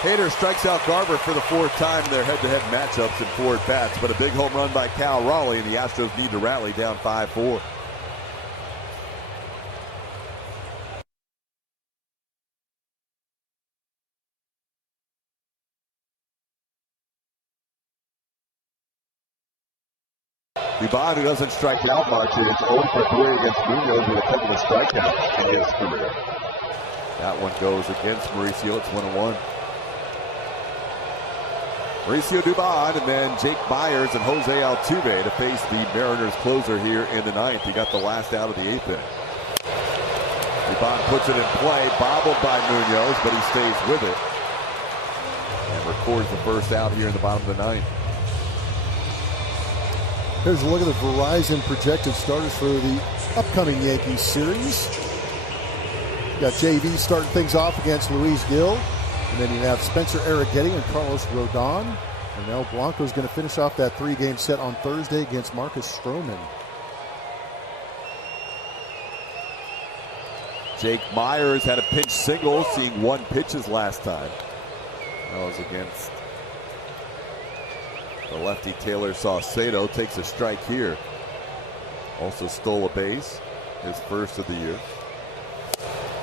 Hader strikes out Garver for the 4th time in their head-to-head matchups in 4 at-bats, but a big home run by Cal Raleigh, and the Astros need to rally down 5-4. Dubon, who doesn't strike out much, is 0 for 3 against Munoz with a couple of strikeouts in his career. That one goes against Mauricio. It's 1-1. Mauricio Dubon and then Jake Myers and Jose Altuve to face the Mariners closer here in the 9th. He got the last out of the 8th inning. Dubon puts it in play, bobbled by Munoz, but he stays with it and records the first out here in the bottom of the 9th. Here's a look at the Verizon projected starters for the upcoming Yankees series. You got JV starting things off against Luis Gil. And then you have Spencer Arrighetti and Carlos Rodon. And El Blanco's going to finish off that 3-game set on Thursday against Marcus Stroman. Jake Myers had a pinch single, seeing 1 pitch his last time. That was against the lefty Taylor Saucedo. Takes a strike here. Also stole a base, his first of the year.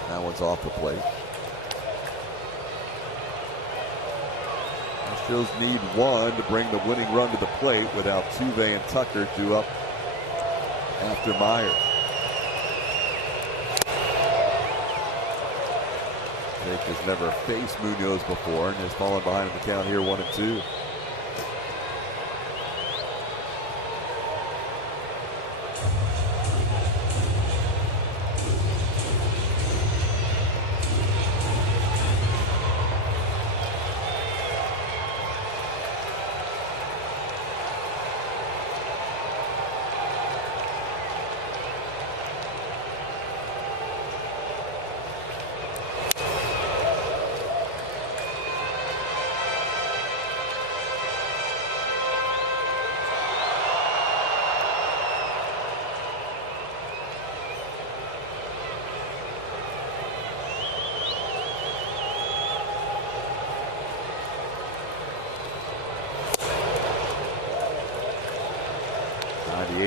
That one's off the plate. Astros need 1 to bring the winning run to the plate without Tuve and Tucker due up after Myers. Jake has never faced Munoz before and has fallen behind in the count here 1-2.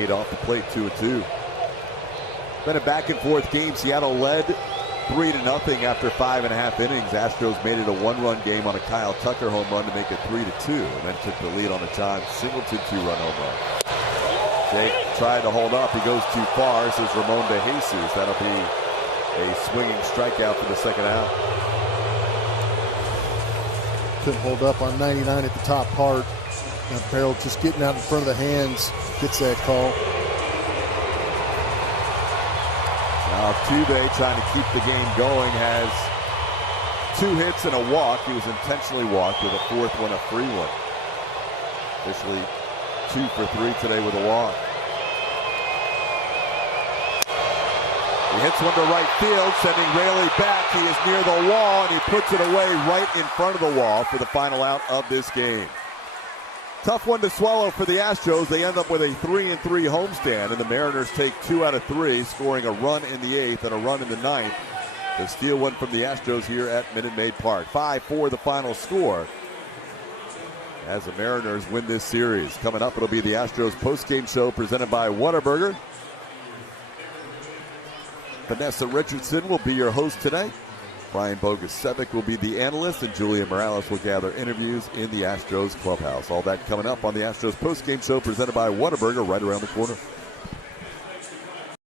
Off the plate, 2-2. Been a back and forth game. Seattle led 3-0 after 5.5 innings. Astros made it a 1-run game on a Kyle Tucker home run to make it 3-2, and then took the lead on a John Singleton 2-run home run. Jake tried to hold up. He goes too far, says Ramon De Jesus. That'll be a swinging strikeout for the second out. Couldn't hold up on 99 at the top part. Now Farrell just getting out in front of the hands, gets that call. Now Tuve, trying to keep the game going, has 2 hits and a walk. He was intentionally walked with a 4th one, a free one. Officially 2 for 3 today with a walk. He hits one to right field, sending Raley back. He is near the wall, and he puts it away right in front of the wall for the final out of this game. Tough one to swallow for the Astros. They end up with a 3-3 homestand, and the Mariners take 2 out of 3, scoring a run in the 8th and a run in the 9th to steal one from the Astros here at Minute Maid Park. 5-4 the final score as the Mariners win this series. Coming up, it'll be the Astros postgame show presented by Whataburger. Vanessa Richardson will be your host today. Brian Bogusevic will be the analyst, and Julia Morales will gather interviews in the Astros clubhouse. All that coming up on the Astros postgame show presented by Whataburger right around the corner.